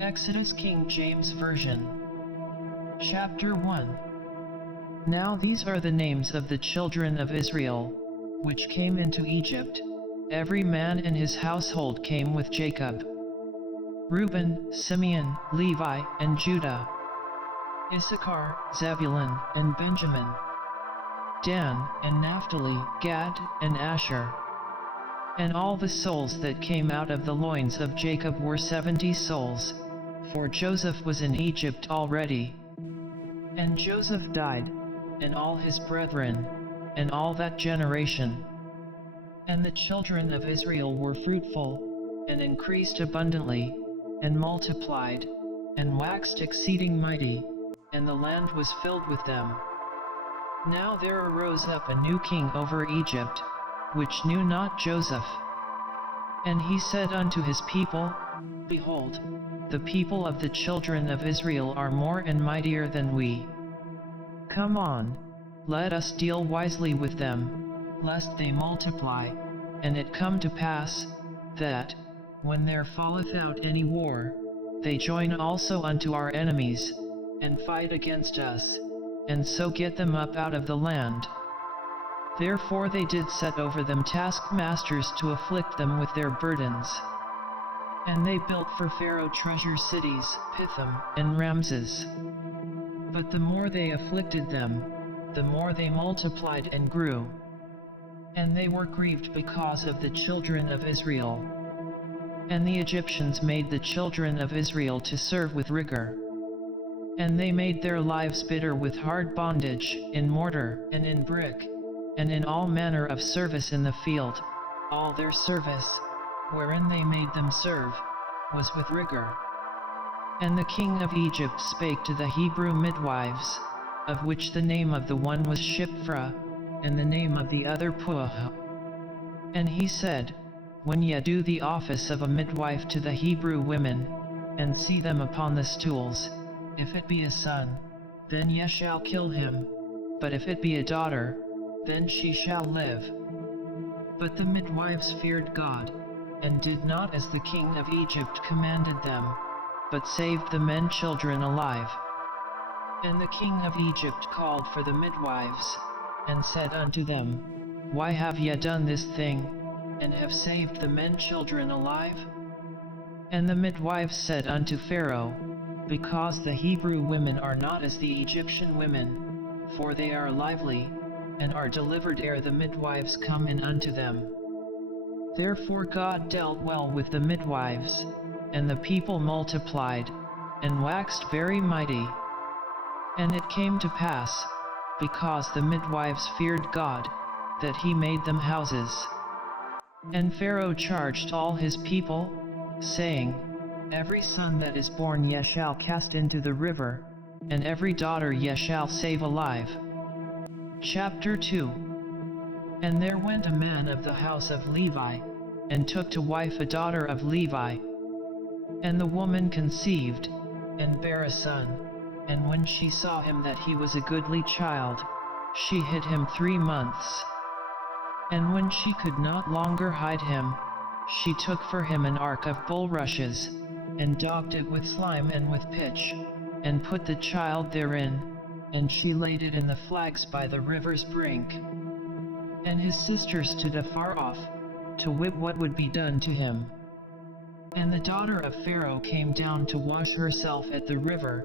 Exodus King James Version. Chapter 1. Now these are the names of the children of Israel, which came into Egypt. Every man in his household came with Jacob. Reuben, Simeon, Levi, and Judah. Issachar, Zebulun, and Benjamin. Dan, and Naphtali, Gad, and Asher. And all the souls that came out of the loins of Jacob were 70 souls, for Joseph was in Egypt already. And Joseph died, and all his brethren, and all that generation. And the children of Israel were fruitful, and increased abundantly, and multiplied, and waxed exceeding mighty, and the land was filled with them. Now there arose up a new king over Egypt, which knew not Joseph. And he said unto his people, Behold, the people of the children of Israel are more and mightier than we. Come on, let us deal wisely with them, lest they multiply. And it come to pass, that, when there falleth out any war, they join also unto our enemies, and fight against us, and so get them up out of the land. Therefore they did set over them taskmasters to afflict them with their burdens. And they built for Pharaoh treasure cities, Pithom, and Ramses. But the more they afflicted them, the more they multiplied and grew. And they were grieved because of the children of Israel. And the Egyptians made the children of Israel to serve with rigor. And they made their lives bitter with hard bondage, in mortar, and in brick, and in all manner of service in the field. All their service, wherein they made them serve, was with rigor. And the king of Egypt spake to the Hebrew midwives, of which the name of the one was Shiphrah, and the name of the other Puah. And he said, When ye do the office of a midwife to the Hebrew women, and see them upon the stools, if it be a son, then ye shall kill him, but if it be a daughter, then she shall live. But the midwives feared God, and did not as the king of Egypt commanded them, but saved the men children alive. And the king of Egypt called for the midwives, and said unto them, Why have ye done this thing, and have saved the men children alive? And the midwives said unto Pharaoh, Because the Hebrew women are not as the Egyptian women, for they are lively, and are delivered ere the midwives come in unto them. Therefore God dealt well with the midwives, and the people multiplied, and waxed very mighty. And it came to pass, because the midwives feared God, that he made them houses. And Pharaoh charged all his people, saying, Every son that is born ye shall cast into the river, and every daughter ye shall save alive. Chapter 2. And there went a man of the house of Levi, and took to wife a daughter of Levi. And the woman conceived, and bare a son, and when she saw him that he was a goodly child, she hid him 3 months. And when she could not longer hide him, she took for him an ark of bulrushes, and daubed it with slime and with pitch, and put the child therein, and she laid it in the flags by the river's brink. And his sisters stood afar off, to wit what would be done to him. And the daughter of Pharaoh came down to wash herself at the river,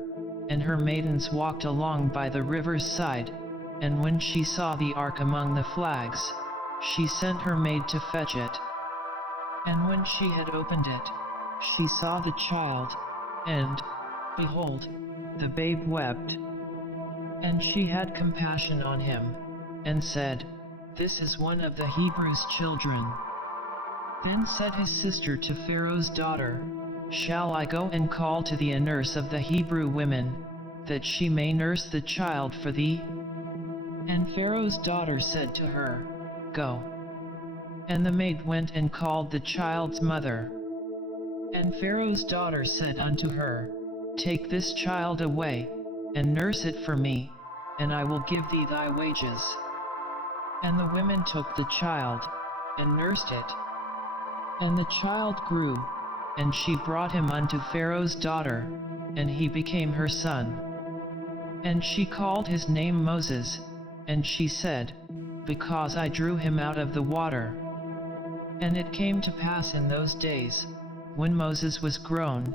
and her maidens walked along by the river's side, and when she saw the ark among the flags, she sent her maid to fetch it. And when she had opened it, she saw the child, and, behold, the babe wept. And she had compassion on him, and said, This is one of the Hebrews' children. Then said his sister to Pharaoh's daughter, Shall I go and call to thee a nurse of the Hebrew women, that she may nurse the child for thee? And Pharaoh's daughter said to her, Go. And the maid went and called the child's mother. And Pharaoh's daughter said unto her, Take this child away, and nurse it for me, and I will give thee thy wages. And the women took the child, and nursed it. And the child grew, and she brought him unto Pharaoh's daughter, and he became her son. And she called his name Moses, and she said, Because I drew him out of the water. And it came to pass in those days, when Moses was grown,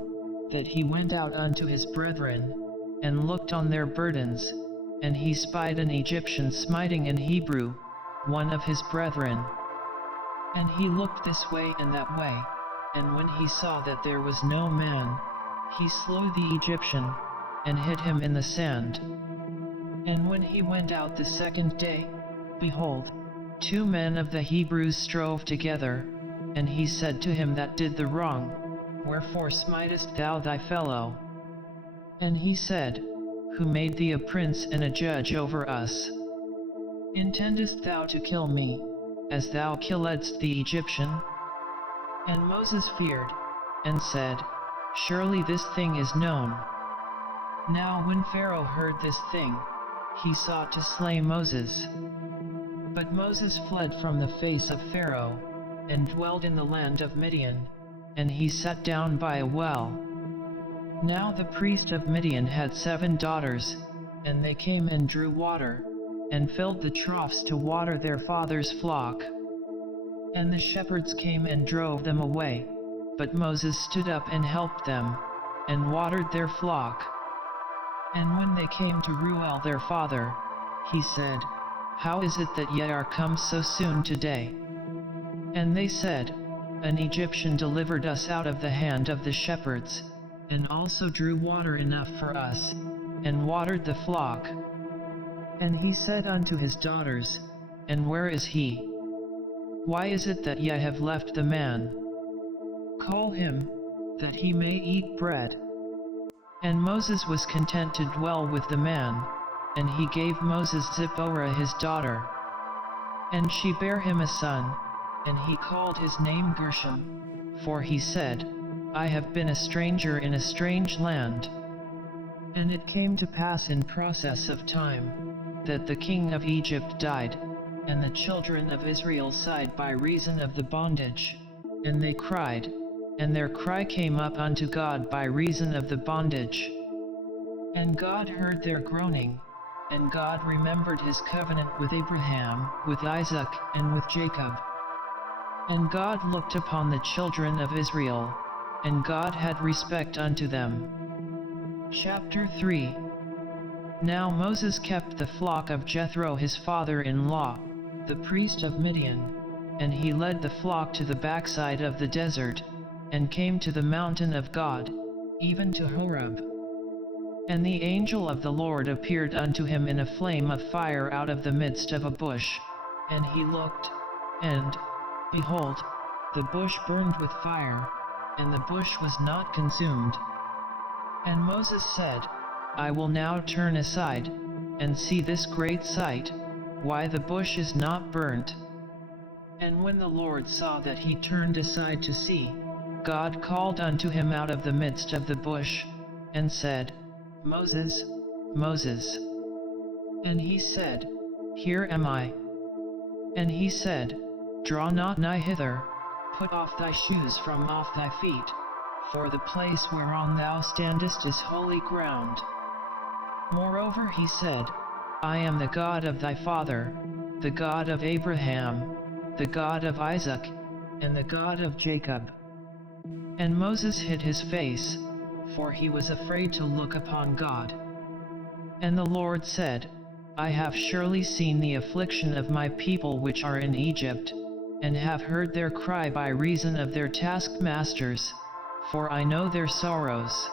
that he went out unto his brethren, and looked on their burdens, and he spied an Egyptian smiting an Hebrew, one of his brethren. And he looked this way and that way, and when he saw that there was no man, he slew the Egyptian, and hid him in the sand. And when he went out the second day, behold, 2 men of the Hebrews strove together, and he said to him that did the wrong, Wherefore smitest thou thy fellow? And he said, Who made thee a prince and a judge over us? Intendest thou to kill me, as thou killedst the Egyptian? And Moses feared, and said, Surely this thing is known. Now when Pharaoh heard this thing, he sought to slay Moses. But Moses fled from the face of Pharaoh, and dwelled in the land of Midian, and he sat down by a well. Now the priest of Midian had 7 daughters, and they came and drew water, and filled the troughs to water their father's flock. And the shepherds came and drove them away, but Moses stood up and helped them, and watered their flock. And when they came to Reuel their father, he said, How is it that ye are come so soon today? And they said, An Egyptian delivered us out of the hand of the shepherds, and also drew water enough for us, and watered the flock. And he said unto his daughters, And where is he? Why is it that ye have left the man? Call him, that he may eat bread. And Moses was content to dwell with the man, and he gave Moses Zipporah his daughter. And she bare him a son, and he called his name Gershom, for he said, I have been a stranger in a strange land. And it came to pass in process of time, that the king of Egypt died, and the children of Israel sighed by reason of the bondage, and they cried, and their cry came up unto God by reason of the bondage. And God heard their groaning, and God remembered his covenant with Abraham, with Isaac, and with Jacob. And God looked upon the children of Israel, and God had respect unto them. Chapter 3. Now Moses kept the flock of Jethro his father-in-law, the priest of Midian, and he led the flock to the backside of the desert, and came to the mountain of God, even to Horeb. And the angel of the Lord appeared unto him in a flame of fire out of the midst of a bush. And he looked, and, behold, the bush burned with fire, and the bush was not consumed. And Moses said, I will now turn aside, and see this great sight, why the bush is not burnt. And when the Lord saw that he turned aside to see, God called unto him out of the midst of the bush, and said, Moses, Moses. And he said, Here am I. And he said, Draw not nigh hither, put off thy shoes from off thy feet, for the place whereon thou standest is holy ground. Moreover he said, I am the God of thy father, the God of Abraham, the God of Isaac, and the God of Jacob. And Moses hid his face, for he was afraid to look upon God. And the Lord said, I have surely seen the affliction of my people which are in Egypt, and have heard their cry by reason of their taskmasters, for I know their sorrows.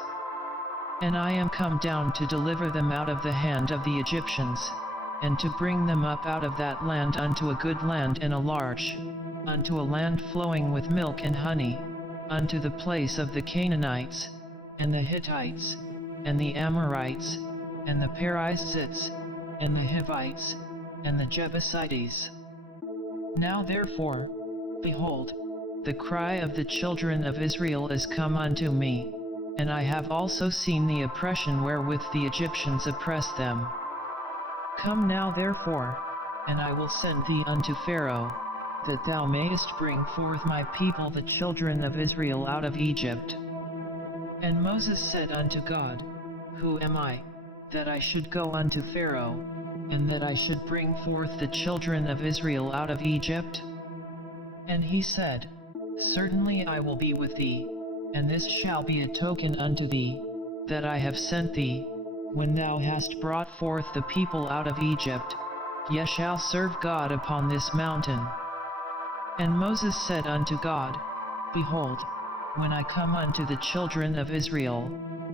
And I am come down to deliver them out of the hand of the Egyptians, and to bring them up out of that land unto a good land and a large, unto a land flowing with milk and honey, unto the place of the Canaanites, and the Hittites, and the Amorites, and the Perizzites, and the Hivites, and the Jebusites. Now therefore, behold, the cry of the children of Israel is come unto me, and I have also seen the oppression wherewith the Egyptians oppress them. Come now therefore, and I will send thee unto Pharaoh, that thou mayest bring forth my people the children of Israel out of Egypt. And Moses said unto God, Who am I, that I should go unto Pharaoh, and that I should bring forth the children of Israel out of Egypt? And he said, Certainly I will be with thee, and this shall be a token unto thee, that I have sent thee. When thou hast brought forth the people out of Egypt, ye shall serve God upon this mountain. And Moses said unto God, Behold, when I come unto the children of Israel,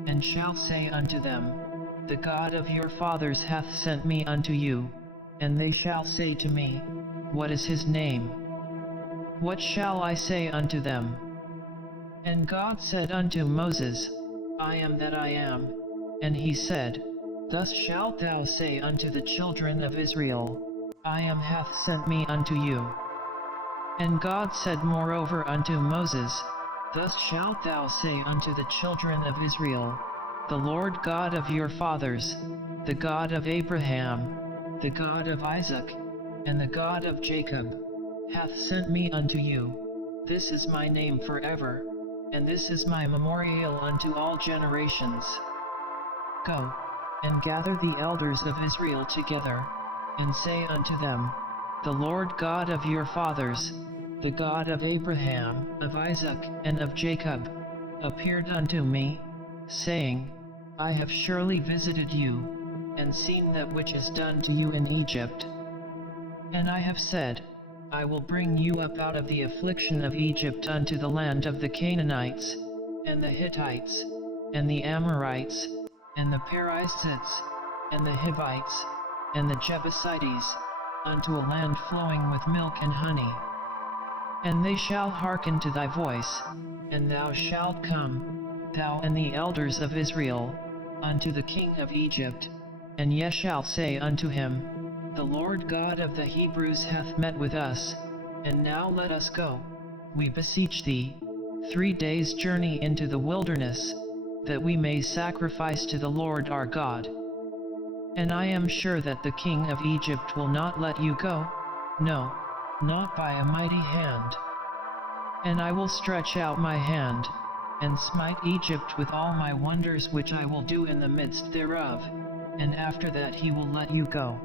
and shall say unto them, The God of your fathers hath sent me unto you, and they shall say to me, What is his name? What shall I say unto them? And God said unto Moses, I am that I am. And he said, Thus shalt thou say unto the children of Israel, I am hath sent me unto you. And God said moreover unto Moses, Thus shalt thou say unto the children of Israel, The Lord God of your fathers, the God of Abraham, the God of Isaac, and the God of Jacob, hath sent me unto you. This is my name forever, and this is my memorial unto all generations. Go, and gather the elders of Israel together, and say unto them, The Lord God of your fathers, the God of Abraham, of Isaac, and of Jacob, appeared unto me, saying, I have surely visited you, and seen that which is done to you in Egypt. And I have said, I will bring you up out of the affliction of Egypt unto the land of the Canaanites, and the Hittites, and the Amorites, and the Perizzites, and the Hivites, and the Jebusites, unto a land flowing with milk and honey. And they shall hearken to thy voice, and thou shalt come, thou and the elders of Israel, unto the king of Egypt, and ye shall say unto him, The Lord God of the Hebrews hath met with us, and now let us go, we beseech thee, 3 days' journey into the wilderness, that we may sacrifice to the Lord our God. And I am sure that the king of Egypt will not let you go, no, not by a mighty hand. And I will stretch out my hand, and smite Egypt with all my wonders which I will do in the midst thereof, and after that he will let you go.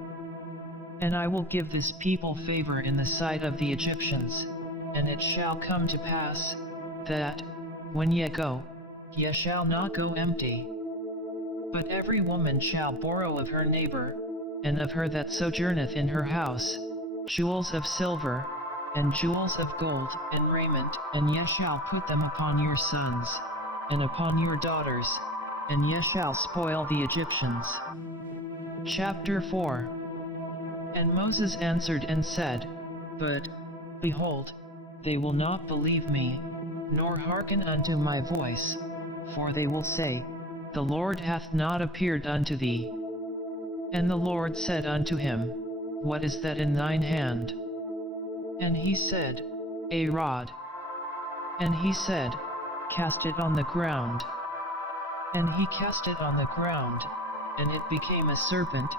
And I will give this people favor in the sight of the Egyptians, and it shall come to pass, that, when ye go, ye shall not go empty. But every woman shall borrow of her neighbor, and of her that sojourneth in her house, jewels of silver, and jewels of gold, and raiment, and ye shall put them upon your sons, and upon your daughters, and ye shall spoil the Egyptians. Chapter 4. And Moses answered and said, But, behold, they will not believe me, nor hearken unto my voice, for they will say, The Lord hath not appeared unto thee. And the Lord said unto him, What is that in thine hand? And he said, A rod. And he said, Cast it on the ground. And he cast it on the ground, and it became a serpent,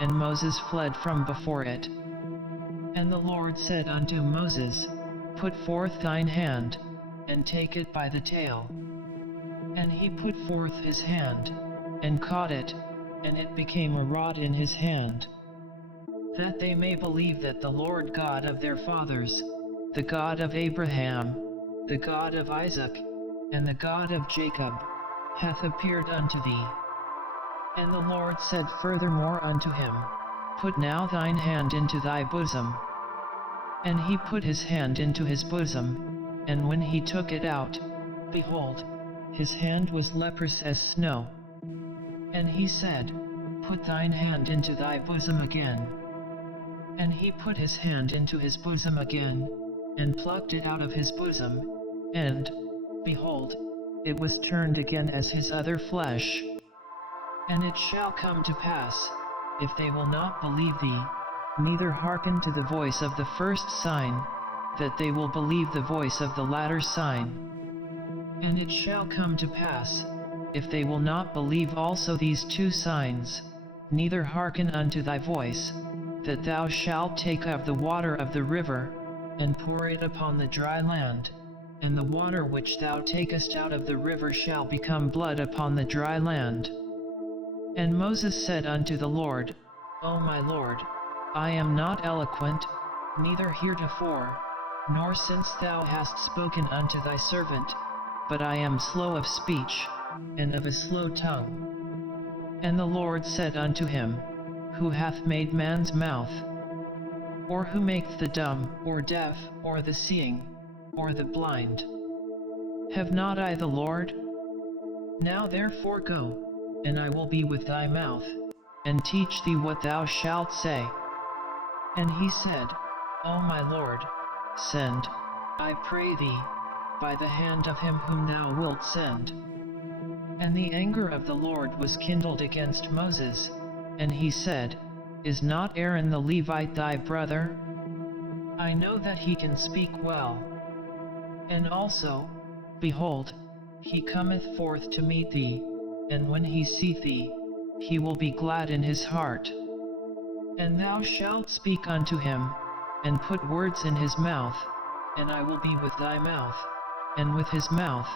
and Moses fled from before it. And the Lord said unto Moses, Put forth thine hand, and take it by the tail. And he put forth his hand, and caught it, and it became a rod in his hand. That they may believe that the Lord God of their fathers, the God of Abraham, the God of Isaac, and the God of Jacob, hath appeared unto thee. And the Lord said furthermore unto him, Put now thine hand into thy bosom. And he put his hand into his bosom, and when he took it out, behold, his hand was leprous as snow. And he said, Put thine hand into thy bosom again. And he put his hand into his bosom again, and plucked it out of his bosom, and, behold, it was turned again as his other flesh. And it shall come to pass, if they will not believe thee, neither hearken to the voice of the first sign, that they will believe the voice of the latter sign. And it shall come to pass, if they will not believe also these 2 signs, neither hearken unto thy voice, that thou shalt take of the water of the river, and pour it upon the dry land, and the water which thou takest out of the river shall become blood upon the dry land. And Moses said unto the Lord, O my Lord, I am not eloquent, neither heretofore, nor since thou hast spoken unto thy servant, but I am slow of speech, and of a slow tongue. And the Lord said unto him, Who hath made man's mouth? Or who maketh the dumb, or deaf, or the seeing, or the blind? Have not I the Lord? Now therefore go, and I will be with thy mouth, and teach thee what thou shalt say. And he said, O my Lord, send, I pray thee, by the hand of him whom thou wilt send. And the anger of the Lord was kindled against Moses, and he said, Is not Aaron the Levite thy brother? I know that he can speak well. And also, behold, he cometh forth to meet thee, and when he seeth thee, he will be glad in his heart. And thou shalt speak unto him, and put words in his mouth, and I will be with thy mouth, and with his mouth,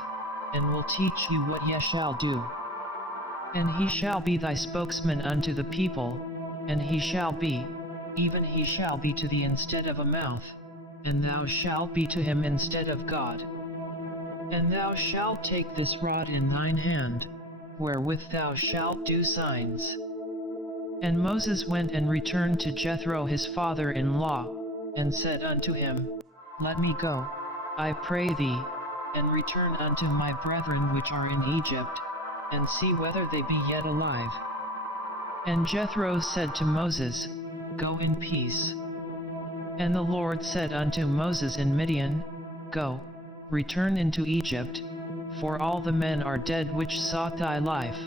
and will teach you what ye shall do. And he shall be thy spokesman unto the people, and he shall be, even he shall be to thee instead of a mouth, and thou shalt be to him instead of God. And thou shalt take this rod in thine hand, wherewith thou shalt do signs. And Moses went and returned to Jethro his father-in-law, and said unto him, Let me go, I pray thee, and return unto my brethren which are in Egypt, and see whether they be yet alive. And Jethro said to Moses, Go in peace. And the Lord said unto Moses in Midian, Go, return into Egypt, for all the men are dead which sought thy life.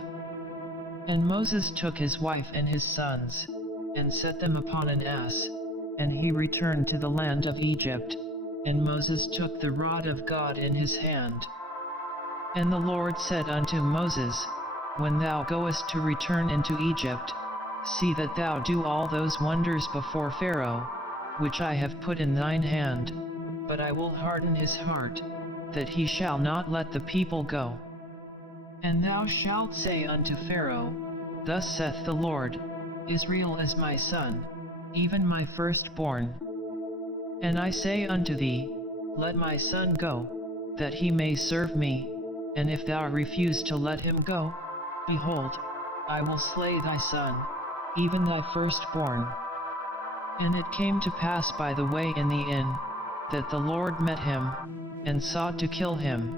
And Moses took his wife and his sons, and set them upon an ass, and he returned to the land of Egypt, and Moses took the rod of God in his hand. And the Lord said unto Moses, When thou goest to return into Egypt, see that thou do all those wonders before Pharaoh, which I have put in thine hand, but I will harden his heart, that he shall not let the people go. And thou shalt say unto Pharaoh, Thus saith the Lord, Israel is my son, even my firstborn. And I say unto thee, Let my son go, that he may serve me, and if thou refuse to let him go, behold, I will slay thy son, even thy firstborn. And it came to pass by the way in the inn, that the Lord met him, and sought to kill him.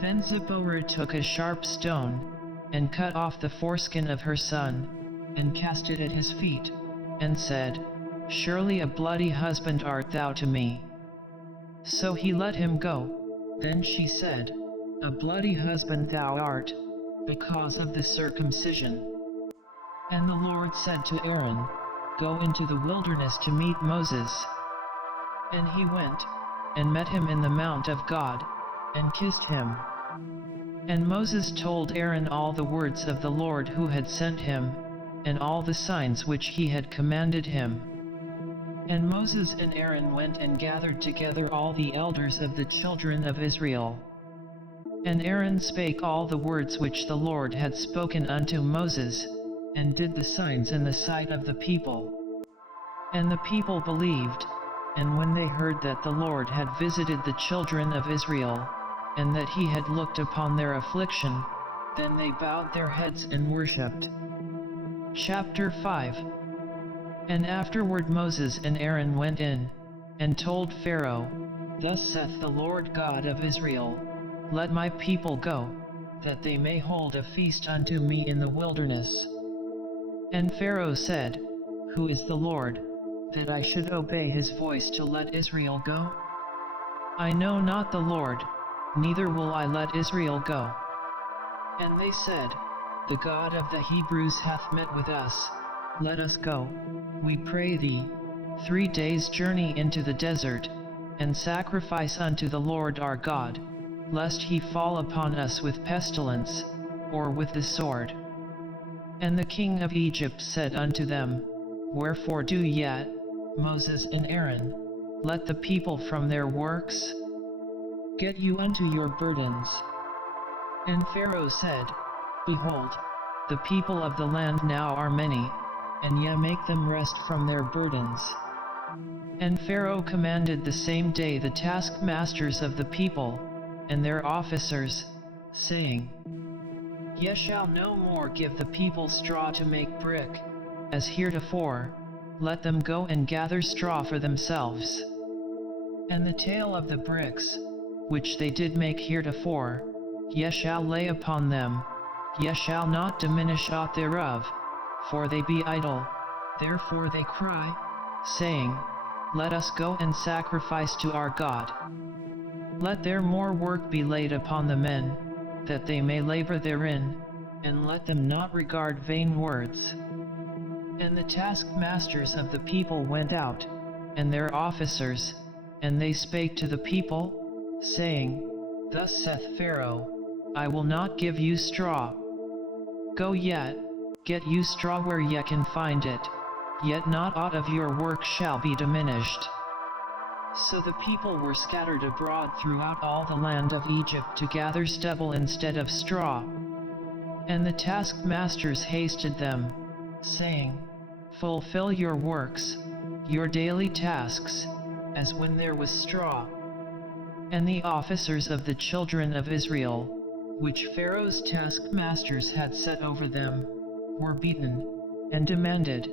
Then Zipporah took a sharp stone, and cut off the foreskin of her son, and cast it at his feet, and said, Surely a bloody husband art thou to me. So he let him go. Then she said, A bloody husband thou art, because of the circumcision. And the Lord said to Aaron, Go into the wilderness to meet Moses. And he went, and met him in the mount of God, and kissed him. And Moses told Aaron all the words of the Lord who had sent him, and all the signs which he had commanded him. And Moses and Aaron went and gathered together all the elders of the children of Israel. And Aaron spake all the words which the Lord had spoken unto Moses, and did the signs in the sight of the people. And the people believed, and when they heard that the Lord had visited the children of Israel, and that he had looked upon their affliction, then they bowed their heads and worshipped. Chapter 5. And afterward Moses and Aaron went in, and told Pharaoh, Thus saith the Lord God of Israel, Let my people go, that they may hold a feast unto me in the wilderness. And Pharaoh said, Who is the Lord, that I should obey his voice to let Israel go? I know not the Lord, neither will I let Israel go. And they said, The God of the Hebrews hath met with us, let us go, we pray thee, 3 days' journey into the desert, and sacrifice unto the Lord our God, lest he fall upon us with pestilence, or with the sword. And the king of Egypt said unto them, Wherefore do yet, Moses and Aaron? let the people from their works get you unto your burdens. And Pharaoh said, Behold, the people of the land now are many, and ye make them rest from their burdens. And Pharaoh commanded the same day the taskmasters of the people, and their officers, saying, Ye shall no more give the people straw to make brick, as heretofore, let them go and gather straw for themselves. And the tale of the bricks, which they did make heretofore, ye shall lay upon them, ye shall not diminish aught thereof, for they be idle, therefore they cry, saying, Let us go and sacrifice to our God. Let there more work be laid upon the men, that they may labor therein, and let them not regard vain words. And the taskmasters of the people went out, and their officers, and they spake to the people, saying, Thus saith Pharaoh, I will not give you straw. Go yet, get you straw where ye can find it, yet not aught of your work shall be diminished. So the people were scattered abroad throughout all the land of Egypt to gather stubble instead of straw. And the taskmasters hasted them, saying, Fulfill your works, your daily tasks, as when there was straw. And the officers of the children of Israel, which Pharaoh's taskmasters had set over them, were beaten, and demanded,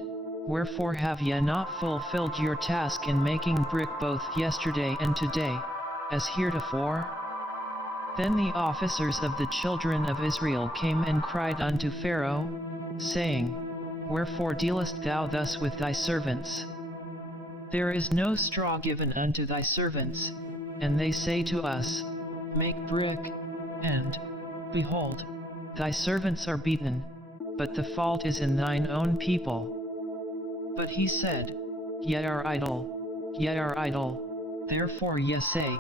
Wherefore have ye not fulfilled your task in making brick both yesterday and today, as heretofore? Then the officers of the children of Israel came and cried unto Pharaoh, saying, Wherefore dealest thou thus with thy servants? There is no straw given unto thy servants, and they say to us, Make brick, and, behold, thy servants are beaten, but the fault is in thine own people. But he said, Ye are idle, therefore ye say,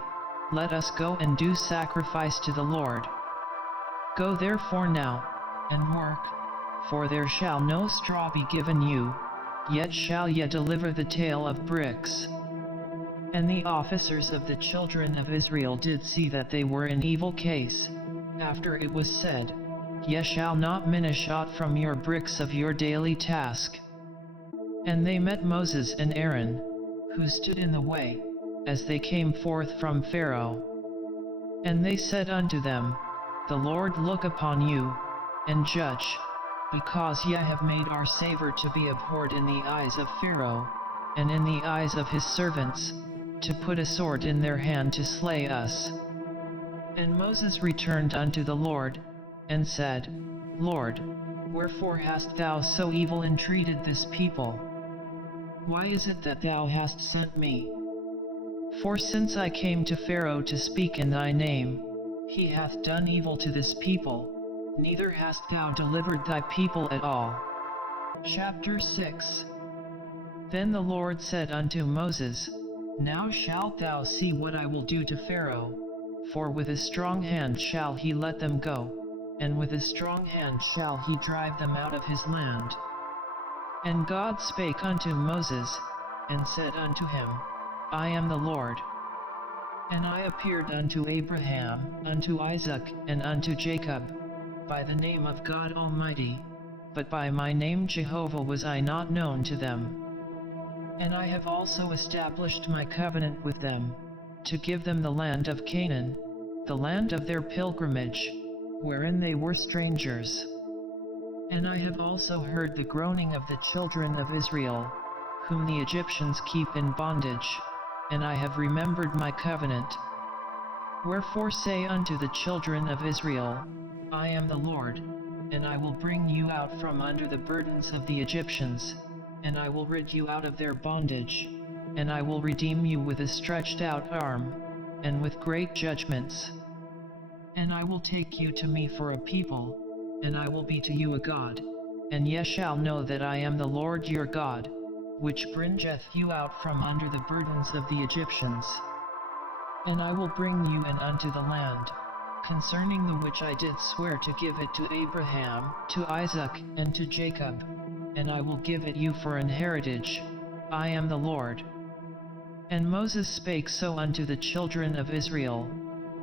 Let us go and do sacrifice to the Lord. Go therefore now, and work, for there shall no straw be given you, yet shall ye deliver the tale of bricks. And the officers of the children of Israel did see that they were in evil case, after it was said, Ye shall not minish aught from your bricks of your daily task. And they met Moses and Aaron, who stood in the way, as they came forth from Pharaoh. And they said unto them, The Lord look upon you, and judge, because ye have made our savor to be abhorred in the eyes of Pharaoh, and in the eyes of his servants, to put a sword in their hand to slay us. And Moses returned unto the Lord, and said, Lord, wherefore hast thou so evil entreated this people? Why is it that thou hast sent me? For since I came to Pharaoh to speak in thy name, he hath done evil to this people, neither hast thou delivered thy people at all. Chapter 6. Then the Lord said unto Moses, Now shalt thou see what I will do to Pharaoh, for with a strong hand shall he let them go, and with a strong hand shall he drive them out of his land. And God spake unto Moses, and said unto him, I am the Lord. And I appeared unto Abraham, unto Isaac, and unto Jacob, by the name of God Almighty, but by my name Jehovah was I not known to them. And I have also established my covenant with them, to give them the land of Canaan, the land of their pilgrimage, wherein they were strangers. And I have also heard the groaning of the children of Israel, whom the Egyptians keep in bondage, and I have remembered my covenant. Wherefore say unto the children of Israel, I am the Lord, and I will bring you out from under the burdens of the Egyptians, and I will rid you out of their bondage, and I will redeem you with a stretched out arm, and with great judgments. And I will take you to me for a people, and I will be to you a God, and ye shall know that I am the Lord your God, which bringeth you out from under the burdens of the Egyptians. And I will bring you in unto the land, concerning the which I did swear to give it to Abraham, to Isaac, and to Jacob, and I will give it you for an heritage. I am the Lord. And Moses spake so unto the children of Israel,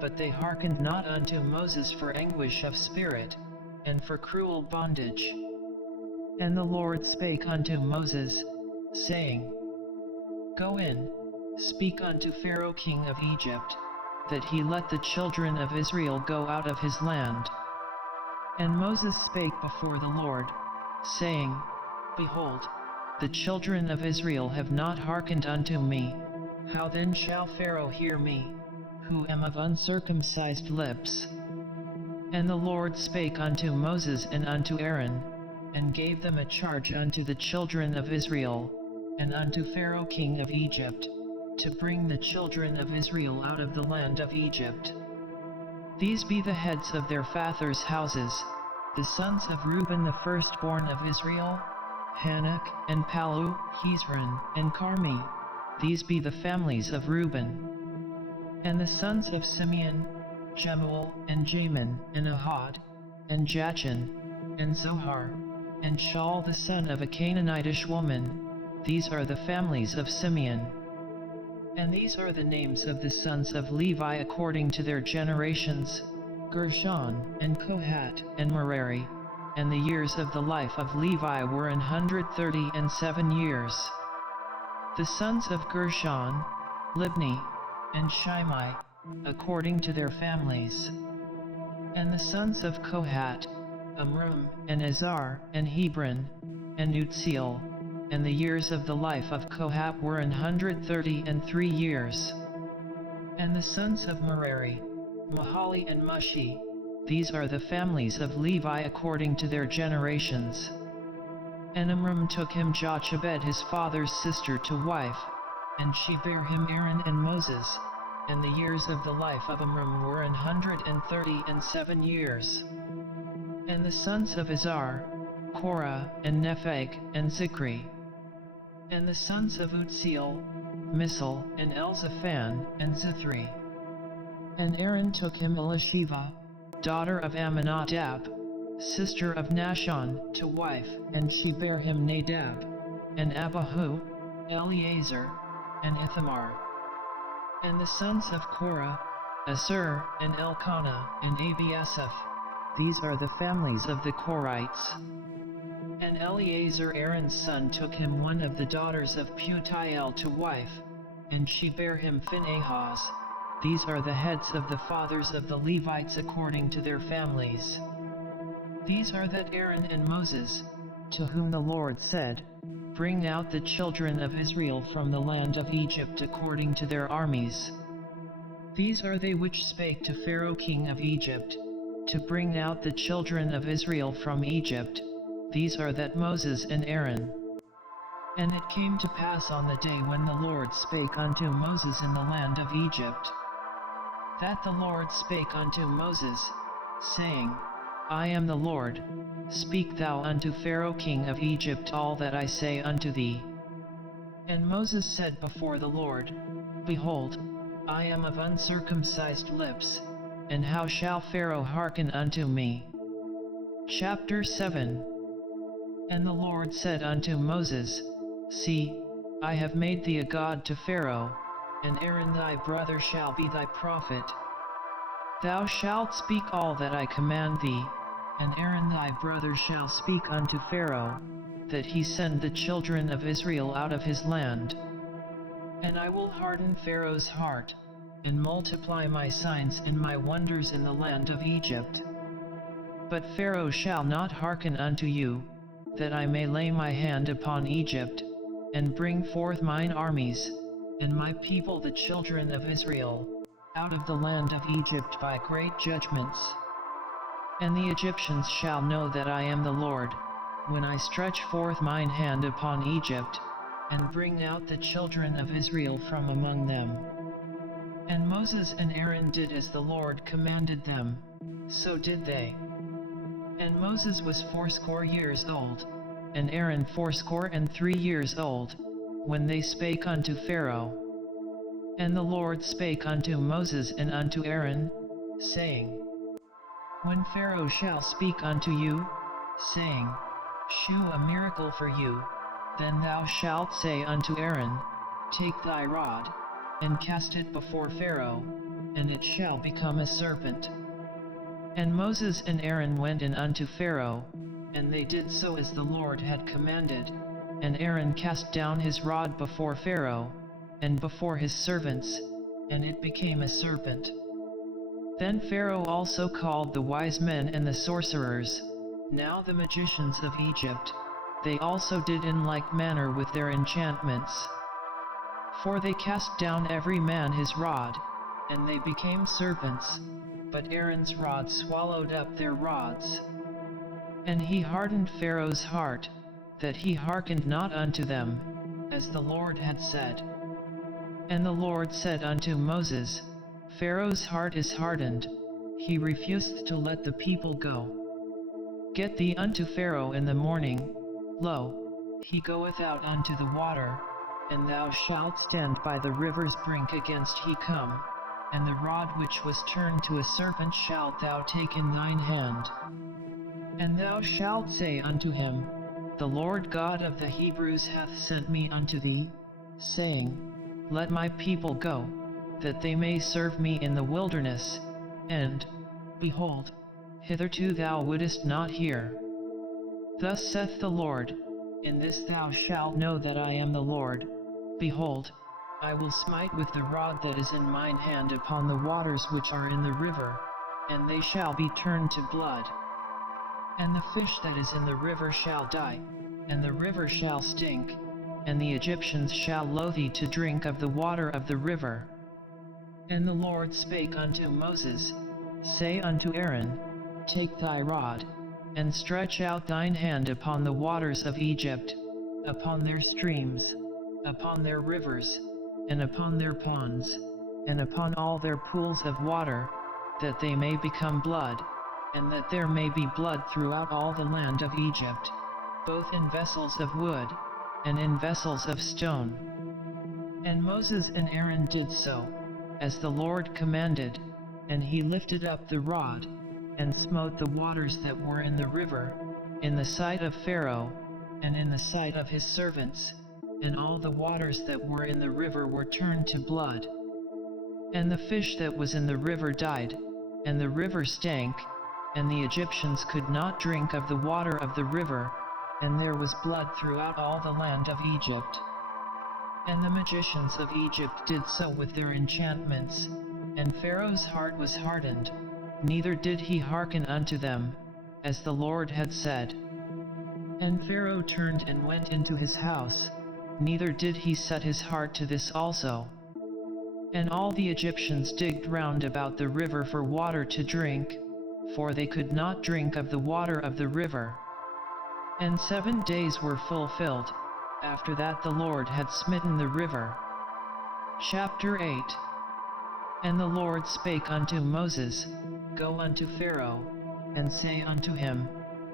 but they hearkened not unto Moses for anguish of spirit, and for cruel bondage. And the Lord spake unto Moses, saying, Go in, speak unto Pharaoh king of Egypt, that he let the children of Israel go out of his land. And Moses spake before the Lord, saying, Behold, the children of Israel have not hearkened unto me. How then shall Pharaoh hear me, who am of uncircumcised lips? And the Lord spake unto Moses and unto Aaron, and gave them a charge unto the children of Israel, and unto Pharaoh king of Egypt, to bring the children of Israel out of the land of Egypt. These be the heads of their fathers' houses, the sons of Reuben the firstborn of Israel, Hanok, and Palu, Hezron, and Carmi. These be the families of Reuben. And the sons of Simeon, Jemuel, and Jamin, and Ahad, and Jachin, and Zohar, and Shaul the son of a Canaanitish woman. These are the families of Simeon. And these are the names of the sons of Levi according to their generations, Gershon, and Kohat, and Merari. And the years of the life of Levi were 137 years. The sons of Gershon, Libni, and Shimei, according to their families. And the sons of Kohat, Amram, and Azar, and Hebron, and Utziel. And the years of the life of Kohat were 133 years. And the sons of Merari, Mahali and Mushi. These are the families of Levi according to their generations. And Amram took him Jochebed his father's sister to wife, and she bare him Aaron and Moses. And the years of the life of Amram were 137 years. And the sons of Izhar, Korah, and Nepheg, and Zikri. And the sons of Utziel, Misal, and Elzaphan, and Zithri. And Aaron took him Elisheva, daughter of Amminadab, sister of Nahshon, to wife, and she bare him Nadab, and Abihu, Eleazar, and Ithamar. And the sons of Korah, Asur, and Elkanah, and Abiasaph. These are the families of the Korites. And Eleazar Aaron's son took him one of the daughters of Putiel to wife, and she bare him Phinehas. These are the heads of the fathers of the Levites according to their families. These are that Aaron and Moses, to whom the Lord said, Bring out the children of Israel from the land of Egypt according to their armies. These are they which spake to Pharaoh king of Egypt, to bring out the children of Israel from Egypt. These are that Moses and Aaron. And it came to pass on the day when the Lord spake unto Moses in the land of Egypt, that the Lord spake unto Moses, saying, I am the Lord, speak thou unto Pharaoh king of Egypt all that I say unto thee. And Moses said before the Lord, Behold, I am of uncircumcised lips, and how shall Pharaoh hearken unto me? Chapter 7. And the Lord said unto Moses, See, I have made thee a god to Pharaoh, and Aaron thy brother shall be thy prophet. Thou shalt speak all that I command thee, and Aaron thy brother shall speak unto Pharaoh, that he send the children of Israel out of his land. And I will harden Pharaoh's heart, and multiply my signs and my wonders in the land of Egypt. But Pharaoh shall not hearken unto you, that I may lay my hand upon Egypt, and bring forth mine armies, and my people the children of Israel, out of the land of Egypt by great judgments. And the Egyptians shall know that I am the Lord, when I stretch forth mine hand upon Egypt, and bring out the children of Israel from among them. And Moses and Aaron did as the Lord commanded them, so did they. And Moses was 80 years old, and Aaron 83 years old, when they spake unto Pharaoh. And the Lord spake unto Moses and unto Aaron, saying, When Pharaoh shall speak unto you, saying, Shew a miracle for you, then thou shalt say unto Aaron, take thy rod, and cast it before Pharaoh, and it shall become a serpent. And Moses and Aaron went in unto Pharaoh, and they did so as the Lord had commanded, and Aaron cast down his rod before Pharaoh, and before his servants, and it became a serpent. Then Pharaoh also called the wise men and the sorcerers, now the magicians of Egypt, they also did in like manner with their enchantments. For they cast down every man his rod, and they became serpents, but Aaron's rod swallowed up their rods. And he hardened Pharaoh's heart, that he hearkened not unto them, as the Lord had said. And the Lord said unto Moses, Pharaoh's heart is hardened, he refuseth to let the people go. Get thee unto Pharaoh in the morning, lo, he goeth out unto the water, and thou shalt stand by the river's brink against he come, and the rod which was turned to a serpent shalt thou take in thine hand. And thou shalt say unto him, The Lord God of the Hebrews hath sent me unto thee, saying, Let my people go, that they may serve me in the wilderness, and, behold, hitherto thou wouldest not hear. Thus saith the Lord, In this thou shalt know that I am the Lord. Behold, I will smite with the rod that is in mine hand upon the waters which are in the river, and they shall be turned to blood. And the fish that is in the river shall die, and the river shall stink, and the Egyptians shall loathe to drink of the water of the river. And the Lord spake unto Moses, Say unto Aaron, Take thy rod, and stretch out thine hand upon the waters of Egypt, upon their streams, upon their rivers, and upon their ponds, and upon all their pools of water, that they may become blood, and that there may be blood throughout all the land of Egypt, both in vessels of wood, and in vessels of stone. And Moses and Aaron did so, as the Lord commanded, and he lifted up the rod, and smote the waters that were in the river, in the sight of Pharaoh, and in the sight of his servants, and all the waters that were in the river were turned to blood. And the fish that was in the river died, and the river stank, and the Egyptians could not drink of the water of the river, and there was blood throughout all the land of Egypt. And the magicians of Egypt did so with their enchantments, and Pharaoh's heart was hardened, neither did he hearken unto them, as the Lord had said. And Pharaoh turned and went into his house, neither did he set his heart to this also. And all the Egyptians digged round about the river for water to drink, for they could not drink of the water of the river. And 7 days were fulfilled, after that the Lord had smitten the river. Chapter 8. And the Lord spake unto Moses, Go unto Pharaoh, and say unto him,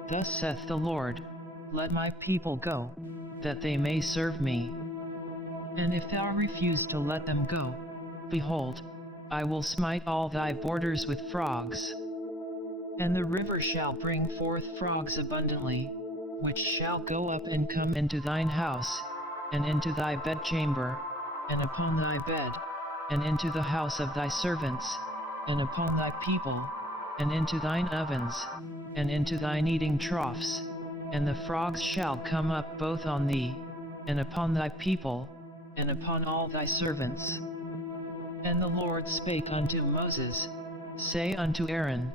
Thus saith the Lord, Let my people go, that they may serve me. And if thou refuse to let them go, behold, I will smite all thy borders with frogs. And the river shall bring forth frogs abundantly, which shall go up and come into thine house, and into thy bedchamber, and upon thy bed, and into the house of thy servants, and upon thy people, and into thine ovens, and into thine eating troughs, and the frogs shall come up both on thee, and upon thy people, and upon all thy servants. And the Lord spake unto Moses, Say unto Aaron,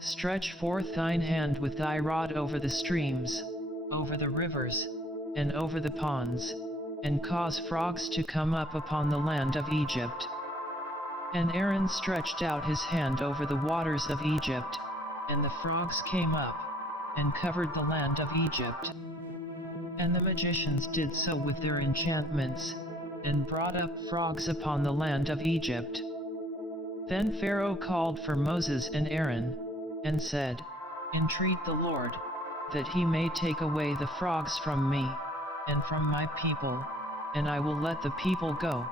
Stretch forth thine hand with thy rod over the streams, over the rivers, and over the ponds, and cause frogs to come up upon the land of Egypt. And Aaron stretched out his hand over the waters of Egypt, and the frogs came up, and covered the land of Egypt. And the magicians did so with their enchantments, and brought up frogs upon the land of Egypt. Then Pharaoh called for Moses and Aaron, and said, Entreat the Lord, that he may take away the frogs from me, and from my people, and I will let the people go,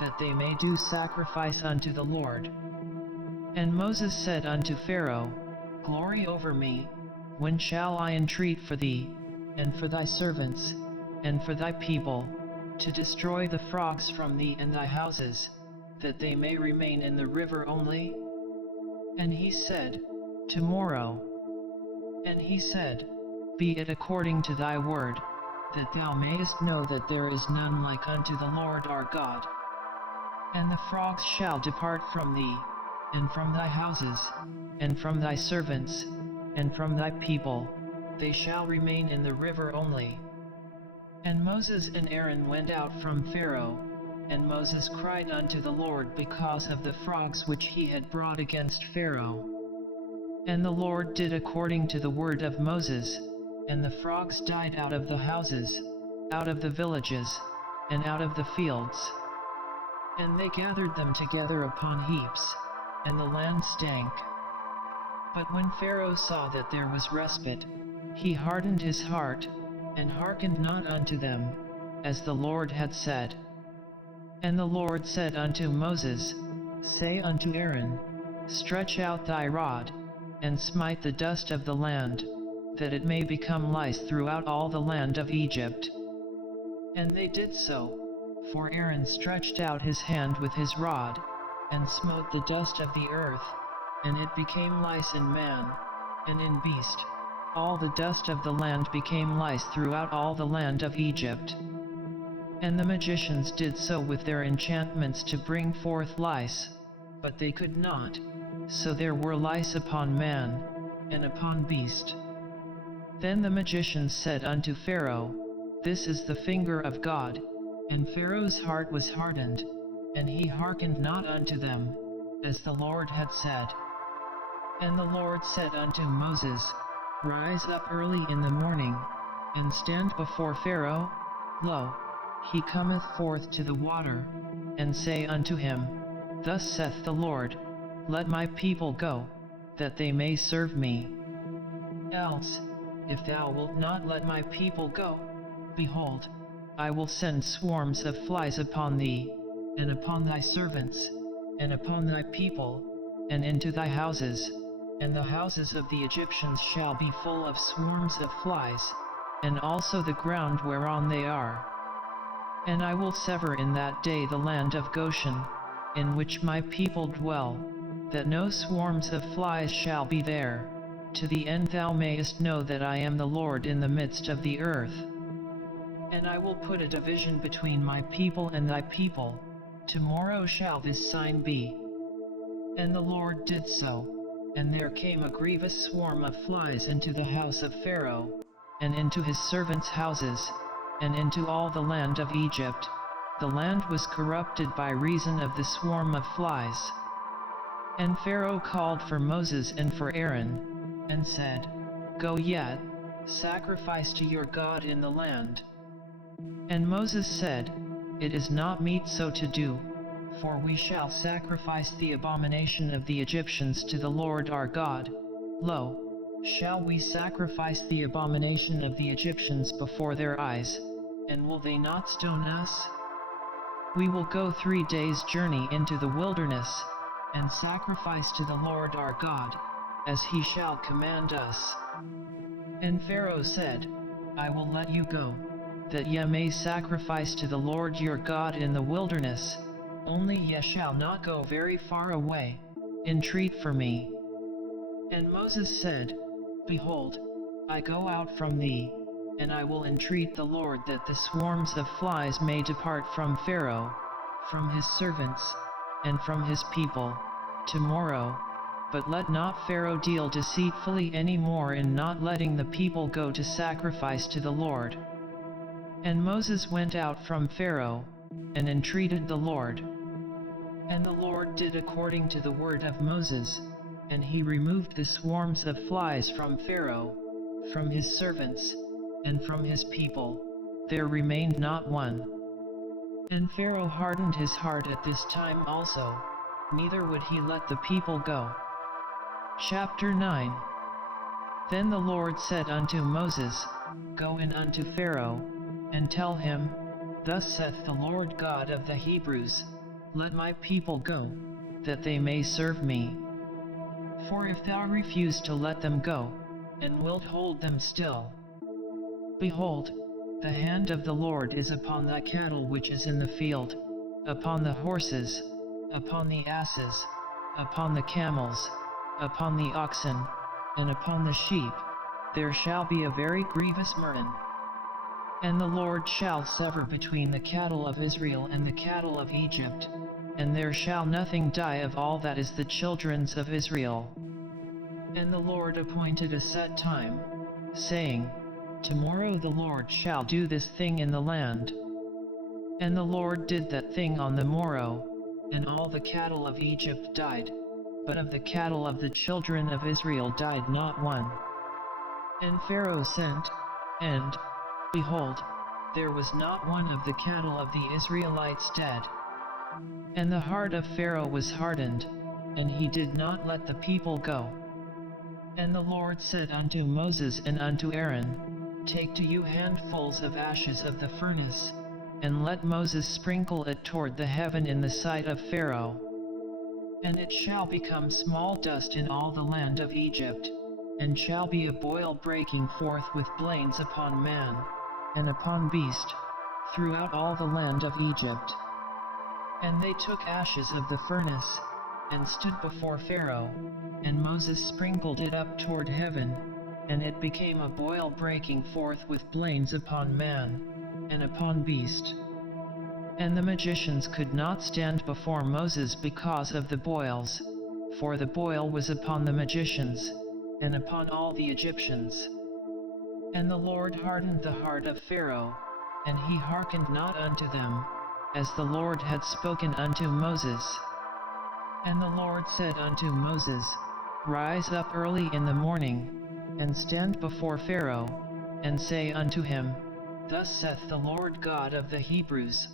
that they may do sacrifice unto the Lord. And Moses said unto Pharaoh, Glory over me, when shall I entreat for thee, and for thy servants, and for thy people, to destroy the frogs from thee and thy houses, that they may remain in the river only? And he said, Tomorrow. And he said, Be it according to thy word, that thou mayest know that there is none like unto the Lord our God. And the frogs shall depart from thee, and from thy houses, and from thy servants, and from thy people, they shall remain in the river only. And Moses and Aaron went out from Pharaoh, and Moses cried unto the Lord because of the frogs which he had brought against Pharaoh. And the Lord did according to the word of Moses, and the frogs died out of the houses, out of the villages, and out of the fields. And they gathered them together upon heaps, and the land stank. But when Pharaoh saw that there was respite, he hardened his heart, and hearkened not unto them, as the Lord had said. And the Lord said unto Moses, Say unto Aaron, Stretch out thy rod, and smite the dust of the land, that it may become lice throughout all the land of Egypt. And they did so, for Aaron stretched out his hand with his rod, and smote the dust of the earth, and it became lice in man, and in beast. All the dust of the land became lice throughout all the land of Egypt. And the magicians did so with their enchantments to bring forth lice, but they could not, so there were lice upon man, and upon beast. Then the magicians said unto Pharaoh, This is the finger of God. And Pharaoh's heart was hardened, and he hearkened not unto them, as the Lord had said. And the Lord said unto Moses, Rise up early in the morning, and stand before Pharaoh. Lo, he cometh forth to the water, and say unto him, Thus saith the Lord, Let my people go, that they may serve me. Else, if thou wilt not let my people go, behold, I will send swarms of flies upon thee, and upon thy servants, and upon thy people, and into thy houses, and the houses of the Egyptians shall be full of swarms of flies, and also the ground whereon they are. And I will sever in that day the land of Goshen, in which my people dwell, that no swarms of flies shall be there, to the end thou mayest know that I am the Lord in the midst of the earth. And I will put a division between my people and thy people. Tomorrow shall this sign be. And the Lord did so, and there came a grievous swarm of flies into the house of Pharaoh, and into his servants' houses, and into all the land of Egypt. The land was corrupted by reason of the swarm of flies. And Pharaoh called for Moses and for Aaron, and said, Go yet, sacrifice to your God in the land. And Moses said, It is not meet so to do, for we shall sacrifice the abomination of the Egyptians to the Lord our God. Lo, shall we sacrifice the abomination of the Egyptians before their eyes, and will they not stone us? We will go 3 days' journey into the wilderness, and sacrifice to the Lord our God, as he shall command us. And Pharaoh said, I will let you go, that ye may sacrifice to the Lord your God in the wilderness, only ye shall not go very far away. Entreat for me. And Moses said, Behold, I go out from thee, and I will entreat the Lord that the swarms of flies may depart from Pharaoh, from his servants, and from his people, tomorrow. But let not Pharaoh deal deceitfully any more in not letting the people go to sacrifice to the Lord. And Moses went out from Pharaoh, and entreated the Lord. And the Lord did according to the word of Moses, and he removed the swarms of flies from Pharaoh, from his servants, and from his people. There remained not one. And Pharaoh hardened his heart at this time also, neither would he let the people go. Chapter 9. Then the Lord said unto Moses, Go in unto Pharaoh, and tell him, Thus saith the Lord God of the Hebrews, Let my people go, that they may serve me. For if thou refuse to let them go, and wilt hold them still, behold, The hand of the Lord is upon thy cattle which is in the field, upon the horses, upon the asses, upon the camels, upon the oxen, and upon the sheep, there shall be a very grievous murrain. And the Lord shall sever between the cattle of Israel and the cattle of Egypt, and there shall nothing die of all that is the children's of Israel. And the Lord appointed a set time, saying, Tomorrow the Lord shall do this thing in the land. And the Lord did that thing on the morrow, and all the cattle of Egypt died, but of the cattle of the children of Israel died not one. And Pharaoh sent, and, behold, there was not one of the cattle of the Israelites dead. And the heart of Pharaoh was hardened, and he did not let the people go. And the Lord said unto Moses and unto Aaron, Take to you handfuls of ashes of the furnace, and let Moses sprinkle it toward the heaven in the sight of Pharaoh. And it shall become small dust in all the land of Egypt, and shall be a boil breaking forth with blains upon man, and upon beast, throughout all the land of Egypt. And they took ashes of the furnace, and stood before Pharaoh, and Moses sprinkled it up toward heaven, and it became a boil breaking forth with blains upon man, and upon beast. And the magicians could not stand before Moses because of the boils, for the boil was upon the magicians, and upon all the Egyptians. And the Lord hardened the heart of Pharaoh, and he hearkened not unto them, as the Lord had spoken unto Moses. And the Lord said unto Moses, Rise up early in the morning, and stand before Pharaoh, and say unto him, Thus saith the Lord God of the Hebrews,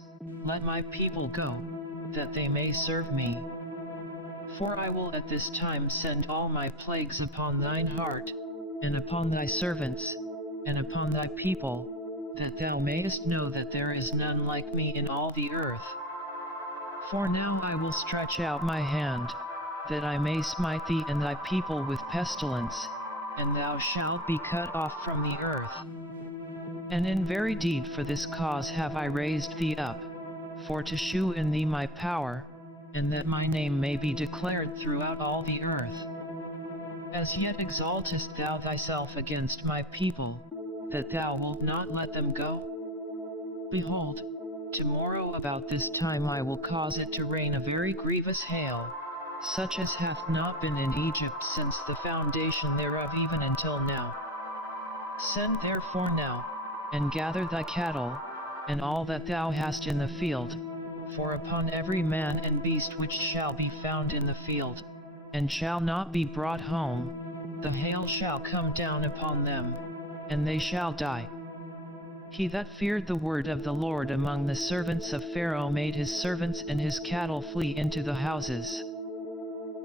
Let my people go, that they may serve me. For I will at this time send all my plagues upon thine heart, and upon thy servants, and upon thy people, that thou mayest know that there is none like me in all the earth. For now I will stretch out my hand, that I may smite thee and thy people with pestilence, and thou shalt be cut off from the earth. And in very deed for this cause have I raised thee up, for to shew in thee my power, and that my name may be declared throughout all the earth. As yet exaltest thou thyself against my people, that thou wilt not let them go? Behold, tomorrow about this time I will cause it to rain a very grievous hail, such as hath not been in Egypt since the foundation thereof even until now. Send therefore now, and gather thy cattle, and all that thou hast in the field, for upon every man and beast which shall be found in the field, and shall not be brought home, the hail shall come down upon them, and they shall die. He that feared the word of the Lord among the servants of Pharaoh made his servants and his cattle flee into the houses.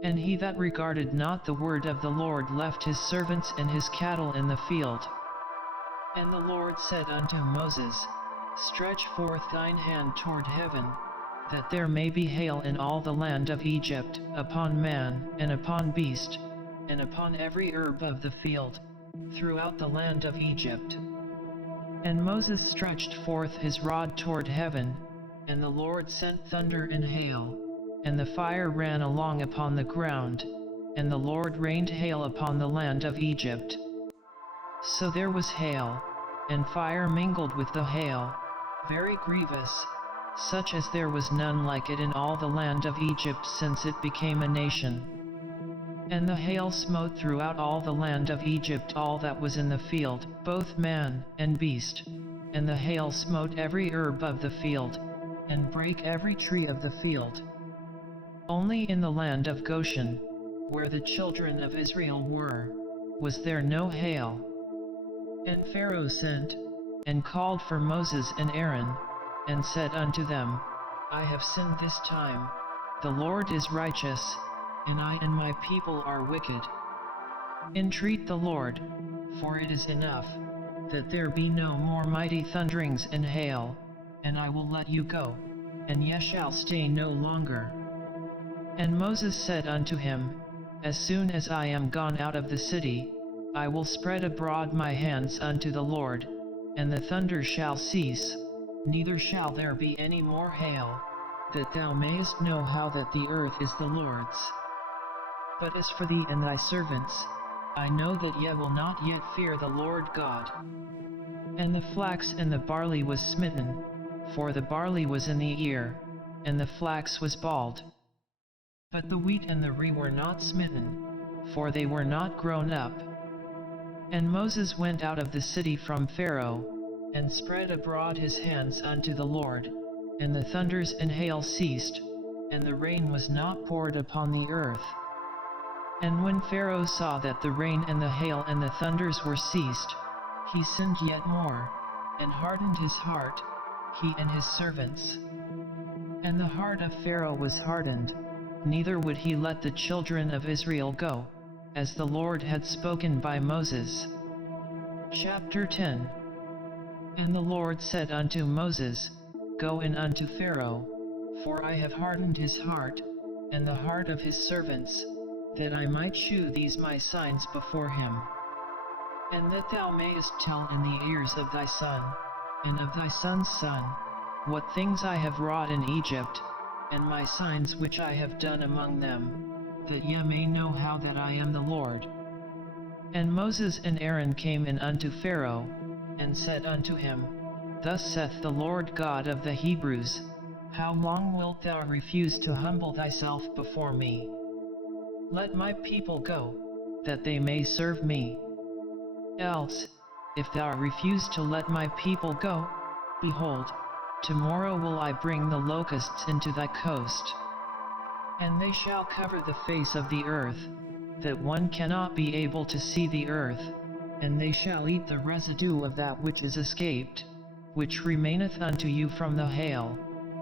And he that regarded not the word of the Lord left his servants and his cattle in the field. And the Lord said unto Moses, Stretch forth thine hand toward heaven, that there may be hail in all the land of Egypt, upon man, and upon beast, and upon every herb of the field, throughout the land of Egypt. And Moses stretched forth his rod toward heaven, and the Lord sent thunder and hail, and the fire ran along upon the ground, and the Lord rained hail upon the land of Egypt. So there was hail, and fire mingled with the hail, very grievous, such as there was none like it in all the land of Egypt since it became a nation. And the hail smote throughout all the land of Egypt all that was in the field, both man and beast, and the hail smote every herb of the field, and brake every tree of the field. Only in the land of Goshen, where the children of Israel were, was there no hail. And Pharaoh sent, and called for Moses and Aaron, and said unto them, I have sinned this time, the Lord is righteous, and I and my people are wicked. Entreat the Lord, for it is enough, that there be no more mighty thunderings and hail, and I will let you go, and ye shall stay no longer. And Moses said unto him, As soon as I am gone out of the city, I will spread abroad my hands unto the Lord, and the thunder shall cease, neither shall there be any more hail, that thou mayest know how that the earth is the Lord's. But as for thee and thy servants, I know that ye will not yet fear the Lord God. And the flax and the barley was smitten, for the barley was in the ear, and the flax was bald. But the wheat and the rye were not smitten, for they were not grown up. And Moses went out of the city from Pharaoh, and spread abroad his hands unto the Lord, and the thunders and hail ceased, and the rain was not poured upon the earth. And when Pharaoh saw that the rain and the hail and the thunders were ceased, he sinned yet more, and hardened his heart, he and his servants. And the heart of Pharaoh was hardened, neither would he let the children of Israel go, as the Lord had spoken by Moses. Chapter 10. And the Lord said unto Moses, Go in unto Pharaoh, for I have hardened his heart, and the heart of his servants, that I might shew these my signs before him. And that thou mayest tell in the ears of thy son, and of thy son's son, what things I have wrought in Egypt, and my signs which I have done among them, that ye may know how that I am the Lord. And Moses and Aaron came in unto Pharaoh, and said unto him, Thus saith the Lord God of the Hebrews, How long wilt thou refuse to humble thyself before me? Let my people go, that they may serve me. Else, if thou refuse to let my people go, behold, tomorrow will I bring the locusts into thy coast. And they shall cover the face of the earth, that one cannot be able to see the earth, and they shall eat the residue of that which is escaped, which remaineth unto you from the hail,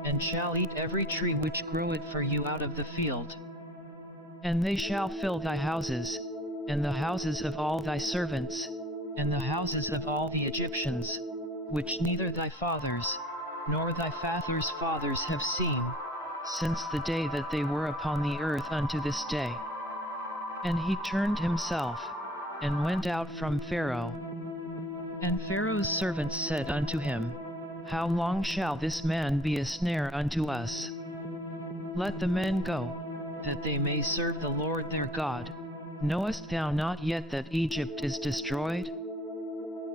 and shall eat every tree which groweth for you out of the field. And they shall fill thy houses, and the houses of all thy servants, and the houses of all the Egyptians, which neither thy fathers, nor thy fathers' fathers have seen, since the day that they were upon the earth unto this day. And he turned himself, and went out from Pharaoh. And Pharaoh's servants said unto him, How long shall this man be a snare unto us? Let the men go, that they may serve the Lord their God. Knowest thou not yet that Egypt is destroyed?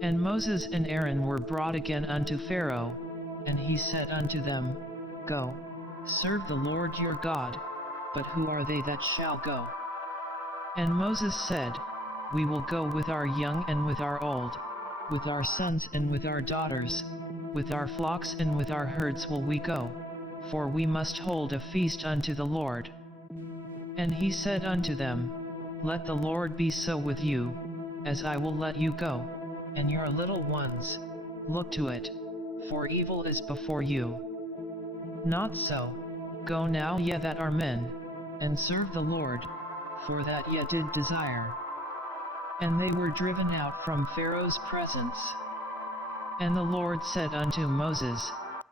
And Moses and Aaron were brought again unto Pharaoh, and he said unto them, Go, serve the Lord your God, but who are they that shall go? And Moses said, We will go with our young and with our old, with our sons and with our daughters, with our flocks and with our herds will we go, for we must hold a feast unto the Lord. And he said unto them, Let the Lord be so with you, as I will let you go, and your little ones, look to it, for evil is before you. Not so, go now ye that are men, and serve the Lord, for that ye did desire. And they were driven out from Pharaoh's presence. And the Lord said unto Moses,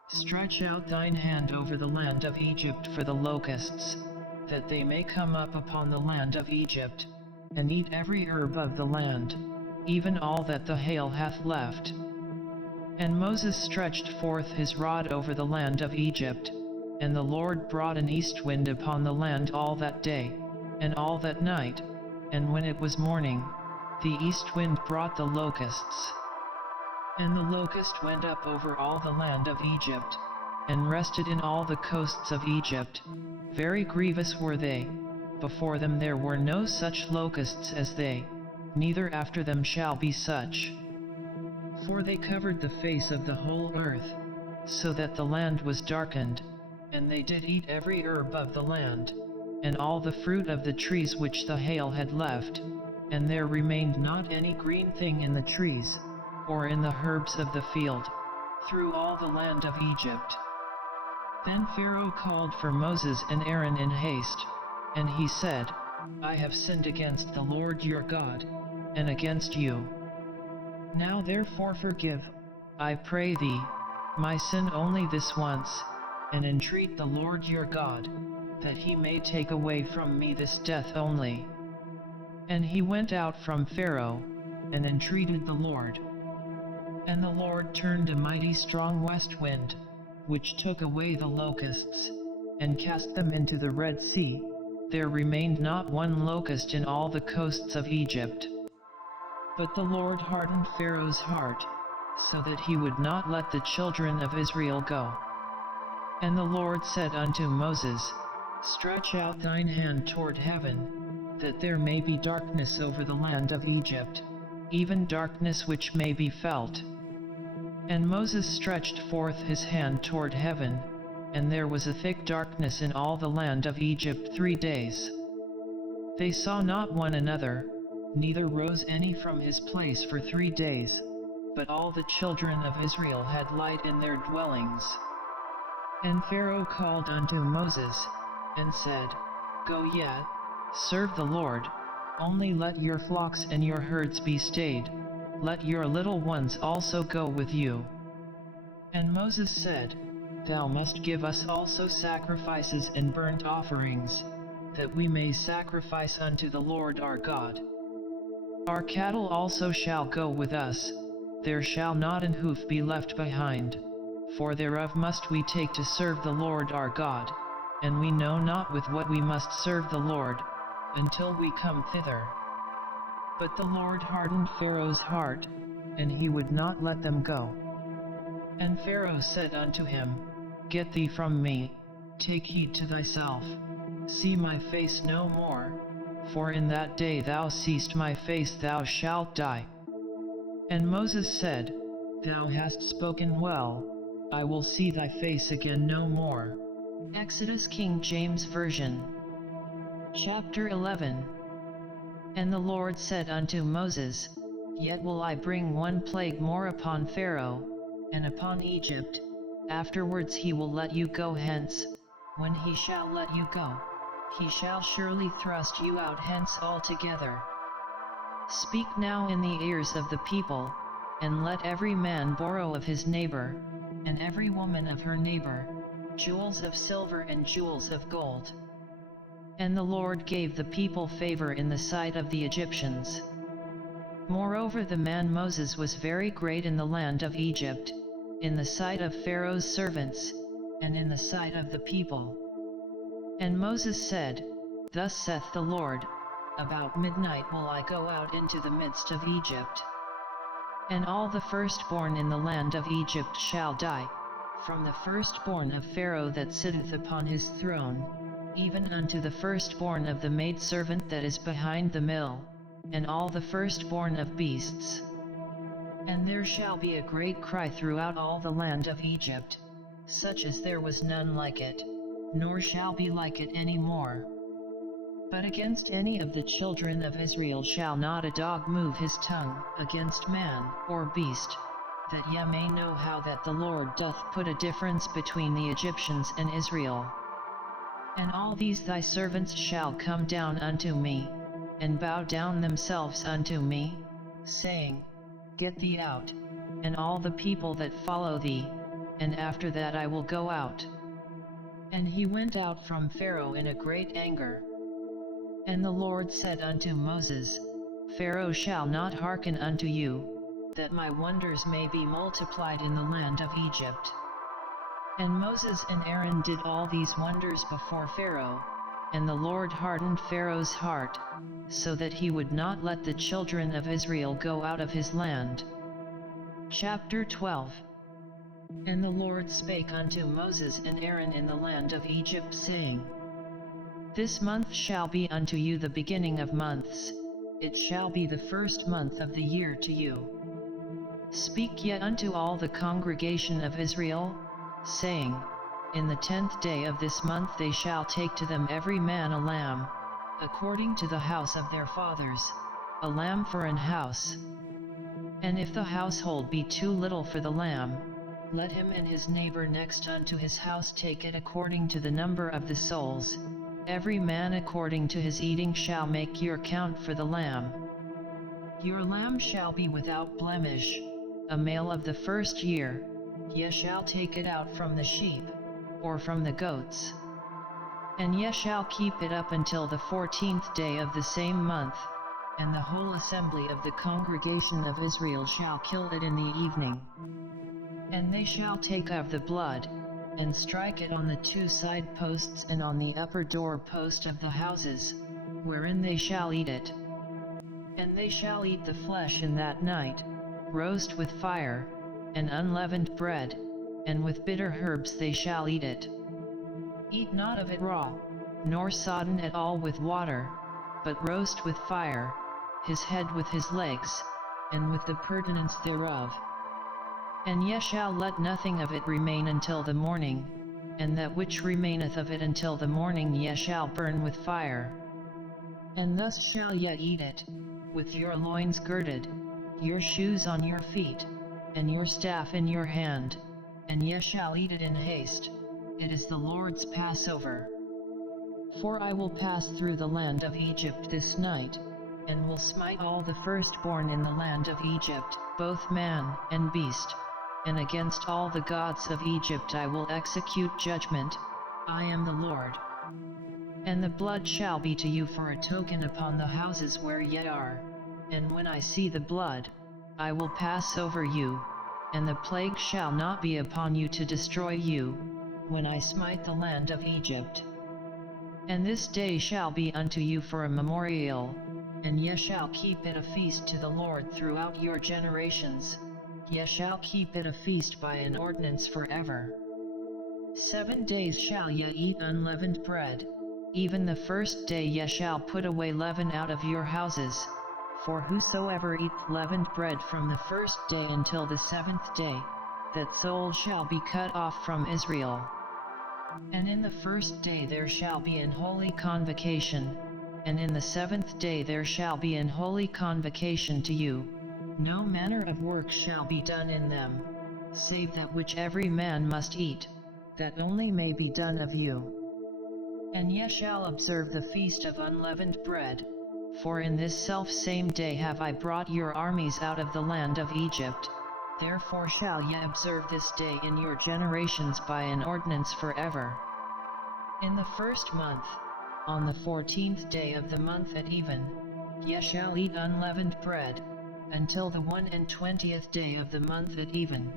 Stretch out thine hand over the land of Egypt for the locusts, that they may come up upon the land of Egypt, and eat every herb of the land, even all that the hail hath left. And Moses stretched forth his rod over the land of Egypt, and the Lord brought an east wind upon the land all that day, and all that night, and when it was morning, the east wind brought the locusts. And the locust went up over all the land of Egypt, and rested in all the coasts of Egypt. Very grievous were they, before them there were no such locusts as they, neither after them shall be such. For they covered the face of the whole earth, so that the land was darkened, and they did eat every herb of the land, and all the fruit of the trees which the hail had left, and there remained not any green thing in the trees, or in the herbs of the field, through all the land of Egypt. Then Pharaoh called for Moses and Aaron in haste, and he said, I have sinned against the Lord your God, and against you. Now therefore forgive, I pray thee, my sin only this once, and entreat the Lord your God, that he may take away from me this death only. And he went out from Pharaoh, and entreated the Lord. And the Lord turned a mighty strong west wind, which took away the locusts, and cast them into the Red Sea. There remained not one locust in all the coasts of Egypt. But the Lord hardened Pharaoh's heart, so that he would not let the children of Israel go. And the Lord said unto Moses, Stretch out thine hand toward heaven, that there may be darkness over the land of Egypt, even darkness which may be felt. And Moses stretched forth his hand toward heaven, and there was a thick darkness in all the land of Egypt 3 days. They saw not one another, neither rose any from his place for 3 days, but all the children of Israel had light in their dwellings. And Pharaoh called unto Moses, and said, Go yet, serve the Lord, only let your flocks and your herds be stayed, let your little ones also go with you. And Moses said, Thou must give us also sacrifices and burnt offerings, that we may sacrifice unto the Lord our God. Our cattle also shall go with us, there shall not an hoof be left behind, for thereof must we take to serve the Lord our God, and we know not with what we must serve the Lord, until we come thither. But the Lord hardened Pharaoh's heart, and he would not let them go. And Pharaoh said unto him, Get thee from me, take heed to thyself, see my face no more, for in that day thou seest my face thou shalt die. And Moses said, Thou hast spoken well, I will see thy face again no more. Exodus King James Version. Chapter 11. And the Lord said unto Moses, Yet will I bring one plague more upon Pharaoh, and upon Egypt, afterwards he will let you go hence. When he shall let you go, he shall surely thrust you out hence altogether. Speak now in the ears of the people, and let every man borrow of his neighbor, and every woman of her neighbor, jewels of silver and jewels of gold. And the Lord gave the people favor in the sight of the Egyptians. Moreover, the man Moses was very great in the land of Egypt, in the sight of Pharaoh's servants, and in the sight of the people. And Moses said, Thus saith the Lord, About midnight will I go out into the midst of Egypt. And all the firstborn in the land of Egypt shall die, from the firstborn of Pharaoh that sitteth upon his throne, even unto the firstborn of the maidservant that is behind the mill, and all the firstborn of beasts. And there shall be a great cry throughout all the land of Egypt, such as there was none like it, nor shall be like it any more. But against any of the children of Israel shall not a dog move his tongue against man or beast, that ye may know how that the Lord doth put a difference between the Egyptians and Israel. And all these thy servants shall come down unto me, and bow down themselves unto me, saying, Get thee out, and all the people that follow thee, and after that I will go out. And he went out from Pharaoh in a great anger. And the Lord said unto Moses, Pharaoh shall not hearken unto you, that my wonders may be multiplied in the land of Egypt. And Moses and Aaron did all these wonders before Pharaoh, and the Lord hardened Pharaoh's heart, so that he would not let the children of Israel go out of his land. Chapter 12. And the Lord spake unto Moses and Aaron in the land of Egypt, saying, This month shall be unto you the beginning of months, it shall be the first month of the year to you. Speak yet unto all the congregation of Israel, saying, In the 10th day of this month they shall take to them every man a lamb, according to the house of their fathers, a lamb for an house. And if the household be too little for the lamb, let him and his neighbor next unto his house take it according to the number of the souls, every man according to his eating shall make your count for the lamb. Your lamb shall be without blemish, a male of the first year, ye shall take it out from the sheep, or from the goats. And ye shall keep it up until the 14th day of the same month, and the whole assembly of the congregation of Israel shall kill it in the evening. And they shall take of the blood, and strike it on the two side posts and on the upper door post of the houses, wherein they shall eat it. And they shall eat the flesh in that night, roast with fire, and unleavened bread, and with bitter herbs they shall eat it. Eat not of it raw, nor sodden at all with water, but roast with fire, his head with his legs, and with the purtenance thereof. And ye shall let nothing of it remain until the morning, and that which remaineth of it until the morning ye shall burn with fire. And thus shall ye eat it, with your loins girded, your shoes on your feet, and your staff in your hand, and ye shall eat it in haste. It is the Lord's Passover. For I will pass through the land of Egypt this night, and will smite all the firstborn in the land of Egypt, both man and beast, and against all the gods of Egypt I will execute judgment. I am the Lord. And the blood shall be to you for a token upon the houses where ye are, and when I see the blood, I will pass over you, and the plague shall not be upon you to destroy you, when I smite the land of Egypt. And this day shall be unto you for a memorial, and ye shall keep it a feast to the Lord throughout your generations. Ye shall keep it a feast by an ordinance forever. 7 days shall ye eat unleavened bread, even the first day ye shall put away leaven out of your houses, for whosoever eats leavened bread from the first day until the 7th day, that soul shall be cut off from Israel. And in the first day there shall be an holy convocation, and in the 7th day there shall be an holy convocation to you. No manner of work shall be done in them, save that which every man must eat, that only may be done of you. And ye shall observe the feast of unleavened bread, for in this self-same day have I brought your armies out of the land of Egypt. Therefore shall ye observe this day in your generations by an ordinance forever. In the first month, on the 14th day of the month at even, ye shall eat unleavened bread, until the 21st day of the month at even.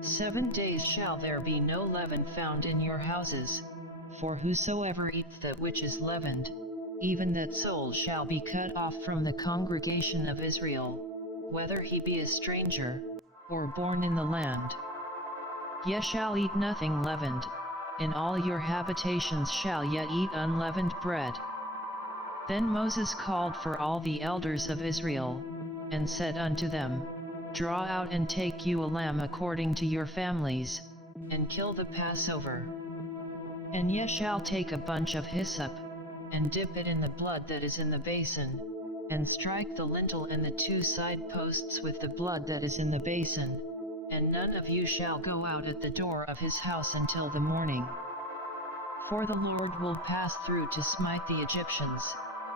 7 days shall there be no leaven found in your houses, for whosoever eats that which is leavened, even that soul shall be cut off from the congregation of Israel, whether he be a stranger, or born in the land. Ye shall eat nothing leavened, in all your habitations shall ye eat unleavened bread. Then Moses called for all the elders of Israel, and said unto them, Draw out and take you a lamb according to your families, and kill the Passover. And ye shall take a bunch of hyssop, and dip it in the blood that is in the basin, and strike the lintel and the two side posts with the blood that is in the basin, and none of you shall go out at the door of his house until the morning. For the Lord will pass through to smite the Egyptians,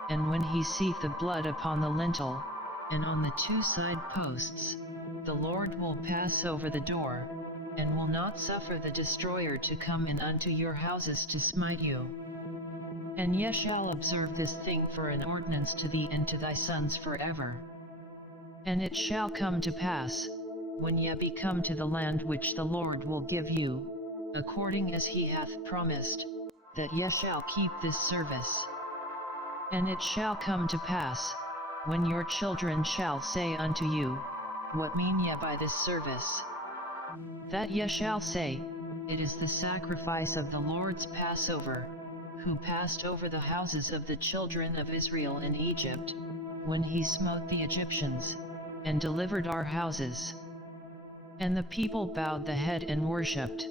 and when he seeth the blood upon the lintel, and on the two side posts, the Lord will pass over the door, and will not suffer the destroyer to come in unto your houses to smite you. And ye shall observe this thing for an ordinance to thee and to thy sons forever. And it shall come to pass, when ye be come to the land which the Lord will give you, according as he hath promised, that ye shall keep this service. And it shall come to pass, when your children shall say unto you, What mean ye by this service? That ye shall say, It is the sacrifice of the Lord's Passover, who passed over the houses of the children of Israel in Egypt, when he smote the Egyptians, and delivered our houses. And the people bowed the head and worshipped.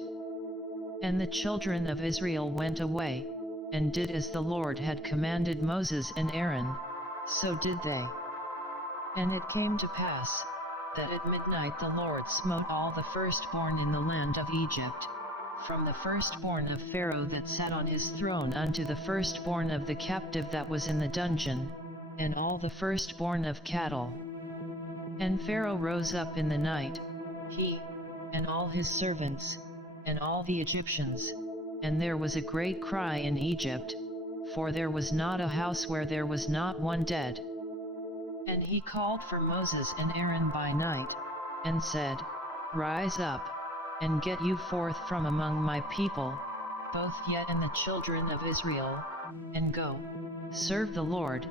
And the children of Israel went away, and did as the Lord had commanded Moses and Aaron, so did they. And it came to pass, that at midnight the Lord smote all the firstborn in the land of Egypt, from the firstborn of Pharaoh that sat on his throne unto the firstborn of the captive that was in the dungeon, and all the firstborn of cattle. And Pharaoh rose up in the night, he, and all his servants, and all the Egyptians, and there was a great cry in Egypt, for there was not a house where there was not one dead. And he called for Moses and Aaron by night, and said, Rise up, and get you forth from among my people, both ye and the children of Israel, and go, serve the Lord,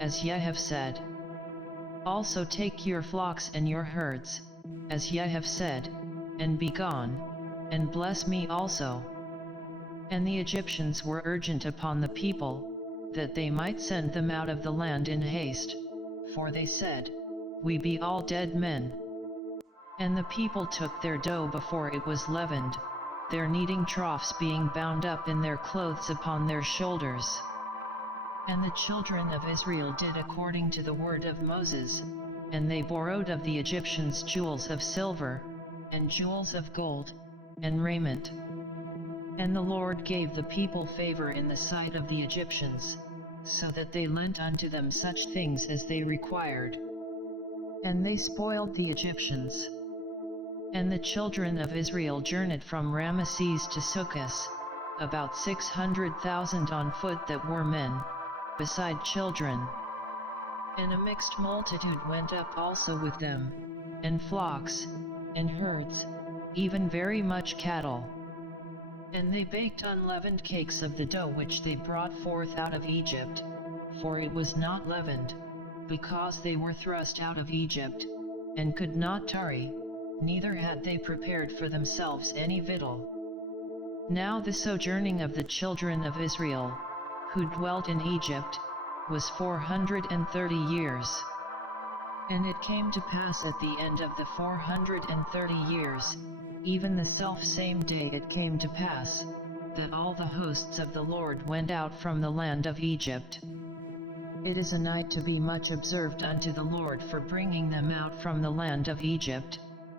as ye have said. Also take your flocks and your herds, as ye have said, and be gone, and bless me also. And the Egyptians were urgent upon the people, that they might send them out of the land in haste, for they said, We be all dead men. And the people took their dough before it was leavened, their kneading troughs being bound up in their clothes upon their shoulders. And the children of Israel did according to the word of Moses, and they borrowed of the Egyptians jewels of silver, and jewels of gold, and raiment. And the Lord gave the people favor in the sight of the Egyptians, so that they lent unto them such things as they required. And they spoiled the Egyptians. And the children of Israel journeyed from Ramesses to Succoth, about 600,000 on foot that were men, beside children. And a mixed multitude went up also with them, and flocks, and herds, even very much cattle. And they baked unleavened cakes of the dough which they brought forth out of Egypt, for it was not leavened, because they were thrust out of Egypt, and could not tarry, neither had they prepared for themselves any victual. Now the sojourning of the children of Israel, who dwelt in Egypt, was 430 years. And it came to pass at the end of the 430 years, even the selfsame day it came to pass, that all the hosts of the Lord went out from the land of Egypt. It is a night to be much observed unto the Lord for bringing them out from the land of Egypt.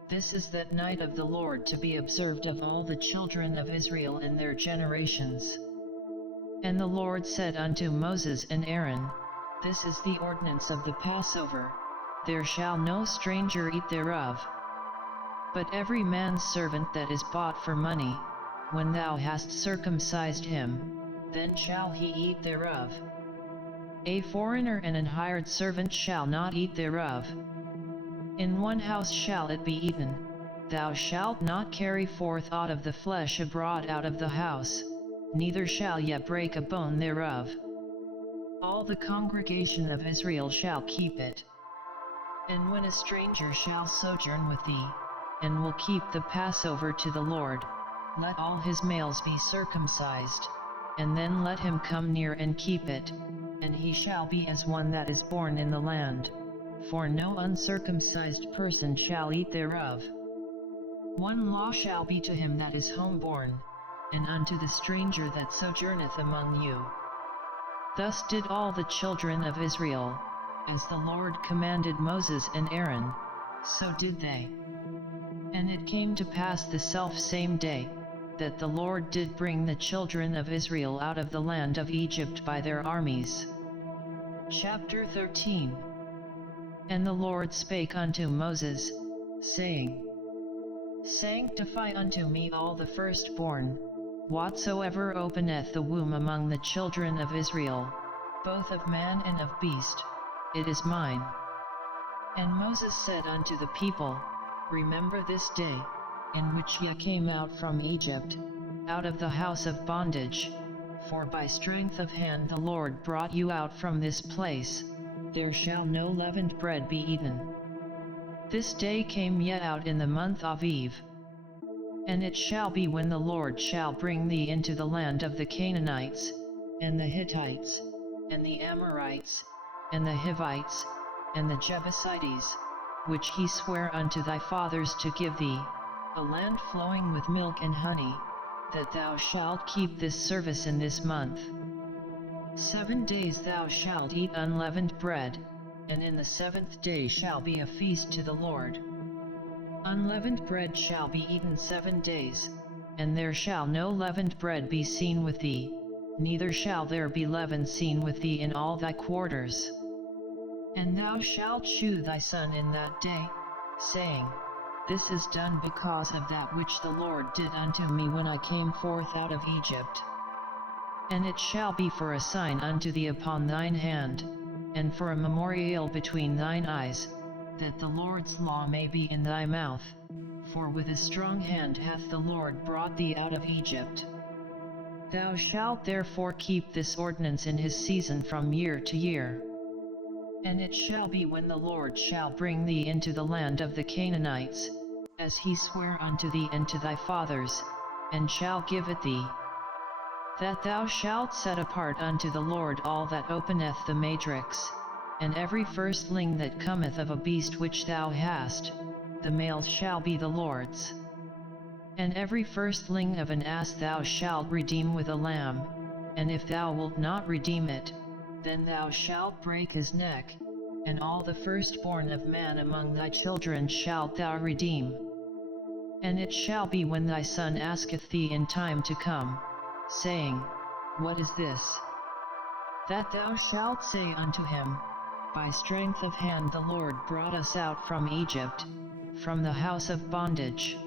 This is that night of the Lord to be observed of all the children of Israel in their generations. And the Lord said unto Moses and Aaron, This is the ordinance of the Passover, there shall no stranger eat thereof. But every man's servant that is bought for money, when thou hast circumcised him, then shall he eat thereof. A foreigner and an hired servant shall not eat thereof. In one house shall it be eaten, thou shalt not carry forth aught of the flesh abroad out of the house, neither shall ye break a bone thereof. All the congregation of Israel shall keep it. And when a stranger shall sojourn with thee, and will keep the Passover to the Lord, let all his males be circumcised, and then let him come near and keep it, and he shall be as one that is born in the land, for no uncircumcised person shall eat thereof. One law shall be to him that is homeborn, and unto the stranger that sojourneth among you. Thus did all the children of Israel, as the Lord commanded Moses and Aaron, so did they. And it came to pass the selfsame day, that the Lord did bring the children of Israel out of the land of Egypt by their armies. Chapter 13. And the Lord spake unto Moses, saying, Sanctify unto me all the firstborn, whatsoever openeth the womb among the children of Israel, both of man and of beast, it is mine. And Moses said unto the people, Remember this day, in which ye came out from Egypt, out of the house of bondage, for by strength of hand the Lord brought you out from this place, there shall no leavened bread be eaten. This day came ye out in the month of Aviv. And it shall be when the Lord shall bring thee into the land of the Canaanites, and the Hittites, and the Amorites, and the Hivites, and the Jebusites, which he sware unto thy fathers to give thee, a land flowing with milk and honey, that thou shalt keep this service in this month. 7 days thou shalt eat unleavened bread, and in the 7th day shall be a feast to the Lord. Unleavened bread shall be eaten 7 days, and there shall no leavened bread be seen with thee, neither shall there be leaven seen with thee in all thy quarters. And thou shalt shew thy son in that day, saying, This is done because of that which the Lord did unto me when I came forth out of Egypt. And it shall be for a sign unto thee upon thine hand, and for a memorial between thine eyes, that the Lord's law may be in thy mouth. For with a strong hand hath the Lord brought thee out of Egypt. Thou shalt therefore keep this ordinance in his season from year to year. And it shall be when the Lord shall bring thee into the land of the Canaanites, as he sware unto thee and to thy fathers, and shall give it thee, that thou shalt set apart unto the Lord all that openeth the matrix, and every firstling that cometh of a beast which thou hast, the male shall be the Lord's. And every firstling of an ass thou shalt redeem with a lamb, and if thou wilt not redeem it, then thou shalt break his neck, and all the firstborn of man among thy children shalt thou redeem. And it shall be when thy son asketh thee in time to come, saying, What is this? That thou shalt say unto him, By strength of hand the Lord brought us out from Egypt, from the house of bondage.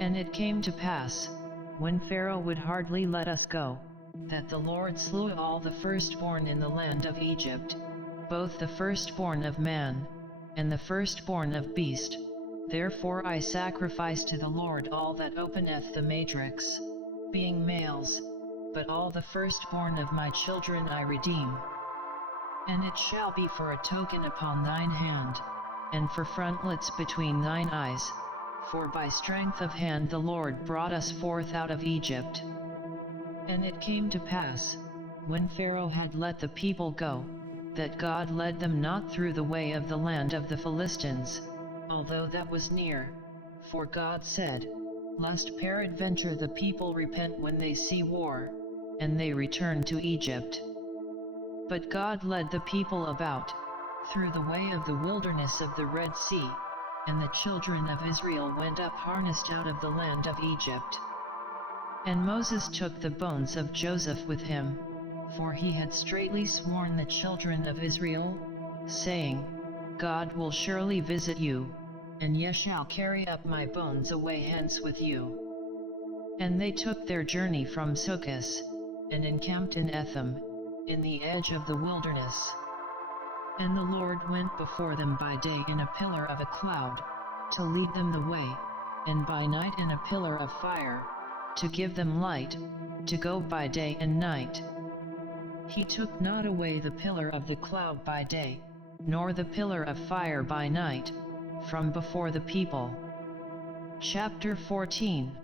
And it came to pass, when Pharaoh would hardly let us go, that the Lord slew all the firstborn in the land of Egypt, both the firstborn of man, and the firstborn of beast. Therefore I sacrifice to the Lord all that openeth the matrix, being males, but all the firstborn of my children I redeem. And it shall be for a token upon thine hand, and for frontlets between thine eyes, for by strength of hand the Lord brought us forth out of Egypt. And it came to pass, when Pharaoh had let the people go, that God led them not through the way of the land of the Philistines, although that was near, for God said, Lest peradventure the people repent when they see war, and they return to Egypt. But God led the people about, through the way of the wilderness of the Red Sea, and the children of Israel went up harnessed out of the land of Egypt. And Moses took the bones of Joseph with him, for he had straitly sworn the children of Israel, saying, God will surely visit you, and ye shall carry up my bones away hence with you. And they took their journey from Succoth, and encamped in Etham, in the edge of the wilderness. And the Lord went before them by day in a pillar of a cloud, to lead them the way, and by night in a pillar of fire, to give them light, to go by day and night. He took not away the pillar of the cloud by day, nor the pillar of fire by night, from before the people. Chapter 14.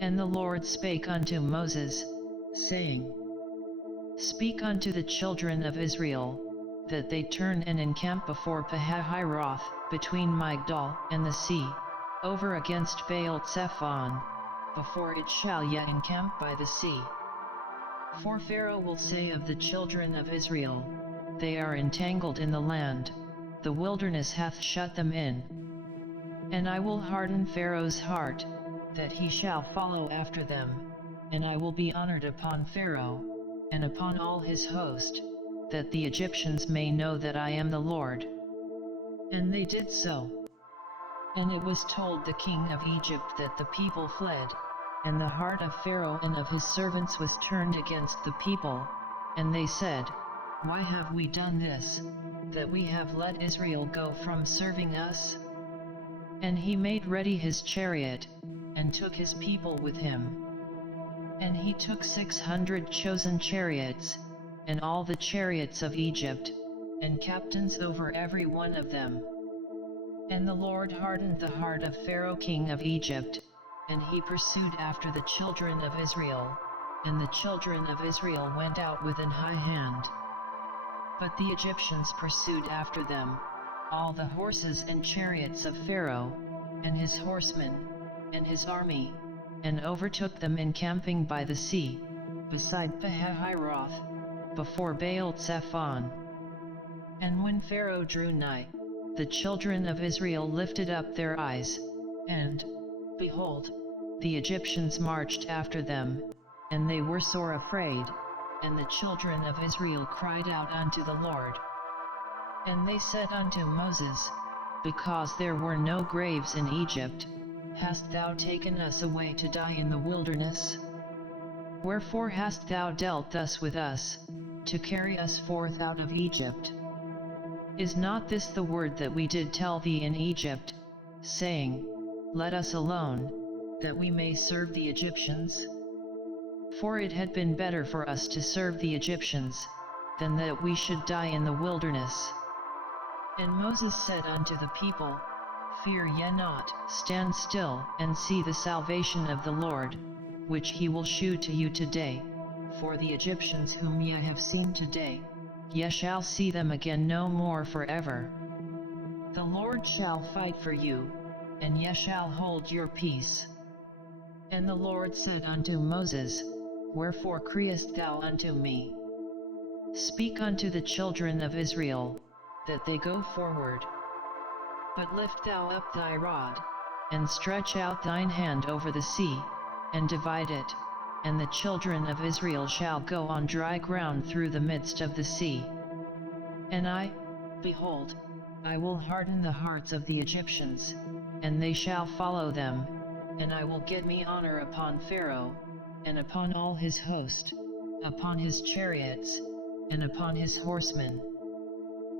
And the Lord spake unto Moses, saying, Speak unto the children of Israel, that they turn and encamp before Pihahiroth, between Migdol and the sea, over against Baal-Zephon, before it shall yet encamp by the sea. For Pharaoh will say of the children of Israel, They are entangled in the land, the wilderness hath shut them in. And I will harden Pharaoh's heart, that he shall follow after them, and I will be honored upon Pharaoh, and upon all his host, that the Egyptians may know that I am the Lord. And they did so. And it was told the king of Egypt that the people fled, and the heart of Pharaoh and of his servants was turned against the people, and they said, Why have we done this, that we have let Israel go from serving us? And he made ready his chariot, and took his people with him. And he took 600 chosen chariots, and all the chariots of Egypt, and captains over every one of them. And the Lord hardened the heart of Pharaoh king of Egypt, and he pursued after the children of Israel, and the children of Israel went out with an high hand. But the Egyptians pursued after them, all the horses and chariots of Pharaoh, and his horsemen, and his army, and overtook them encamping by the sea, beside Pihahiroth, before Baal-Zephon. And when Pharaoh drew nigh, the children of Israel lifted up their eyes, and, behold, the Egyptians marched after them, and they were sore afraid, and the children of Israel cried out unto the Lord. And they said unto Moses, Because there were no graves in Egypt, hast thou taken us away to die in the wilderness? Wherefore hast thou dealt thus with us, to carry us forth out of Egypt. Is not this the word that we did tell thee in Egypt, saying, Let us alone, that we may serve the Egyptians? For it had been better for us to serve the Egyptians, than that we should die in the wilderness. And Moses said unto the people, Fear ye not, stand still, and see the salvation of the Lord, which he will shew to you today. For the Egyptians whom ye have seen today, ye shall see them again no more forever. The Lord shall fight for you, and ye shall hold your peace. And the Lord said unto Moses, Wherefore criest thou unto me? Speak unto the children of Israel, that they go forward. But lift thou up thy rod, and stretch out thine hand over the sea, and divide it, and the children of Israel shall go on dry ground through the midst of the sea. And I, behold, I will harden the hearts of the Egyptians, and they shall follow them, and I will get me honor upon Pharaoh, and upon all his host, upon his chariots, and upon his horsemen.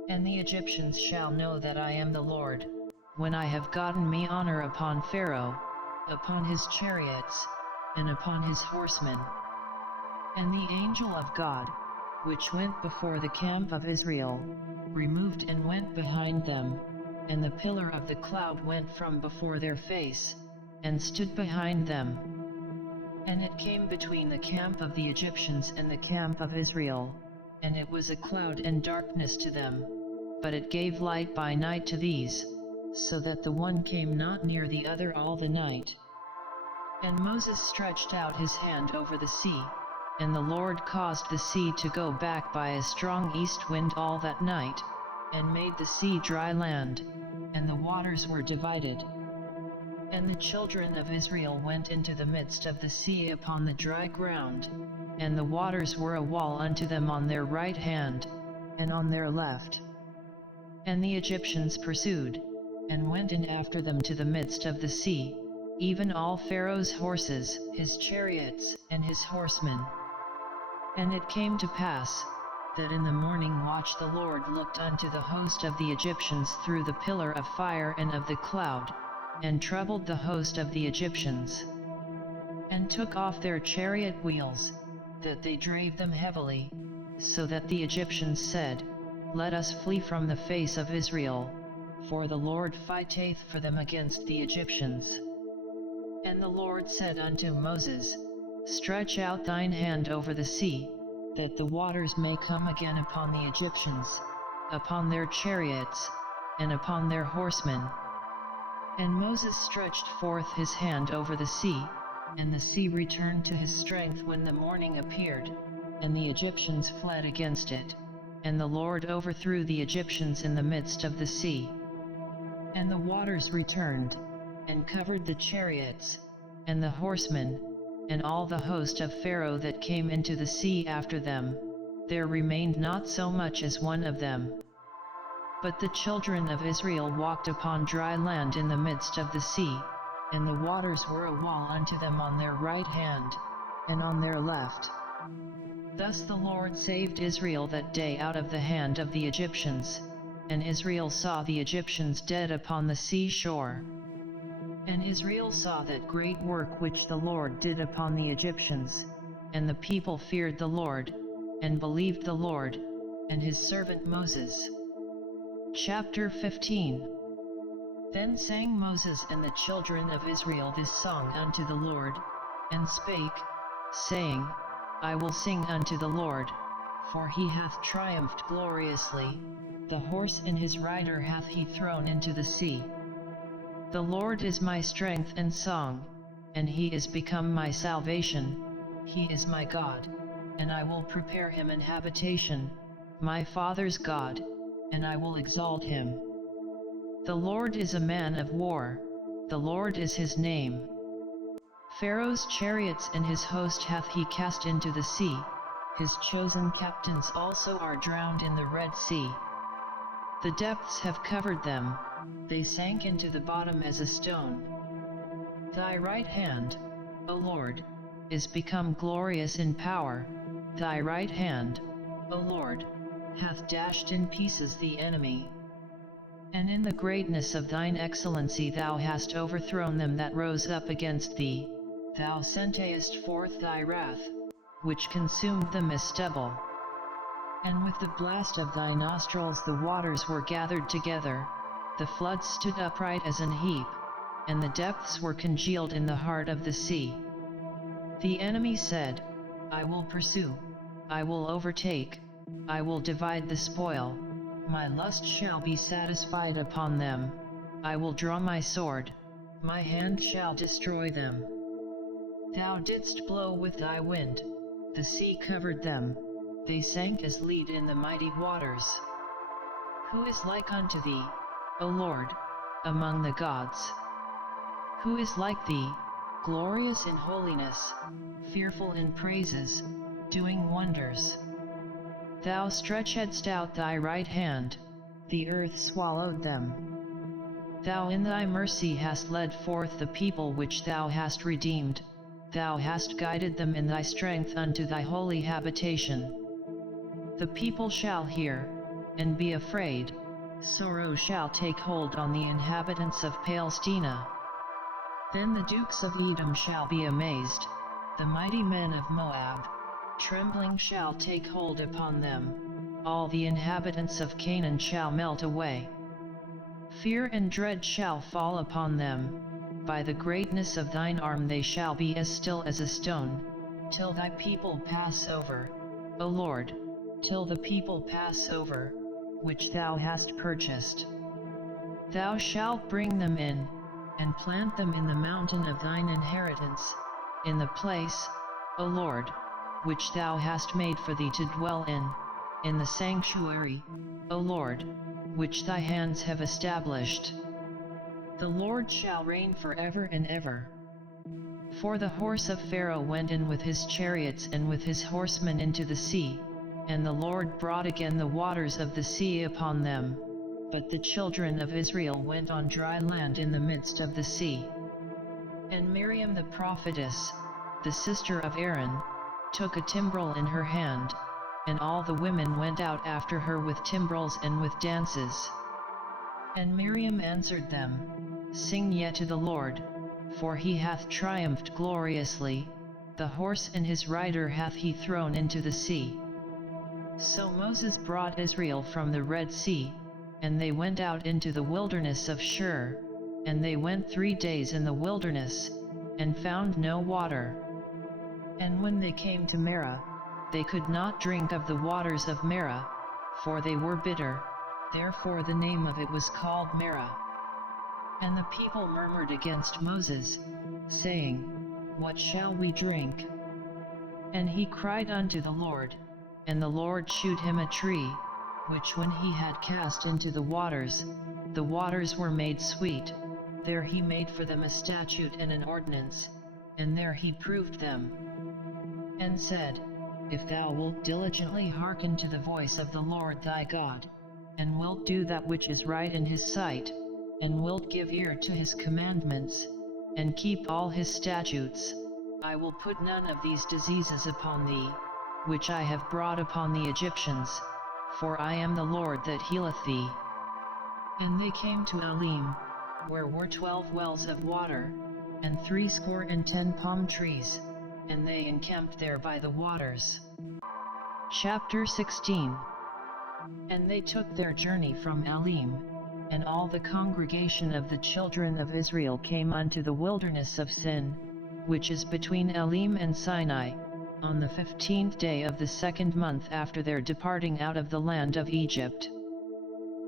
And the Egyptians shall know that I am the Lord, when I have gotten me honor upon Pharaoh, upon his chariots, and upon his horsemen. And the angel of God, which went before the camp of Israel, removed and went behind them, and the pillar of the cloud went from before their face, and stood behind them. And it came between the camp of the Egyptians and the camp of Israel, and it was a cloud and darkness to them, but it gave light by night to these, so that the one came not near the other all the night. And Moses stretched out his hand over the sea, and the Lord caused the sea to go back by a strong east wind all that night, and made the sea dry land, and the waters were divided. And the children of Israel went into the midst of the sea upon the dry ground, and the waters were a wall unto them on their right hand, and on their left. And the Egyptians pursued, and went in after them to the midst of the sea, even all Pharaoh's horses, his chariots, and his horsemen. And it came to pass, that in the morning watch the Lord looked unto the host of the Egyptians through the pillar of fire and of the cloud, and troubled the host of the Egyptians, and took off their chariot wheels, that they drave them heavily, so that the Egyptians said, Let us flee from the face of Israel, for the Lord fighteth for them against the Egyptians. And the Lord said unto Moses, Stretch out thine hand over the sea, that the waters may come again upon the Egyptians, upon their chariots, and upon their horsemen. And Moses stretched forth his hand over the sea, and the sea returned to his strength when the morning appeared, and the Egyptians fled against it, and the Lord overthrew the Egyptians in the midst of the sea. And the waters returned, and covered the chariots, and the horsemen, and all the host of Pharaoh that came into the sea after them, there remained not so much as one of them. But the children of Israel walked upon dry land in the midst of the sea, and the waters were a wall unto them on their right hand, and on their left. Thus the Lord saved Israel that day out of the hand of the Egyptians, and Israel saw the Egyptians dead upon the sea shore. And Israel saw that great work which the Lord did upon the Egyptians, and the people feared the Lord, and believed the Lord, and his servant Moses. Chapter 15. Then sang Moses and the children of Israel this song unto the Lord, and spake, saying, I will sing unto the Lord, for he hath triumphed gloriously, the horse and his rider hath he thrown into the sea. The Lord is my strength and song, and he is become my salvation. He is my God, and I will prepare him an habitation, my father's God, and I will exalt him. The Lord is a man of war, the Lord is his name. Pharaoh's chariots and his host hath he cast into the sea, his chosen captains also are drowned in the Red Sea. The depths have covered them, they sank into the bottom as a stone. Thy right hand, O Lord, is become glorious in power, thy right hand, O Lord, hath dashed in pieces the enemy. And in the greatness of thine excellency thou hast overthrown them that rose up against thee, thou sentest forth thy wrath, which consumed them as stubble. And with the blast of thy nostrils the waters were gathered together, the floods stood upright as an heap, and the depths were congealed in the heart of the sea. The enemy said, I will pursue, I will overtake, I will divide the spoil, my lust shall be satisfied upon them, I will draw my sword, my hand shall destroy them. Thou didst blow with thy wind, the sea covered them, they sank as lead in the mighty waters. Who is like unto thee, O Lord, among the gods? Who is like thee, glorious in holiness, fearful in praises, doing wonders? Thou stretchedst out thy right hand, the earth swallowed them. Thou in thy mercy hast led forth the people which thou hast redeemed, thou hast guided them in thy strength unto thy holy habitation. The people shall hear, and be afraid, sorrow shall take hold on the inhabitants of Palestina. Then the dukes of Edom shall be amazed, the mighty men of Moab, trembling shall take hold upon them, all the inhabitants of Canaan shall melt away. Fear and dread shall fall upon them, by the greatness of thine arm they shall be as still as a stone, till thy people pass over, O Lord, till the people pass over, which thou hast purchased. Thou shalt bring them in, and plant them in the mountain of thine inheritance, in the place, O Lord, which thou hast made for thee to dwell in the sanctuary, O Lord, which thy hands have established. The Lord shall reign forever and ever. For the horse of Pharaoh went in with his chariots and with his horsemen into the sea, and the Lord brought again the waters of the sea upon them, but the children of Israel went on dry land in the midst of the sea. And Miriam the prophetess, the sister of Aaron, took a timbrel in her hand, and all the women went out after her with timbrels and with dances. And Miriam answered them, Sing yet to the Lord, for he hath triumphed gloriously, the horse and his rider hath he thrown into the sea. So Moses brought Israel from the Red Sea, and they went out into the wilderness of Shur, and they went 3 days in the wilderness, and found no water. And when they came to Marah, they could not drink of the waters of Marah, for they were bitter, therefore the name of it was called Marah. And the people murmured against Moses, saying, What shall we drink? And he cried unto the Lord, and the Lord shewed him a tree, which when he had cast into the waters were made sweet, there he made for them a statute and an ordinance, and there he proved them. And said, If thou wilt diligently hearken to the voice of the Lord thy God, and wilt do that which is right in his sight, and wilt give ear to his commandments, and keep all his statutes, I will put none of these diseases upon thee, which I have brought upon the Egyptians, for I am the Lord that healeth thee. And they came to Elim, where were 12 wells of water, and 70 palm trees, and they encamped there by the waters. Chapter 16. And they took their journey from Elim, and all the congregation of the children of Israel came unto the wilderness of Sin, which is between Elim and Sinai, on the 15th day of the 2nd month after their departing out of the land of Egypt.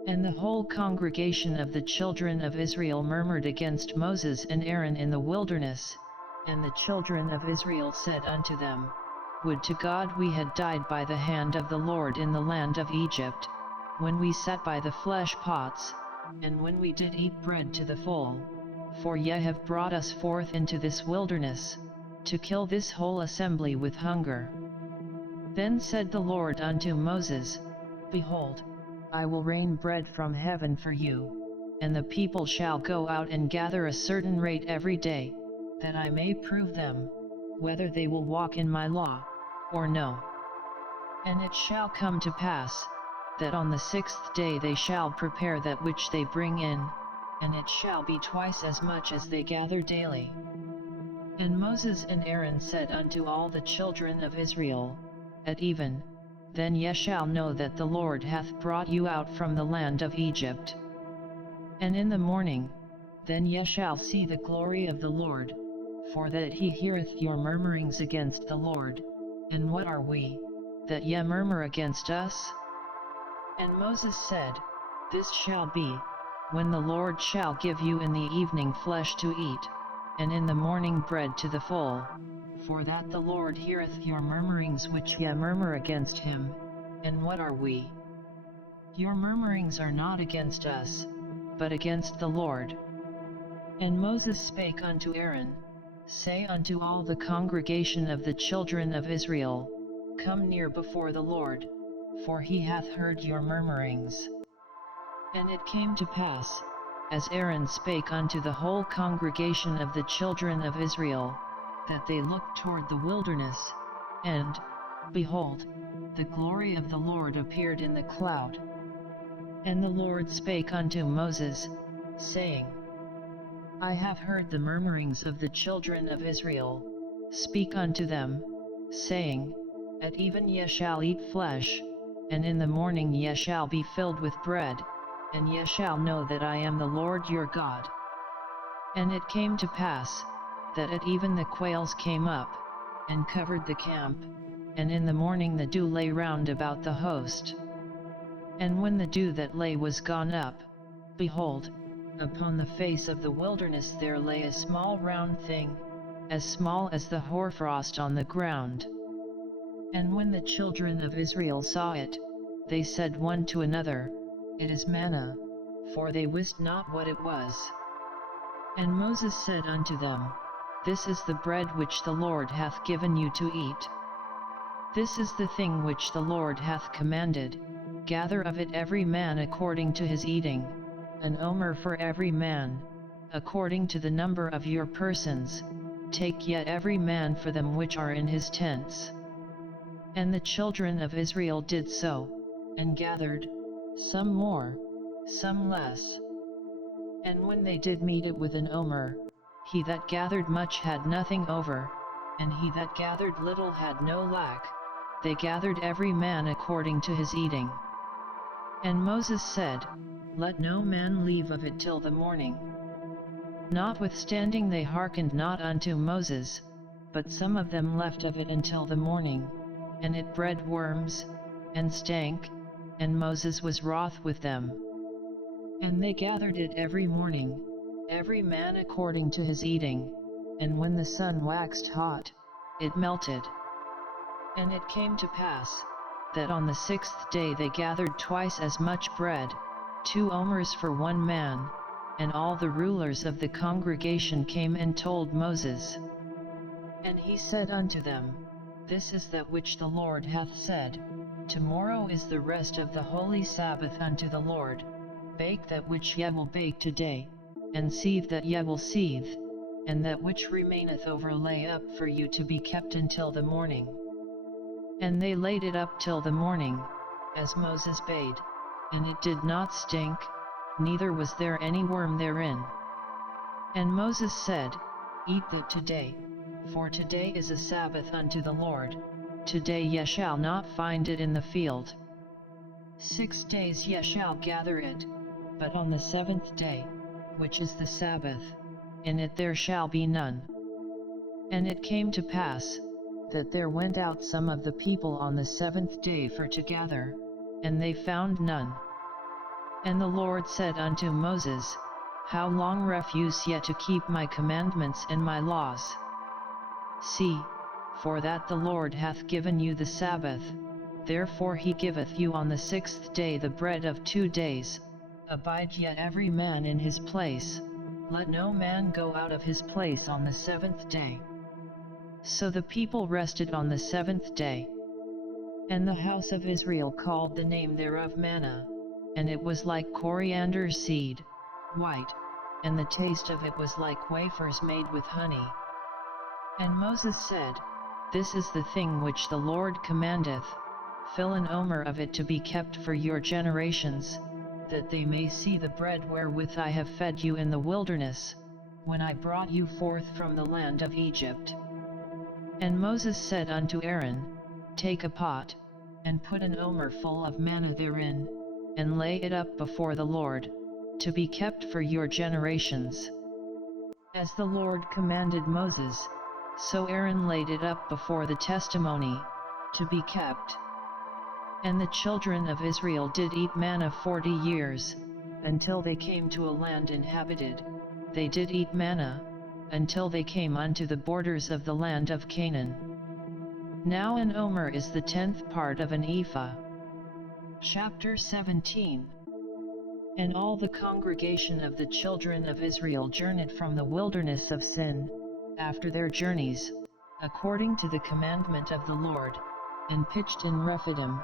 And the whole congregation of the children of Israel murmured against Moses and Aaron in the wilderness, and the children of Israel said unto them, Would to God we had died by the hand of the Lord in the land of Egypt, when we sat by the flesh pots, and when we did eat bread to the full, for ye have brought us forth into this wilderness, to kill this whole assembly with hunger. Then said the Lord unto Moses, Behold, I will rain bread from heaven for you, and the people shall go out and gather a certain rate every day, that I may prove them, whether they will walk in my law, or no. And it shall come to pass, that on the 6th day they shall prepare that which they bring in, and it shall be twice as much as they gather daily. And Moses and Aaron said unto all the children of Israel, At even, then ye shall know that the Lord hath brought you out from the land of Egypt. And in the morning, then ye shall see the glory of the Lord, for that he heareth your murmurings against the Lord. And what are we, that ye murmur against us? And Moses said, This shall be, when the Lord shall give you in the evening flesh to eat, and in the morning bread to the full, for that the Lord heareth your murmurings which ye murmur against him. And what are we? Your murmurings are not against us, but against the Lord. And Moses spake unto Aaron, Say unto all the congregation of the children of Israel, Come near before the Lord, for he hath heard your murmurings. And it came to pass, as Aaron spake unto the whole congregation of the children of Israel, that they looked toward the wilderness, and, behold, the glory of the Lord appeared in the cloud. And the Lord spake unto Moses, saying, I have heard the murmurings of the children of Israel. Speak unto them, saying, At even ye shall eat flesh, and in the morning ye shall be filled with bread, and ye shall know that I am the Lord your God. And it came to pass, that at even the quails came up, and covered the camp, and in the morning the dew lay round about the host. And when the dew that lay was gone up, behold, upon the face of the wilderness there lay a small round thing, as small as the hoarfrost on the ground. And when the children of Israel saw it, they said one to another, It is manna, for they wist not what it was. And Moses said unto them, This is the bread which the Lord hath given you to eat. This is the thing which the Lord hath commanded, gather of it every man according to his eating, an omer for every man, according to the number of your persons, take yet every man for them which are in his tents. And the children of Israel did so, and gathered, some more, some less. And when they did meet it with an omer, he that gathered much had nothing over, and he that gathered little had no lack, they gathered every man according to his eating. And Moses said, Let no man leave of it till the morning. Notwithstanding they hearkened not unto Moses, but some of them left of it until the morning, and it bred worms, and stank, and Moses was wroth with them. And they gathered it every morning, every man according to his eating, and when the sun waxed hot, it melted. And it came to pass, that on the 6th day they gathered twice as much bread, 2 omers for one man, and all the rulers of the congregation came and told Moses. And he said unto them, This is that which the Lord hath said, Tomorrow is the rest of the holy Sabbath unto the Lord. Bake that which ye will bake today, and seethe that ye will seethe, and that which remaineth over lay up for you to be kept until the morning. And they laid it up till the morning, as Moses bade, and it did not stink, neither was there any worm therein. And Moses said, Eat it today, for today is a Sabbath unto the Lord, today ye shall not find it in the field. 6 days ye shall gather it, but on the 7th day, which is the Sabbath, in it there shall be none. And it came to pass, that there went out some of the people on the 7th day for to gather, and they found none. And the Lord said unto Moses, How long refuse ye to keep my commandments and my laws? See, for that the Lord hath given you the Sabbath, therefore he giveth you on the 6th day the bread of 2 days, abide yet every man in his place, let no man go out of his place on the 7th day. So the people rested on the 7th day. And the house of Israel called the name thereof manna, and it was like coriander seed, white, and the taste of it was like wafers made with honey. And Moses said, This is the thing which the Lord commandeth, fill an omer of it to be kept for your generations, that they may see the bread wherewith I have fed you in the wilderness, when I brought you forth from the land of Egypt. And Moses said unto Aaron, Take a pot, and put an omer full of manna therein, and lay it up before the Lord, to be kept for your generations. As the Lord commanded Moses, so Aaron laid it up before the testimony, to be kept. And the children of Israel did eat manna 40 years, until they came to a land inhabited. They did eat manna, until they came unto the borders of the land of Canaan. Now an omer is the 10th part of an ephah. Chapter 17. And all the congregation of the children of Israel journeyed from the wilderness of Sin, after their journeys, according to the commandment of the Lord, and pitched in Rephidim,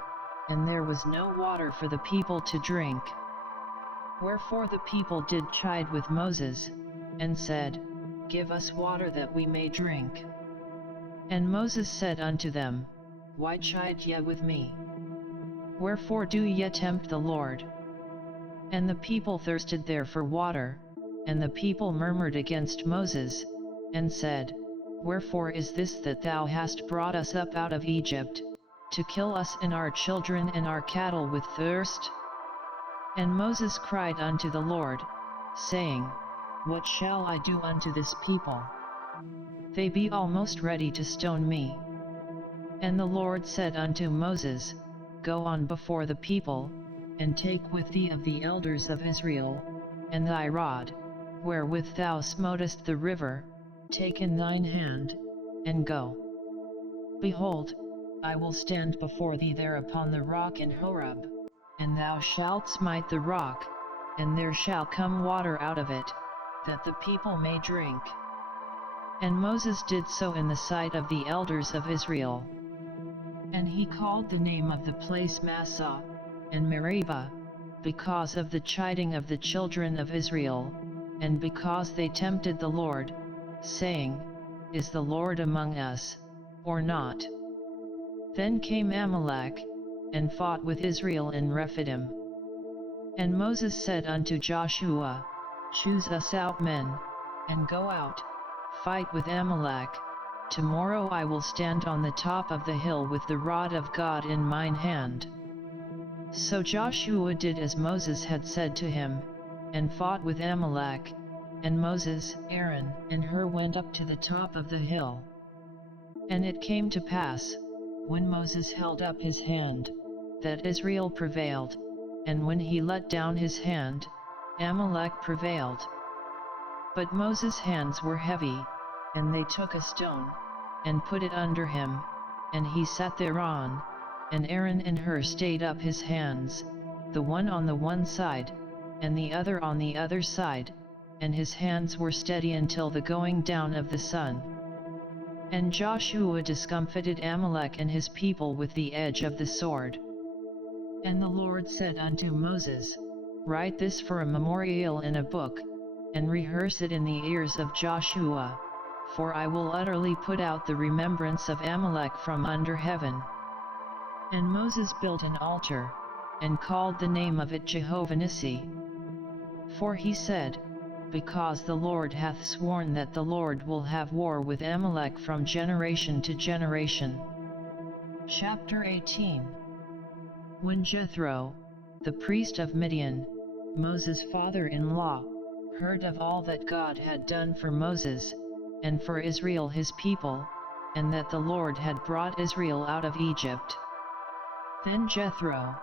and there was no water for the people to drink. Wherefore the people did chide with Moses, and said, Give us water that we may drink. And Moses said unto them, Why chide ye with me? Wherefore do ye tempt the Lord? And the people thirsted there for water, and the people murmured against Moses, and said, Wherefore is this that thou hast brought us up out of Egypt, to kill us and our children and our cattle with thirst? And Moses cried unto the Lord, saying, What shall I do unto this people? They be almost ready to stone me. And the Lord said unto Moses, Go on before the people, and take with thee of the elders of Israel, and thy rod, wherewith thou smotest the river, take in thine hand, and go. Behold, I will stand before thee there upon the rock in Horeb, and thou shalt smite the rock, and there shall come water out of it, that the people may drink. And Moses did so in the sight of the elders of Israel. And he called the name of the place Massah, and Meribah, because of the chiding of the children of Israel, and because they tempted the Lord, saying, Is the Lord among us, or not? Then came Amalek, and fought with Israel in Rephidim. And Moses said unto Joshua, Choose us out men, and go out, fight with Amalek. Tomorrow I will stand on the top of the hill with the rod of God in mine hand. So Joshua did as Moses had said to him, and fought with Amalek, and Moses, Aaron, and Hur went up to the top of the hill. And it came to pass, when Moses held up his hand, that Israel prevailed, and when he let down his hand, Amalek prevailed. But Moses' hands were heavy, and they took a stone, and put it under him, and he sat thereon, and Aaron and Hur stayed up his hands, the one on the one side, and the other on the other side, and his hands were steady until the going down of the sun. And Joshua discomfited Amalek and his people with the edge of the sword. And the Lord said unto Moses, Write this for a memorial in a book, and rehearse it in the ears of Joshua, for I will utterly put out the remembrance of Amalek from under heaven. And Moses built an altar, and called the name of it Jehovah Nissi. For he said, Because the Lord hath sworn that the Lord will have war with Amalek from generation to generation. Chapter 18. When Jethro, the priest of Midian, Moses' father-in-law, heard of all that God had done for Moses, and for Israel his people, and that the Lord had brought Israel out of Egypt. Then Jethro,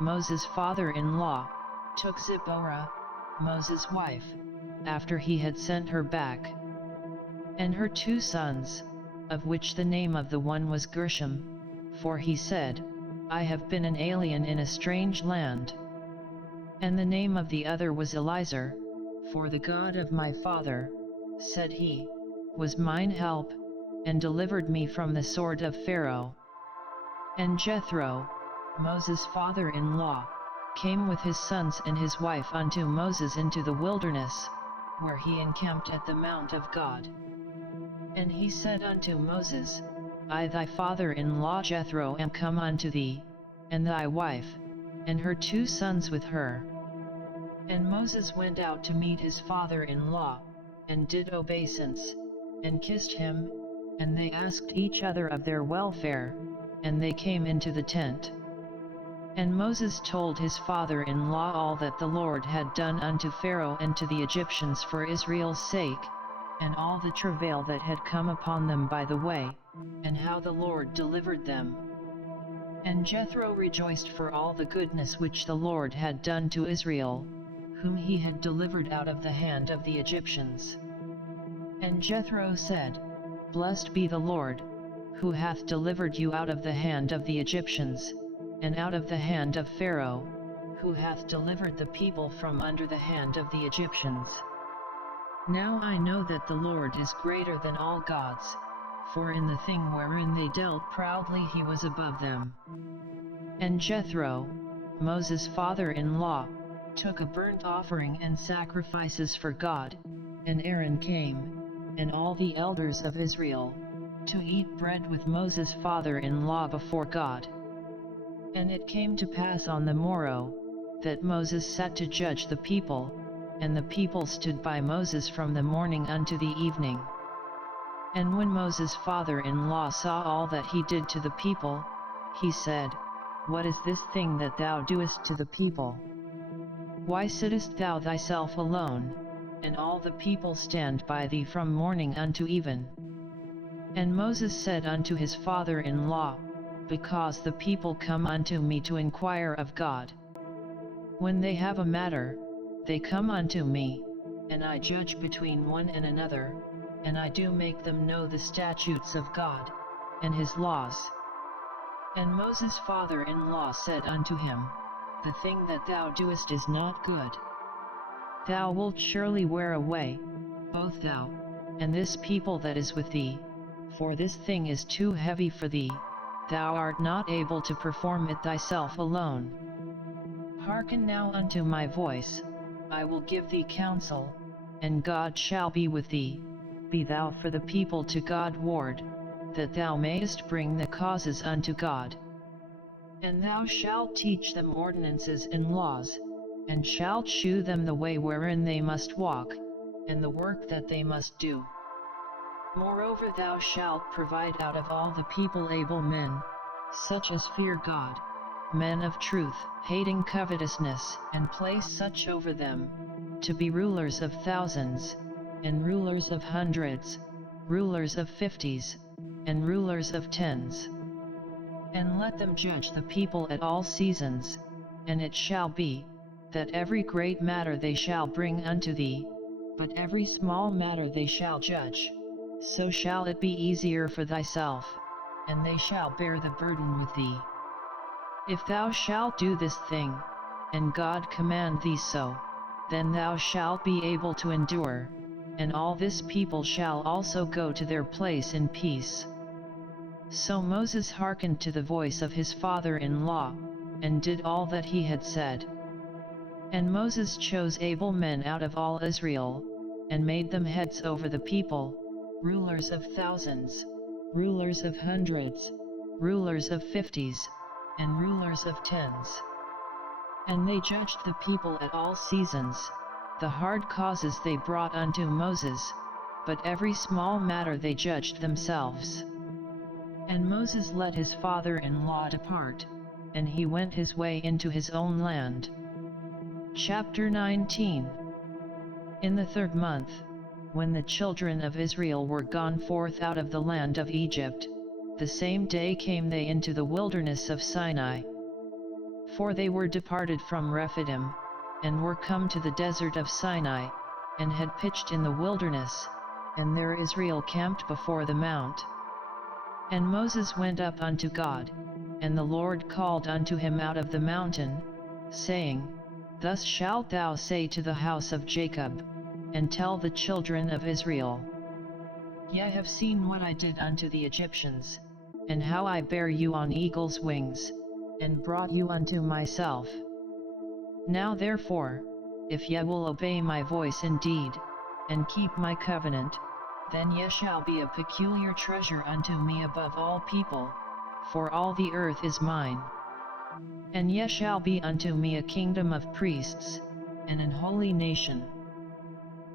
Moses' father-in-law, took Zipporah, Moses' wife, after he had sent her back, and her 2 sons, of which the name of the one was Gershom, for he said, I have been an alien in a strange land. And the name of the other was Eliezer, for the God of my father, said he, was mine help, and delivered me from the sword of Pharaoh. And Jethro, Moses' father-in-law, came with his sons and his wife unto Moses into the wilderness, where he encamped at the mount of God. And he said unto Moses, I thy father-in-law Jethro am come unto thee, and thy wife, and her 2 sons with her. And Moses went out to meet his father-in-law, and did obeisance, and kissed him, and they asked each other of their welfare, and they came into the tent. And Moses told his father-in-law all that the Lord had done unto Pharaoh and to the Egyptians for Israel's sake, and all the travail that had come upon them by the way, and how the Lord delivered them. And Jethro rejoiced for all the goodness which the Lord had done to Israel, whom he had delivered out of the hand of the Egyptians. And Jethro said, Blessed be the Lord, who hath delivered you out of the hand of the Egyptians, and out of the hand of Pharaoh, who hath delivered the people from under the hand of the Egyptians. Now I know that the Lord is greater than all gods, for in the thing wherein they dealt proudly he was above them. And Jethro, Moses' father-in-law, took a burnt offering and sacrifices for God, and Aaron came, and all the elders of Israel, to eat bread with Moses' father-in-law before God. And it came to pass on the morrow, that Moses sat to judge the people, and the people stood by Moses from the morning unto the evening. And when Moses' father-in-law saw all that he did to the people, he said, What is this thing that thou doest to the people? Why sittest thou thyself alone, and all the people stand by thee from morning unto even? And Moses said unto his father-in-law, Because the people come unto me to inquire of God. When they have a matter, they come unto me, and I judge between one and another, and I do make them know the statutes of God, and his laws. And Moses' father-in-law said unto him, The thing that thou doest is not good. Thou wilt surely wear away, both thou, and this people that is with thee, for this thing is too heavy for thee, thou art not able to perform it thyself alone. Hearken now unto my voice, I will give thee counsel, and God shall be with thee, be thou for the people to God ward, that thou mayest bring the causes unto God. And thou shalt teach them ordinances and laws, and shalt shew them the way wherein they must walk, and the work that they must do. Moreover thou shalt provide out of all the people able men, such as fear God, men of truth, hating covetousness, and place such over them, to be rulers of thousands, and rulers of hundreds, rulers of 50s, and rulers of 10s. And let them judge the people at all seasons, and it shall be, that every great matter they shall bring unto thee, but every small matter they shall judge, so shall it be easier for thyself, and they shall bear the burden with thee. If thou shalt do this thing, and God command thee so, then thou shalt be able to endure, and all this people shall also go to their place in peace. So Moses hearkened to the voice of his father-in-law, and did all that he had said. And Moses chose able men out of all Israel, and made them heads over the people, rulers of thousands, rulers of hundreds, rulers of 50s, and rulers of 10s. And they judged the people at all seasons, the hard causes they brought unto Moses, but every small matter they judged themselves. And Moses let his father-in-law depart, and he went his way into his own land. Chapter 19. In the 3rd month, when the children of Israel were gone forth out of the land of Egypt, the same day came they into the wilderness of Sinai. For they were departed from Rephidim, and were come to the desert of Sinai, and had pitched in the wilderness, and there Israel camped before the mount. And Moses went up unto God, and the Lord called unto him out of the mountain, saying, Thus shalt thou say to the house of Jacob, and tell the children of Israel, Ye have seen what I did unto the Egyptians, and how I bare you on eagle's wings, and brought you unto myself. Now therefore, if ye will obey my voice indeed, and keep my covenant, then ye shall be a peculiar treasure unto me above all people, for all the earth is mine. And ye shall be unto me a kingdom of priests, and an holy nation.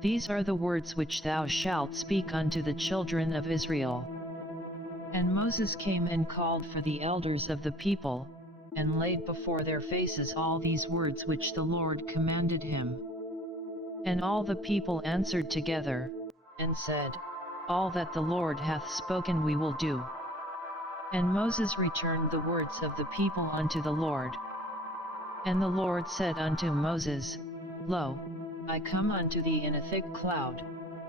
These are the words which thou shalt speak unto the children of Israel. And Moses came and called for the elders of the people, and laid before their faces all these words which the Lord commanded him. And all the people answered together, and said, All that the Lord hath spoken we will do. And Moses returned the words of the people unto the Lord. And the Lord said unto Moses, Lo, I come unto thee in a thick cloud,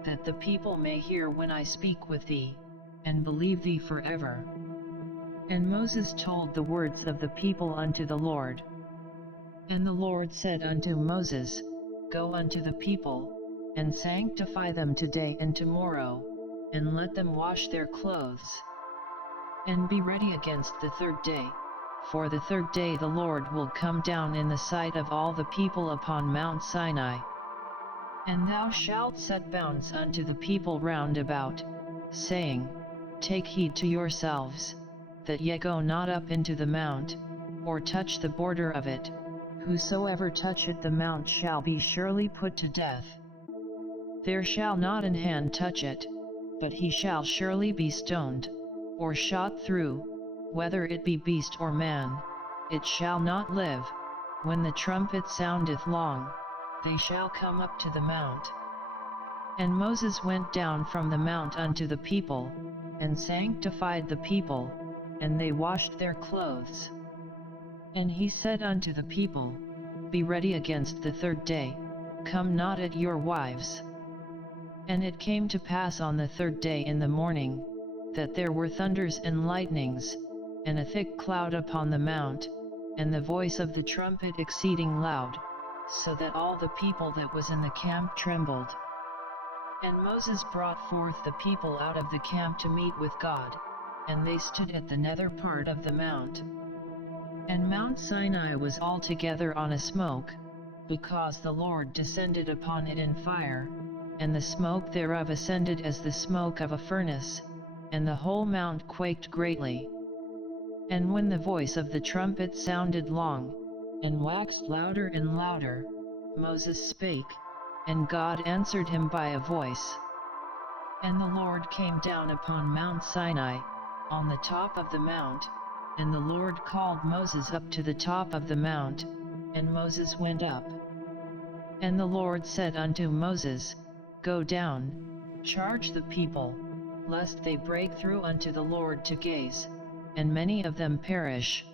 that the people may hear when I speak with thee, and believe thee forever. And Moses told the words of the people unto the Lord. And the Lord said unto Moses, Go unto the people, and sanctify them today and tomorrow, and let them wash their clothes. And be ready against the third day, for the third day the Lord will come down in the sight of all the people upon Mount Sinai. And thou shalt set bounds unto the people round about, saying, Take heed to yourselves, that ye go not up into the mount, or touch the border of it. Whosoever toucheth the mount shall be surely put to death. There shall not an hand touch it, but he shall surely be stoned, or shot through, whether it be beast or man, it shall not live. When the trumpet soundeth long, they shall come up to the mount. And Moses went down from the mount unto the people, and sanctified the people, and they washed their clothes. And he said unto the people, Be ready against the third day, come not at your wives. And it came to pass on the third day in the morning, that there were thunders and lightnings, and a thick cloud upon the mount, and the voice of the trumpet exceeding loud, so that all the people that was in the camp trembled. And Moses brought forth the people out of the camp to meet with God, and they stood at the nether part of the mount. And Mount Sinai was altogether on a smoke, because the Lord descended upon it in fire, and the smoke thereof ascended as the smoke of a furnace, and the whole mount quaked greatly. And when the voice of the trumpet sounded long, and waxed louder and louder, Moses spake, and God answered him by a voice. And the Lord came down upon Mount Sinai, on the top of the mount, and the Lord called Moses up to the top of the mount, and Moses went up. And the Lord said unto Moses, Go down, charge the people, lest they break through unto the Lord to gaze, and many of them perish.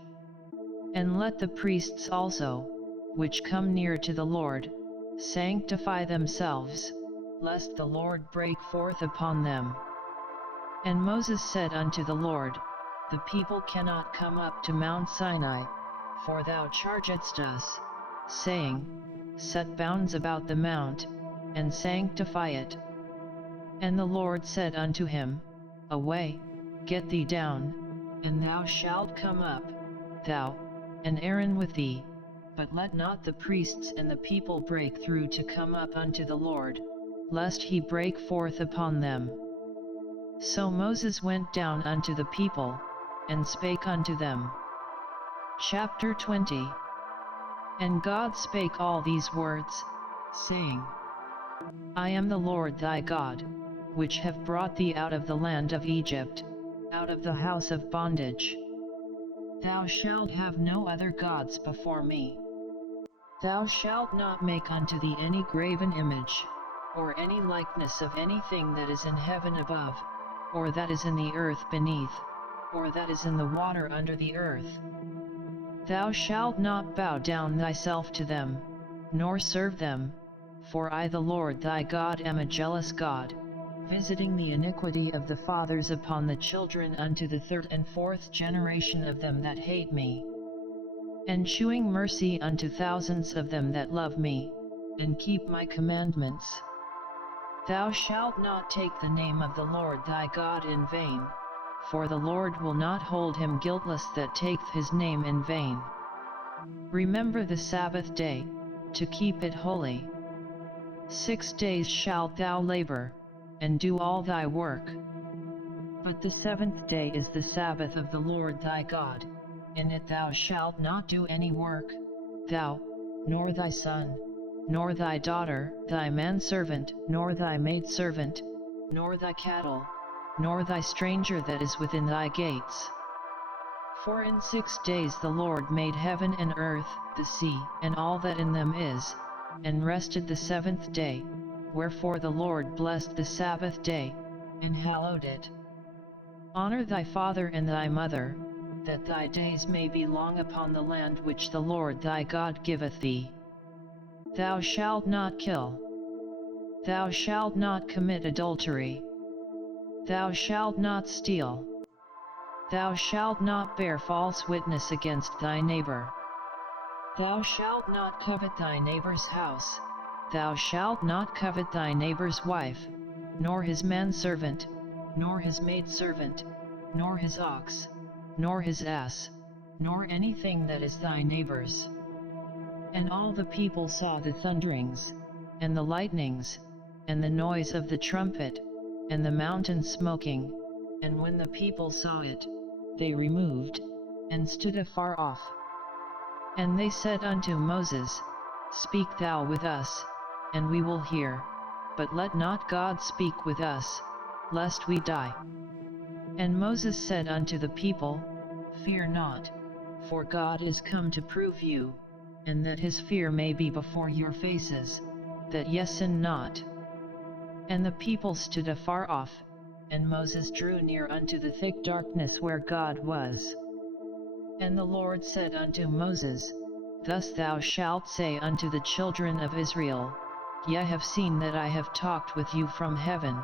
And let the priests also, which come near to the Lord, sanctify themselves, lest the Lord break forth upon them. And Moses said unto the Lord, The people cannot come up to Mount Sinai, for thou chargedst us, saying, Set bounds about the mount, and sanctify it. And the Lord said unto him, Away, get thee down, and thou shalt come up, thou, and Aaron with thee, but let not the priests and the people break through to come up unto the Lord, lest he break forth upon them. So Moses went down unto the people, and spake unto them. Chapter 20. And God spake all these words, saying, I am the Lord thy God, which have brought thee out of the land of Egypt, out of the house of bondage. Thou shalt have no other gods before me. Thou shalt not make unto thee any graven image, or any likeness of anything that is in heaven above, or that is in the earth beneath, or that is in the water under the earth. Thou shalt not bow down thyself to them, nor serve them, for I the Lord thy God am a jealous God, visiting the iniquity of the fathers upon the children unto the third and fourth generation of them that hate me, and shewing mercy unto thousands of them that love me, and keep my commandments. Thou shalt not take the name of the Lord thy God in vain, for the Lord will not hold him guiltless that taketh his name in vain. Remember the Sabbath day, to keep it holy. 6 days shalt thou labor, and do all thy work. But the seventh day is the Sabbath of the Lord thy God. In it thou shalt not do any work, thou, nor thy son, nor thy daughter, thy manservant, nor thy maidservant, nor thy cattle, nor thy stranger that is within thy gates. For in 6 days the Lord made heaven and earth, the sea, and all that in them is, and rested the 7th day, wherefore the Lord blessed the Sabbath day, and hallowed it. Honor thy father and thy mother, that thy days may be long upon the land which the Lord thy God giveth thee. Thou shalt not kill. Thou shalt not commit adultery. Thou shalt not steal. Thou shalt not bear false witness against thy neighbor. Thou shalt not covet thy neighbor's house. Thou shalt not covet thy neighbor's wife, nor his manservant, nor his maidservant, nor his ox, nor his ass, nor anything that is thy neighbor's. And all the people saw the thunderings, and the lightnings, and the noise of the trumpet, and the mountain smoking, and when the people saw it, they removed, and stood afar off. And they said unto Moses, Speak thou with us, and we will hear, but let not God speak with us, lest we die. And Moses said unto the people, Fear not, for God is come to prove you, and that his fear may be before your faces, that ye sin not. And the people stood afar off, and Moses drew near unto the thick darkness where God was. And the Lord said unto Moses, Thus thou shalt say unto the children of Israel, Ye have seen that I have talked with you from heaven.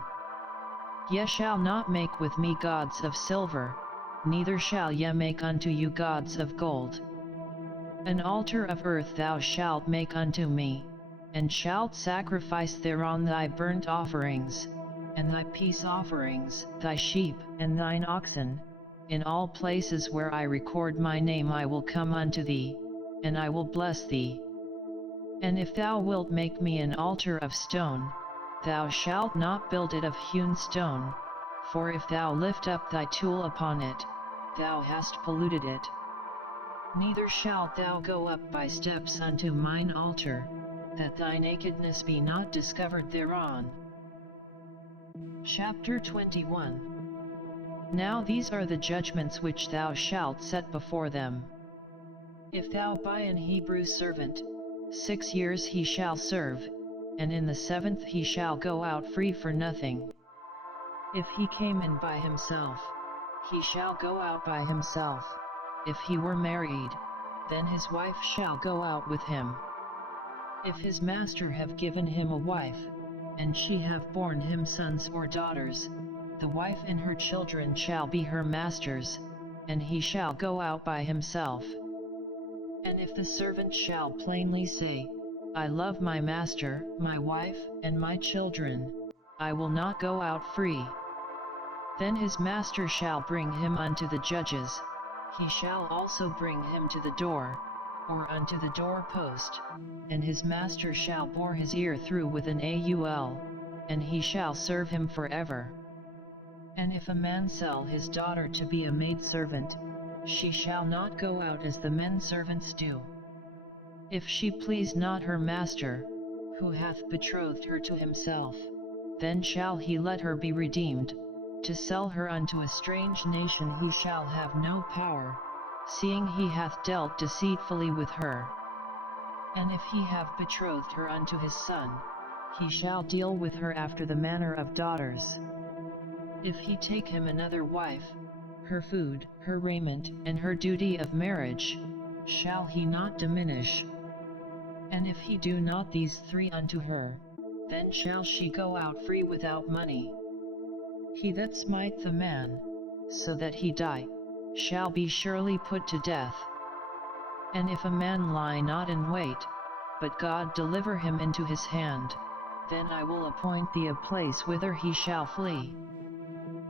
Ye shall not make with me gods of silver, neither shall ye make unto you gods of gold. An altar of earth thou shalt make unto me, and shalt sacrifice thereon thy burnt offerings, and thy peace offerings, thy sheep, and thine oxen. In all places where I record my name I will come unto thee, and I will bless thee. And if thou wilt make me an altar of stone, thou shalt not build it of hewn stone, for if thou lift up thy tool upon it, thou hast polluted it. Neither shalt thou go up by steps unto mine altar, that thy nakedness be not discovered thereon. Chapter 21. Now these are the judgments which thou shalt set before them. If thou buy an Hebrew servant, 6 years he shall serve, and in the 7th he shall go out free for nothing. If he came in by himself, he shall go out by himself. If he were married, then his wife shall go out with him. If his master have given him a wife, and she have borne him sons or daughters, the wife and her children shall be her master's, and he shall go out by himself. And if the servant shall plainly say, I love my master, my wife, and my children, I will not go out free, then his master shall bring him unto the judges. He shall also bring him to the door, or unto the doorpost, and his master shall bore his ear through with an awl, and he shall serve him forever. And if a man sell his daughter to be a maidservant, she shall not go out as the men servants do. If she please not her master, who hath betrothed her to himself, then shall he let her be redeemed. To sell her unto a strange nation he shall have no power, seeing he hath dealt deceitfully with her. And if he have betrothed her unto his son, he shall deal with her after the manner of daughters. If he take him another wife, her food, her raiment, and her duty of marriage, shall he not diminish? And if he do not these 3 unto her, then shall she go out free without money. He that smiteth a man, so that he die, shall be surely put to death. And if a man lie not in wait, but God deliver him into his hand, then I will appoint thee a place whither he shall flee.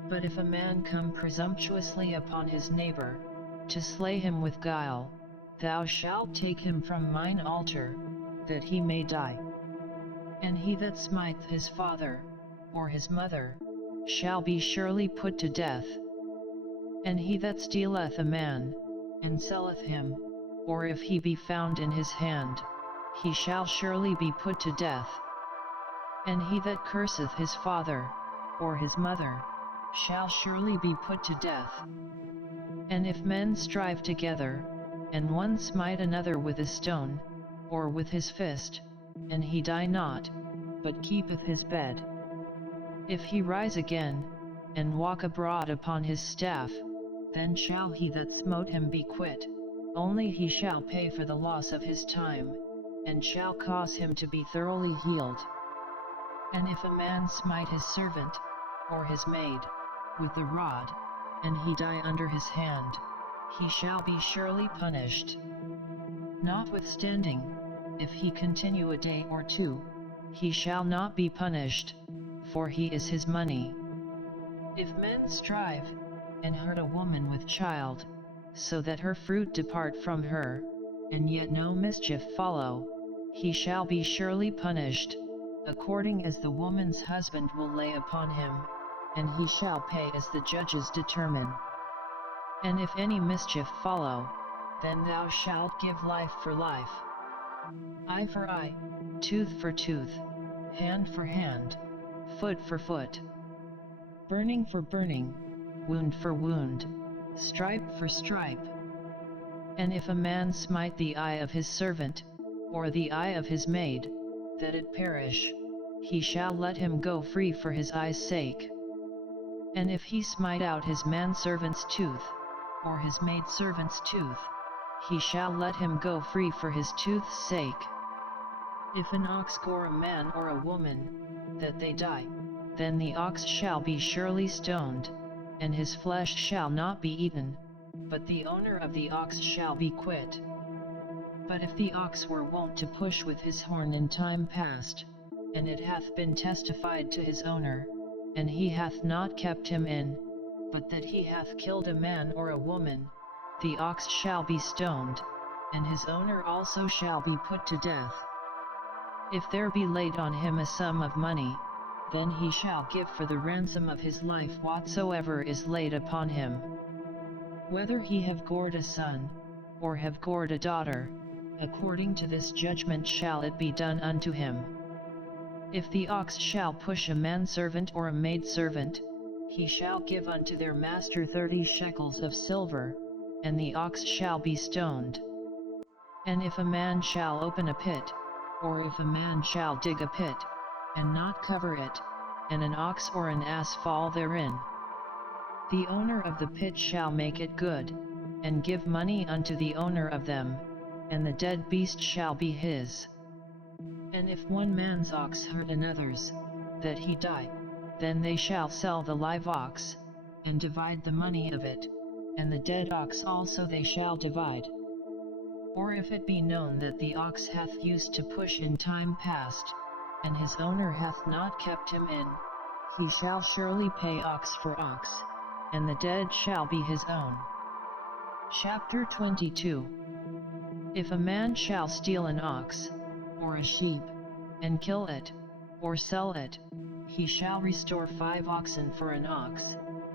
But if a man come presumptuously upon his neighbor, to slay him with guile, thou shalt take him from mine altar, that he may die. And he that smiteth his father, or his mother, shall be surely put to death. And he that stealeth a man, and selleth him, or if he be found in his hand, he shall surely be put to death. And he that curseth his father, or his mother, shall surely be put to death. And if men strive together, and one smite another with a stone, or with his fist, and he die not, but keepeth his bed, if he rise again, and walk abroad upon his staff, then shall he that smote him be quit, only he shall pay for the loss of his time, and shall cause him to be thoroughly healed. And if a man smite his servant, or his maid, with a rod, and he die under his hand, he shall be surely punished. Notwithstanding, if he continue a day or two, he shall not be punished, for he is his money. If men strive, and hurt a woman with child, so that her fruit depart from her, and yet no mischief follow, he shall be surely punished, according as the woman's husband will lay upon him, and he shall pay as the judges determine. And if any mischief follow, then thou shalt give life for life, eye for eye, tooth for tooth, hand for hand, foot for foot, burning for burning, wound for wound, stripe for stripe. And if a man smite the eye of his servant, or the eye of his maid, that it perish, he shall let him go free for his eye's sake. And if he smite out his manservant's tooth, or his maidservant's tooth, he shall let him go free for his tooth's sake. If an ox gore a man or a woman, that they die, then the ox shall be surely stoned, and his flesh shall not be eaten, but the owner of the ox shall be quit. But if the ox were wont to push with his horn in time past, and it hath been testified to his owner, and he hath not kept him in, but that he hath killed a man or a woman, the ox shall be stoned, and his owner also shall be put to death. If there be laid on him a sum of money, then he shall give for the ransom of his life whatsoever is laid upon him. Whether he have gored a son, or have gored a daughter, according to this judgment shall it be done unto him. If the ox shall push a manservant or a maidservant, he shall give unto their master 30 shekels of silver, and the ox shall be stoned. And if a man shall open a pit, or if a man shall dig a pit, and not cover it, and an ox or an ass fall therein, the owner of the pit shall make it good, and give money unto the owner of them, and the dead beast shall be his. And if one man's ox hurt another's, that he die, then they shall sell the live ox, and divide the money of it, and the dead ox also they shall divide. Or if it be known that the ox hath used to push in time past, and his owner hath not kept him in, he shall surely pay ox for ox, and the dead shall be his own. Chapter 22. If a man shall steal an ox, or a sheep, and kill it, or sell it, he shall restore 5 oxen for an ox,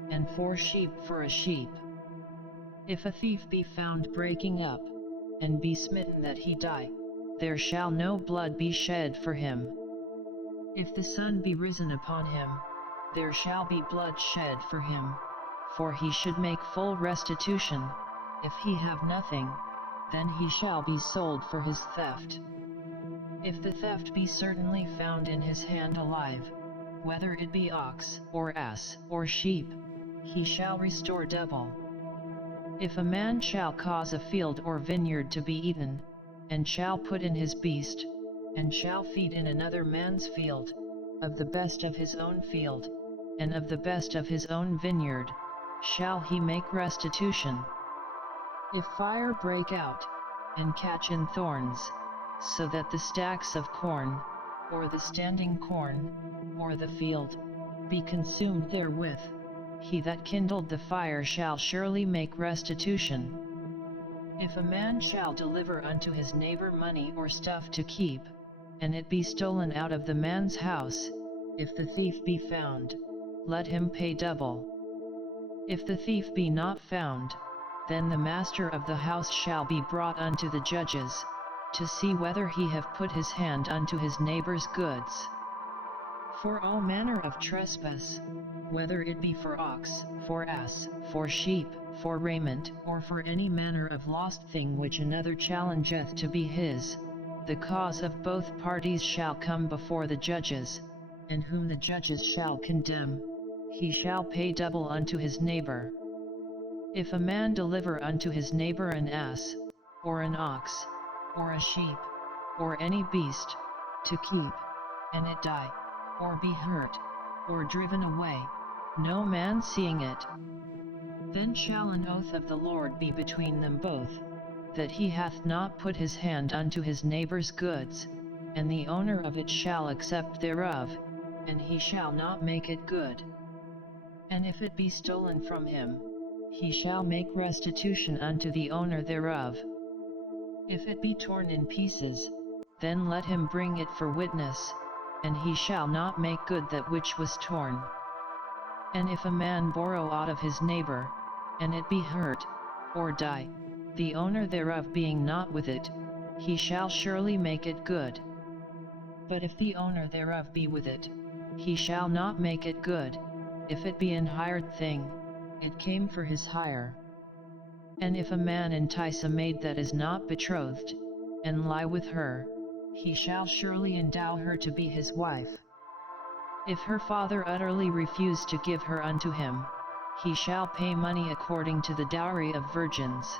and 4 sheep for a sheep. If a thief be found breaking up, and be smitten that he die, there shall no blood be shed for him. If the sun be risen upon him, there shall be blood shed for him, for he should make full restitution. If he have nothing, then he shall be sold for his theft. If the theft be certainly found in his hand alive, whether it be ox, or ass, or sheep, he shall restore double. If a man shall cause a field or vineyard to be eaten, and shall put in his beast, and shall feed in another man's field, of the best of his own field, and of the best of his own vineyard, shall he make restitution. If fire break out, and catch in thorns, so that the stacks of corn, or the standing corn, or the field, be consumed therewith, he that kindled the fire shall surely make restitution. If a man shall deliver unto his neighbor money or stuff to keep, and it be stolen out of the man's house, if the thief be found, let him pay double. If the thief be not found, then the master of the house shall be brought unto the judges, to see whether he have put his hand unto his neighbor's goods. For all manner of trespass, whether it be for ox, for ass, for sheep, for raiment, or for any manner of lost thing which another challengeth to be his, the cause of both parties shall come before the judges, and whom the judges shall condemn, he shall pay double unto his neighbor. If a man deliver unto his neighbor an ass, or an ox, or a sheep, or any beast, to keep, and it die, or be hurt, or driven away, no man seeing it, then shall an oath of the Lord be between them both, that he hath not put his hand unto his neighbor's goods, and the owner of it shall accept thereof, and he shall not make it good. And if it be stolen from him, he shall make restitution unto the owner thereof. If it be torn in pieces, then let him bring it for witness, and he shall not make good that which was torn. And if a man borrow aught of his neighbor, and it be hurt, or die, the owner thereof being not with it, he shall surely make it good. But if the owner thereof be with it, he shall not make it good, if it be an hired thing, it came for his hire. And if a man entice a maid that is not betrothed, and lie with her, he shall surely endow her to be his wife. If her father utterly refuse to give her unto him, he shall pay money according to the dowry of virgins.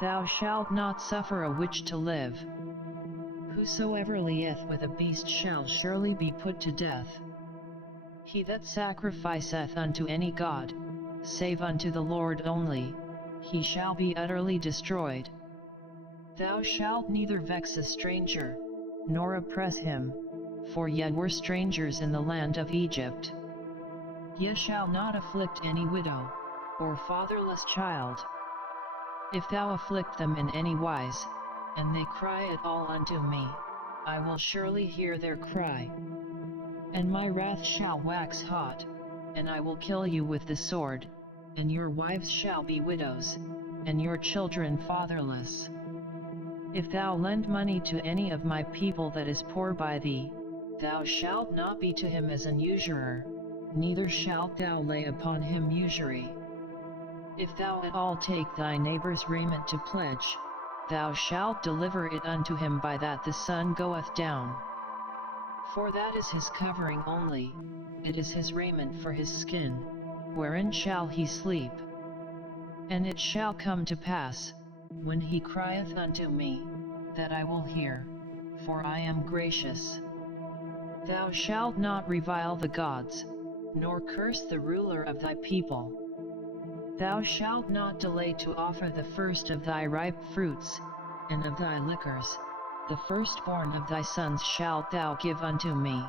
Thou shalt not suffer a witch to live. Whosoever lieth with a beast shall surely be put to death. He that sacrificeth unto any god, save unto the Lord only, he shall be utterly destroyed. Thou shalt neither vex a stranger, nor oppress him, for ye were strangers in the land of Egypt. Ye shall not afflict any widow, or fatherless child. If thou afflict them in any wise, and they cry at all unto me, I will surely hear their cry. And my wrath shall wax hot, and I will kill you with the sword, and your wives shall be widows, and your children fatherless. If thou lend money to any of my people that is poor by thee, thou shalt not be to him as an usurer, neither shalt thou lay upon him usury. If thou at all take thy neighbor's raiment to pledge, thou shalt deliver it unto him by that the sun goeth down. For that is his covering only, it is his raiment for his skin, wherein shall he sleep. And it shall come to pass, when he crieth unto me, that I will hear, for I am gracious. Thou shalt not revile the gods, nor curse the ruler of thy people. Thou shalt not delay to offer the first of thy ripe fruits, and of thy liquors, the firstborn of thy sons shalt thou give unto me.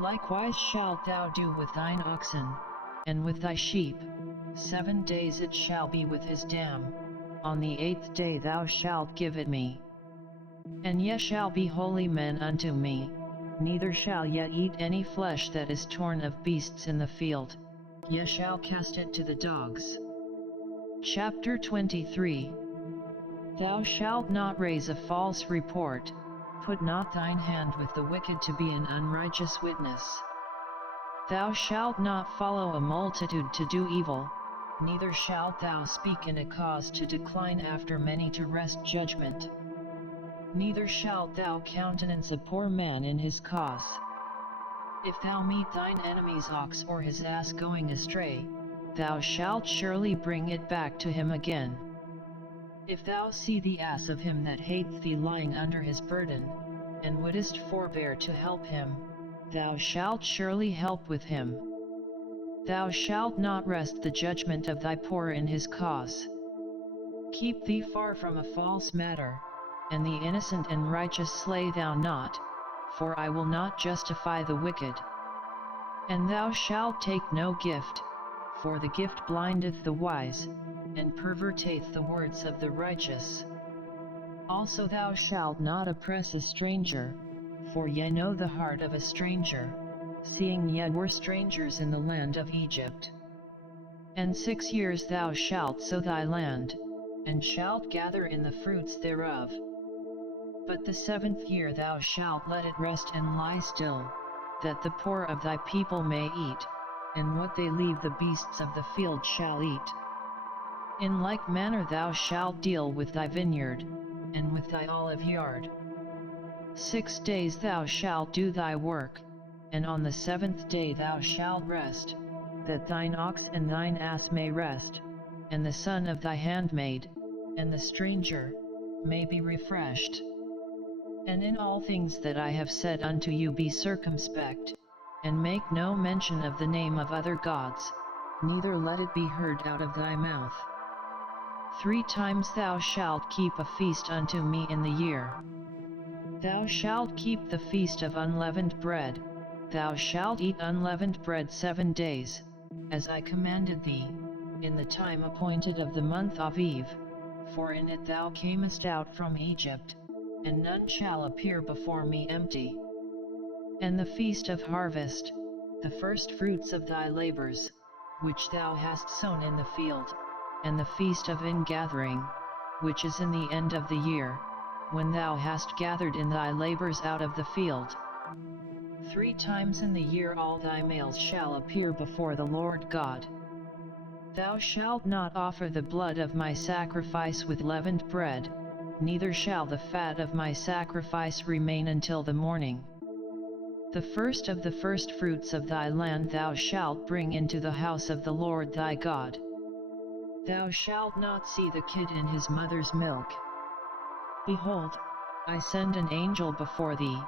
Likewise shalt thou do with thine oxen, and with thy sheep. 7 days it shall be with his dam, on the 8th day thou shalt give it me. And ye shall be holy men unto me, neither shall ye eat any flesh that is torn of beasts in the field, ye shall cast it to the dogs. Chapter 23. Thou shalt not raise a false report, put not thine hand with the wicked to be an unrighteous witness. Thou shalt not follow a multitude to do evil, neither shalt thou speak in a cause to decline after many to wrest judgment. Neither shalt thou countenance a poor man in his cause. If thou meet thine enemy's ox or his ass going astray, thou shalt surely bring it back to him again. If thou see the ass of him that hateth thee lying under his burden, and wouldest forbear to help him, thou shalt surely help with him. Thou shalt not wrest the judgment of thy poor in his cause. Keep thee far from a false matter, and the innocent and righteous slay thou not, for I will not justify the wicked. And thou shalt take no gift, for the gift blindeth the wise, and perverteth the words of the righteous. Also thou shalt not oppress a stranger, for ye know the heart of a stranger, seeing ye were strangers in the land of Egypt. And 6 years thou shalt sow thy land, and shalt gather in the fruits thereof. But the 7th year thou shalt let it rest and lie still, that the poor of thy people may eat, and what they leave the beasts of the field shall eat. In like manner thou shalt deal with thy vineyard, and with thy olive yard. 6 days thou shalt do thy work, and on the 7th day thou shalt rest, that thine ox and thine ass may rest, and the son of thy handmaid, and the stranger, may be refreshed. And in all things that I have said unto you be circumspect, and make no mention of the name of other gods, neither let it be heard out of thy mouth. 3 times thou shalt keep a feast unto me in the year. Thou shalt keep the feast of unleavened bread, thou shalt eat unleavened bread 7 days, as I commanded thee, in the time appointed of the month Aviv, for in it thou camest out from Egypt, and none shall appear before me empty. And the feast of harvest, the first fruits of thy labors, which thou hast sown in the field, and the feast of ingathering, which is in the end of the year, when thou hast gathered in thy labors out of the field. 3 times in the year all thy males shall appear before the Lord God. Thou shalt not offer the blood of my sacrifice with leavened bread, neither shall the fat of my sacrifice remain until the morning. The first of the first fruits of thy land thou shalt bring into the house of the Lord thy God. Thou shalt not see the kid in his mother's milk. Behold, I send an angel before thee,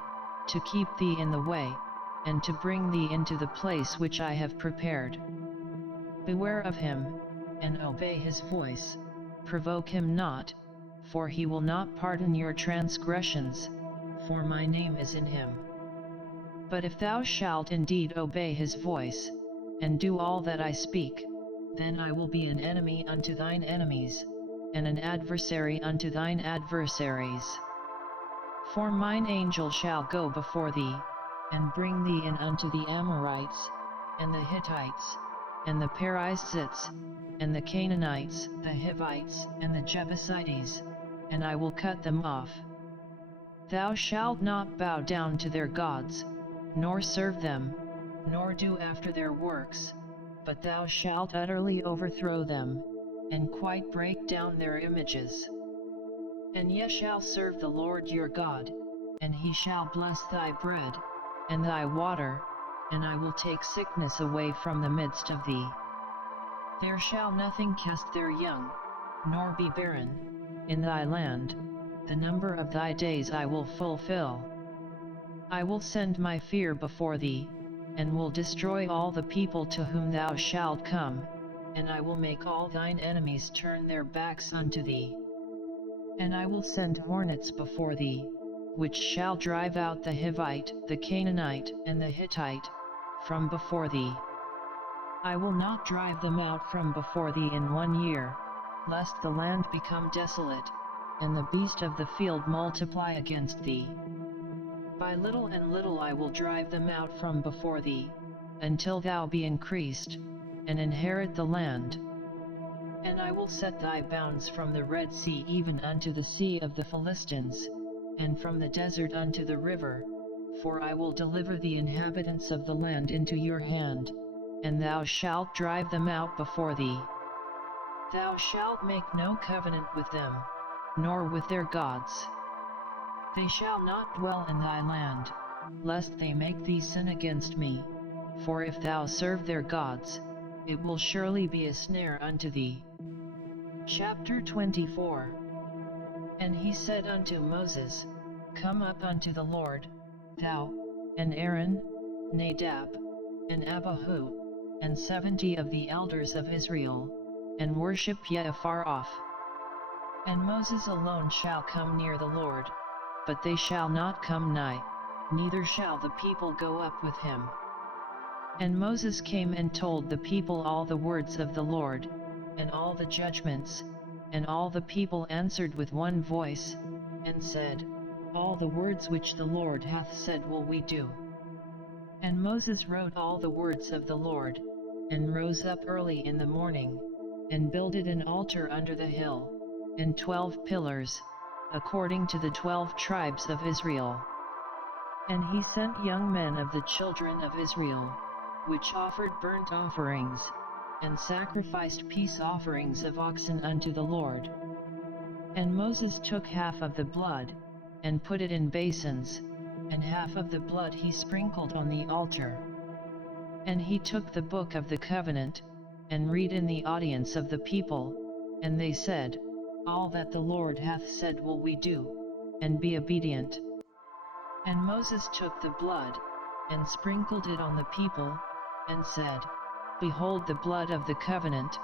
to keep thee in the way, and to bring thee into the place which I have prepared. Beware of him, and obey his voice, provoke him not, for he will not pardon your transgressions, for my name is in him. But if thou shalt indeed obey his voice, and do all that I speak, then I will be an enemy unto thine enemies, and an adversary unto thine adversaries. For mine angel shall go before thee, and bring thee in unto the Amorites, and the Hittites, and the Perizzites, and the Canaanites, the Hivites, and the Jebusites, and I will cut them off. Thou shalt not bow down to their gods, nor serve them, nor do after their works, but thou shalt utterly overthrow them, and quite break down their images. And ye shall serve the Lord your God, and he shall bless thy bread, and thy water, and I will take sickness away from the midst of thee. There shall nothing cast their young, nor be barren, in thy land, the number of thy days I will fulfill. I will send my fear before thee, and will destroy all the people to whom thou shalt come, and I will make all thine enemies turn their backs unto thee. And I will send hornets before thee, which shall drive out the Hivite, the Canaanite, and the Hittite, from before thee. I will not drive them out from before thee in 1 year, lest the land become desolate, and the beast of the field multiply against thee. By little and little I will drive them out from before thee, until thou be increased, and inherit the land. And I will set thy bounds from the Red Sea even unto the sea of the Philistines, and from the desert unto the river, for I will deliver the inhabitants of the land into your hand, and thou shalt drive them out before thee. Thou shalt make no covenant with them, nor with their gods. They shall not dwell in thy land, lest they make thee sin against me, for if thou serve their gods, it will surely be a snare unto thee. Chapter 24. And he said unto Moses, Come up unto the Lord, thou, and Aaron, Nadab, and Abihu, and 70 of the elders of Israel, and worship ye afar off. And Moses alone shall come near the Lord, but they shall not come nigh, neither shall the people go up with him. And Moses came and told the people all the words of the Lord, and all the judgments, and all the people answered with one voice, and said, All the words which the Lord hath said will we do. And Moses wrote all the words of the Lord, and rose up early in the morning, and builded an altar under the hill, and 12 pillars, according to the 12 tribes of Israel. And he sent young men of the children of Israel, which offered burnt offerings, and sacrificed peace offerings of oxen unto the Lord. And Moses took half of the blood, and put it in basins, and half of the blood he sprinkled on the altar. And he took the book of the covenant, and read in the audience of the people, and they said, All that the Lord hath said will we do, and be obedient. And Moses took the blood, and sprinkled it on the people, and said, Behold the blood of the covenant,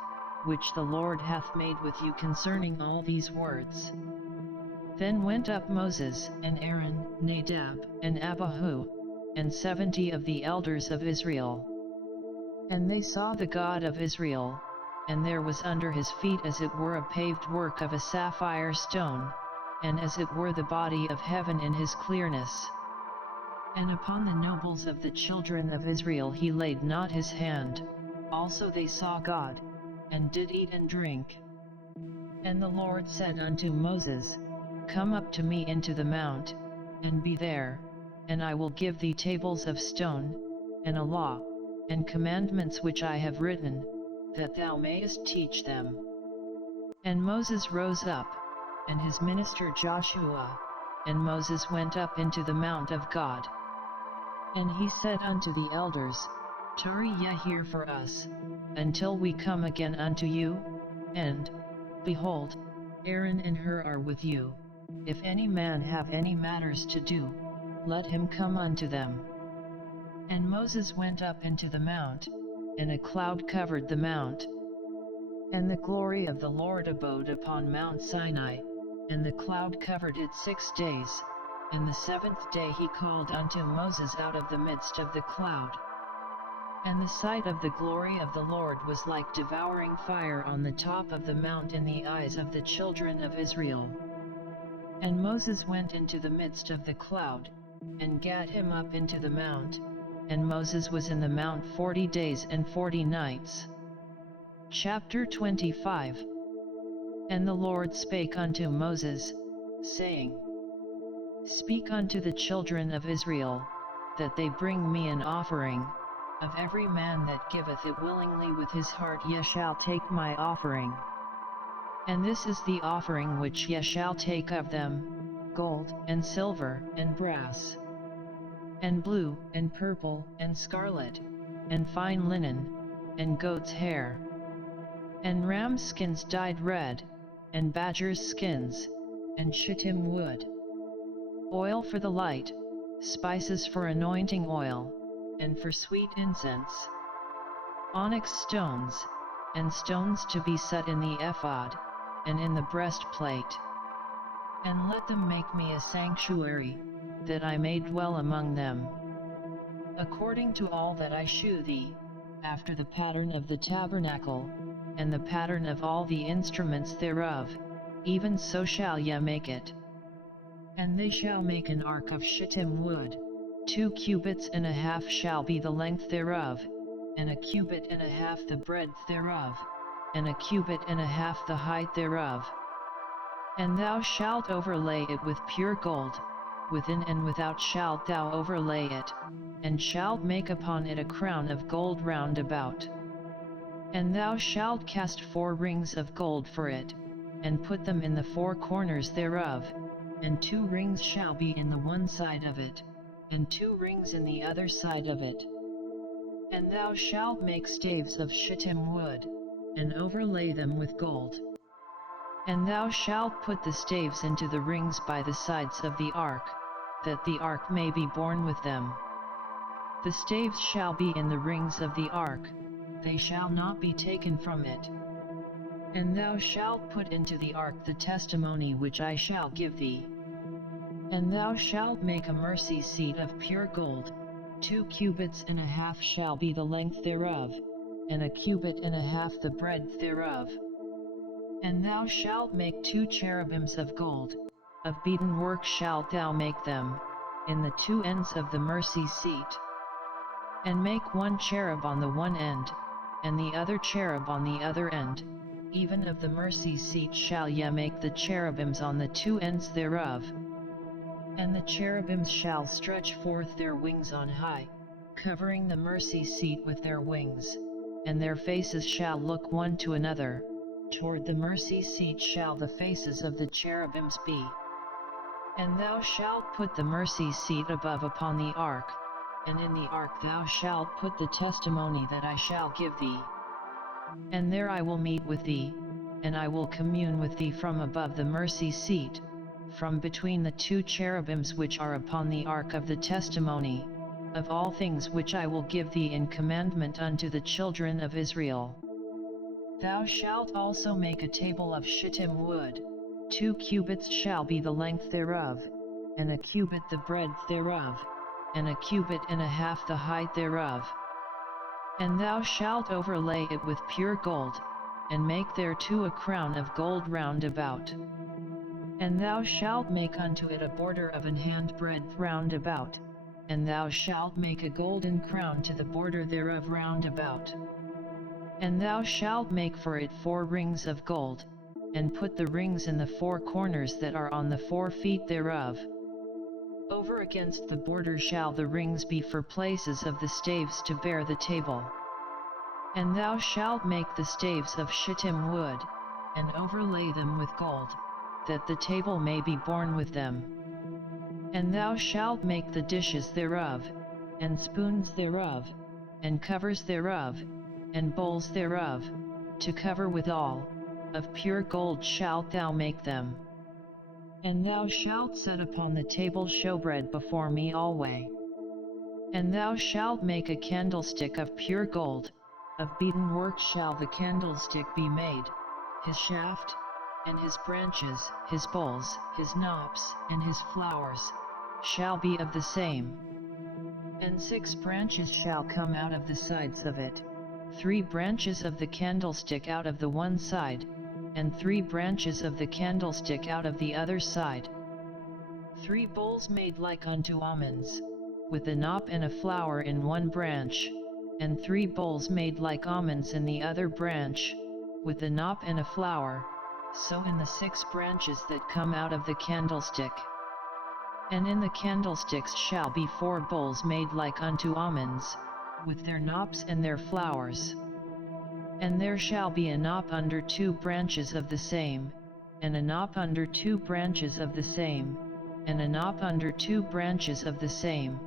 which the Lord hath made with you concerning all these words. Then went up Moses, and Aaron, Nadab, and Abihu, and 70 of the elders of Israel. And they saw the God of Israel, and there was under his feet as it were a paved work of a sapphire stone, and as it were the body of heaven in his clearness. And upon the nobles of the children of Israel he laid not his hand. Also they saw God, and did eat and drink. And the Lord said unto Moses, Come up to me into the mount, and be there, and I will give thee tables of stone, and a law, and commandments which I have written, that thou mayest teach them. And Moses rose up, and his minister Joshua, and Moses went up into the mount of God. And he said unto the elders, Tarry ye here for us, until we come again unto you, and, behold, Aaron and Hur are with you. If any man have any matters to do, let him come unto them. And Moses went up into the mount, and a cloud covered the mount. And the glory of the Lord abode upon Mount Sinai, and the cloud covered it 6 days, and the 7th day he called unto Moses out of the midst of the cloud. And the sight of the glory of the Lord was like devouring fire on the top of the mount in the eyes of the children of Israel. And Moses went into the midst of the cloud, and gat him up into the mount, and Moses was in the mount 40 days and 40 nights. Chapter 25. And the Lord spake unto Moses, saying, Speak unto the children of Israel, that they bring me an offering. Of every man that giveth it willingly with his heart ye shall take my offering. And this is the offering which ye shall take of them, gold, and silver, and brass, and blue, and purple, and scarlet, and fine linen, and goat's hair, and ram skins dyed red, and badgers' skins, and shittim wood, oil for the light, spices for anointing oil, and for sweet incense, onyx stones, and stones to be set in the ephod, and in the breastplate. And let them make me a sanctuary, that I may dwell among them. According to all that I shew thee, after the pattern of the tabernacle, and the pattern of all the instruments thereof, even so shall ye make it. And they shall make an ark of shittim wood, 2 cubits and a half shall be the length thereof, and a cubit and a half the breadth thereof, and a cubit and a half the height thereof. And thou shalt overlay it with pure gold, within and without shalt thou overlay it, and shalt make upon it a crown of gold round about. And thou shalt cast 4 rings of gold for it, and put them in the 4 corners thereof, and 2 rings shall be in the one side of it, and 2 rings in the other side of it. And thou shalt make staves of shittim wood, and overlay them with gold. And thou shalt put the staves into the rings by the sides of the ark, that the ark may be borne with them. The staves shall be in the rings of the ark, they shall not be taken from it. And thou shalt put into the ark the testimony which I shall give thee. And thou shalt make a mercy seat of pure gold, 2 cubits and a half shall be the length thereof, and a cubit and a half the breadth thereof. And thou shalt make 2 cherubims of gold, of beaten work shalt thou make them, in the 2 ends of the mercy seat. And make 1 cherub on the one end, and the other cherub on the other end. Even of the mercy seat shall ye make the cherubims on the two ends thereof. And the cherubims shall stretch forth their wings on high, covering the mercy seat with their wings, and their faces shall look one to another. Toward the mercy seat shall the faces of the cherubims be. And thou shalt put the mercy seat above upon the ark, and in the ark thou shalt put the testimony that I shall give thee. And there I will meet with thee, and I will commune with thee from above the mercy seat, from between the two cherubims which are upon the ark of the testimony, of all things which I will give thee in commandment unto the children of Israel. Thou shalt also make a table of shittim wood. 2 cubits shall be the length thereof, and a cubit the breadth thereof, and a cubit and a half the height thereof. And thou shalt overlay it with pure gold, and make thereto a crown of gold round about. And thou shalt make unto it a border of an handbreadth round about, and thou shalt make a golden crown to the border thereof round about. And thou shalt make for it 4 rings of gold, and put the rings in the 4 corners that are on the 4 feet thereof. Over against the border shall the rings be for places of the staves to bear the table. And thou shalt make the staves of shittim wood, and overlay them with gold, that the table may be borne with them. And thou shalt make the dishes thereof, and spoons thereof, and covers thereof, and bowls thereof, to cover withal. Of pure gold shalt thou make them. And thou shalt set upon the table showbread before me alway. And thou shalt make a candlestick of pure gold, of beaten work shall the candlestick be made, his shaft, and his branches, his bowls, his knops, and his flowers, shall be of the same. And 6 branches shall come out of the sides of it, 3 branches of the candlestick out of the one side, and 3 branches of the candlestick out of the other side. 3 bowls made like unto almonds, with a knop and a flower in one branch, and 3 bowls made like almonds in the other branch, with a knop and a flower, so in the 6 branches that come out of the candlestick. And in the candlesticks shall be 4 bowls made like unto almonds, with their knops and their flowers. And there shall be a knop under 2 branches of the same, and a knop under 2 branches of the same, and a knop under 2 branches of the same,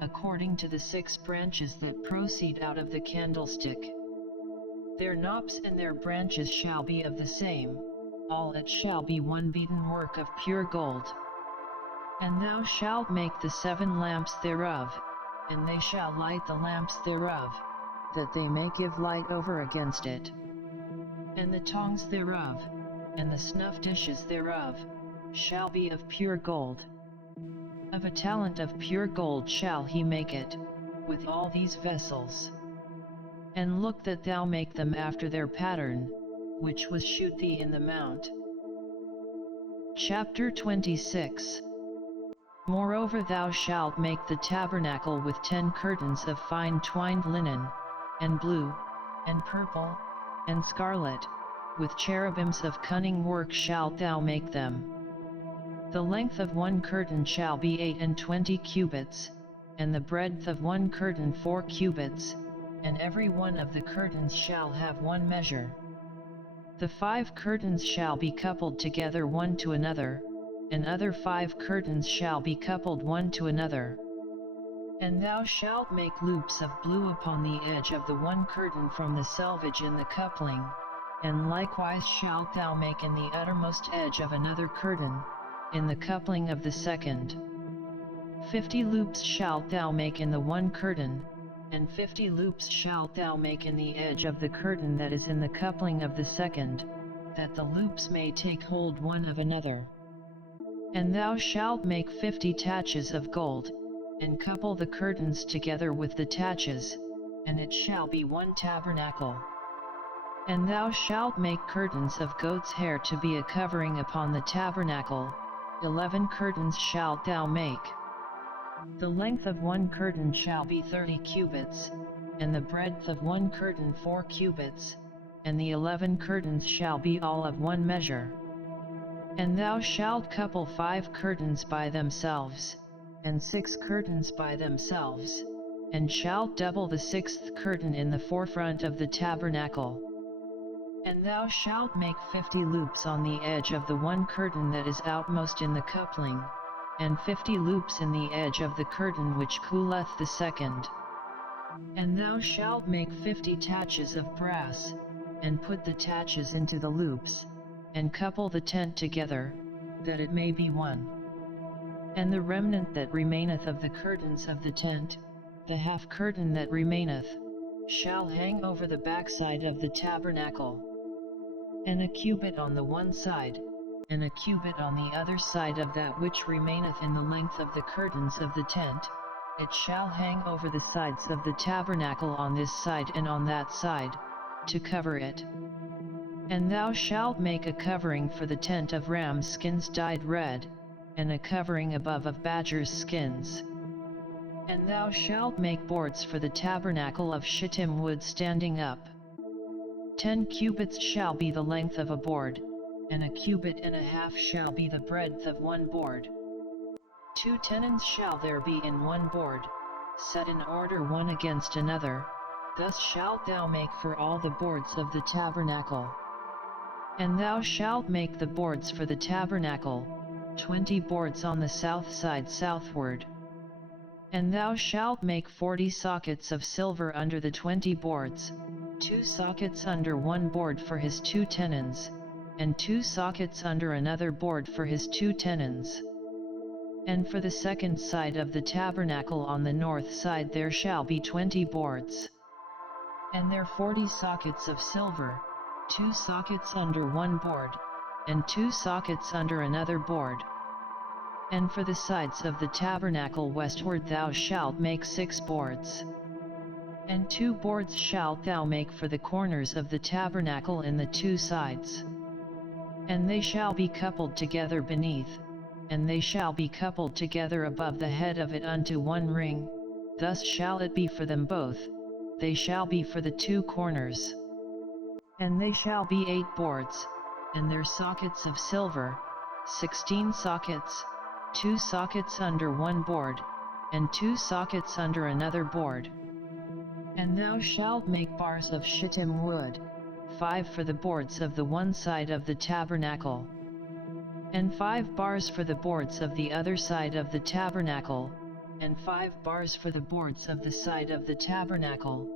according to the 6 branches that proceed out of the candlestick. Their knops and their branches shall be of the same, all it shall be one beaten work of pure gold. And thou shalt make the 7 lamps thereof, and they shall light the lamps thereof, that they may give light over against it. And the tongs thereof, and the snuff dishes thereof, shall be of pure gold. Of a talent of pure gold shall he make it, with all these vessels. And look that thou make them after their pattern, which was shewed thee in the mount. Chapter 26. Moreover thou shalt make the tabernacle with 10 curtains of fine twined linen, and blue, and purple, and scarlet, with cherubims of cunning work shalt thou make them. The length of one curtain shall be 28 cubits, and the breadth of one curtain 4 cubits, and every one of the curtains shall have one measure. The 5 curtains shall be coupled together one to another, and other 5 curtains shall be coupled one to another. And thou shalt make loops of blue upon the edge of the one curtain from the selvage in the coupling, and likewise shalt thou make in the uttermost edge of another curtain, in the coupling of the second. 50 loops shalt thou make in the one curtain, and 50 loops shalt thou make in the edge of the curtain that is in the coupling of the second, that the loops may take hold one of another. And thou shalt make 50 taches of gold, and couple the curtains together with the taches, and it shall be one tabernacle. And thou shalt make curtains of goat's hair to be a covering upon the tabernacle, 11 curtains shalt thou make. The length of one curtain shall be 30 cubits, and the breadth of one curtain 4 cubits, and the 11 curtains shall be all of one measure. And thou shalt couple 5 curtains by themselves, and 6 curtains by themselves, and shalt double the 6th curtain in the forefront of the tabernacle. And thou shalt make 50 loops on the edge of the one curtain that is outmost in the coupling, and 50 loops in the edge of the curtain which cooleth the second. And thou shalt make 50 taches of brass, and put the taches into the loops, and couple the tent together, that it may be one. And the remnant that remaineth of the curtains of the tent, the half curtain that remaineth, shall hang over the backside of the tabernacle. And a cubit on the one side, and a cubit on the other side of that which remaineth in the length of the curtains of the tent, it shall hang over the sides of the tabernacle on this side and on that side, to cover it. And thou shalt make a covering for the tent of rams' skins dyed red, and a covering above of badgers' skins. And thou shalt make boards for the tabernacle of shittim wood standing up. 10 cubits shall be the length of a board, and a cubit and a half shall be the breadth of one board. 2 tenons shall there be in one board, set in order one against another, thus shalt thou make for all the boards of the tabernacle. And thou shalt make the boards for the tabernacle, 20 boards on the south side southward. And thou shalt make 40 sockets of silver under the 20 boards, 2 sockets under one board for his 2 tenons, and 2 sockets under another board for his 2 tenons. And for the second side of the tabernacle on the north side there shall be 20 boards. And there 40 sockets of silver, 2 sockets under one board, and 2 sockets under another board. And for the sides of the tabernacle westward thou shalt make 6 boards. And 2 boards shalt thou make for the corners of the tabernacle in the 2 sides. And they shall be coupled together beneath, and they shall be coupled together above the head of it unto one ring, thus shall it be for them both, they shall be for the 2 corners. And they shall be 8 boards, and their sockets of silver, 16 sockets, 2 sockets under one board, and 2 sockets under another board. And thou shalt make bars of shittim wood, 5 for the boards of the one side of the tabernacle, and 5 bars for the boards of the other side of the tabernacle, and 5 bars for the boards of the side of the tabernacle,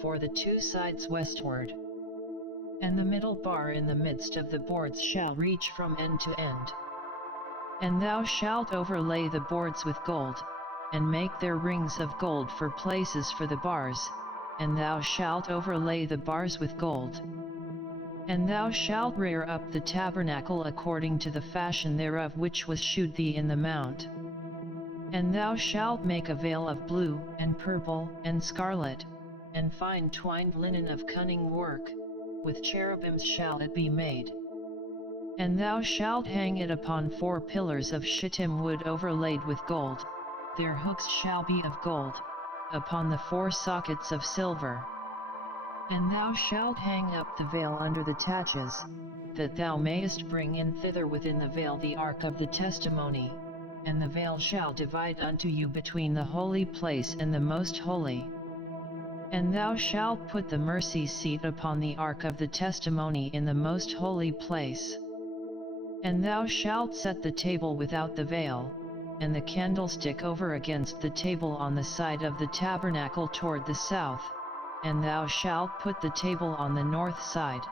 for the 2 sides westward. And the middle bar in the midst of the boards shall reach from end to end. And thou shalt overlay the boards with gold, and make their rings of gold for places for the bars, and thou shalt overlay the bars with gold. And thou shalt rear up the tabernacle according to the fashion thereof which was shewed thee in the mount. And thou shalt make a veil of blue, and purple, and scarlet, and fine twined linen of cunning work, with cherubims shall it be made. And thou shalt hang it upon 4 pillars of shittim wood overlaid with gold, their hooks shall be of gold, upon the 4 sockets of silver. And thou shalt hang up the veil under the taches, that thou mayest bring in thither within the veil the ark of the testimony, and the veil shall divide unto you between the holy place and the most holy. And thou shalt put the mercy seat upon the ark of the testimony in the most holy place. And thou shalt set the table without the veil, and the candlestick over against the table on the side of the tabernacle toward the south, and thou shalt put the table on the north side.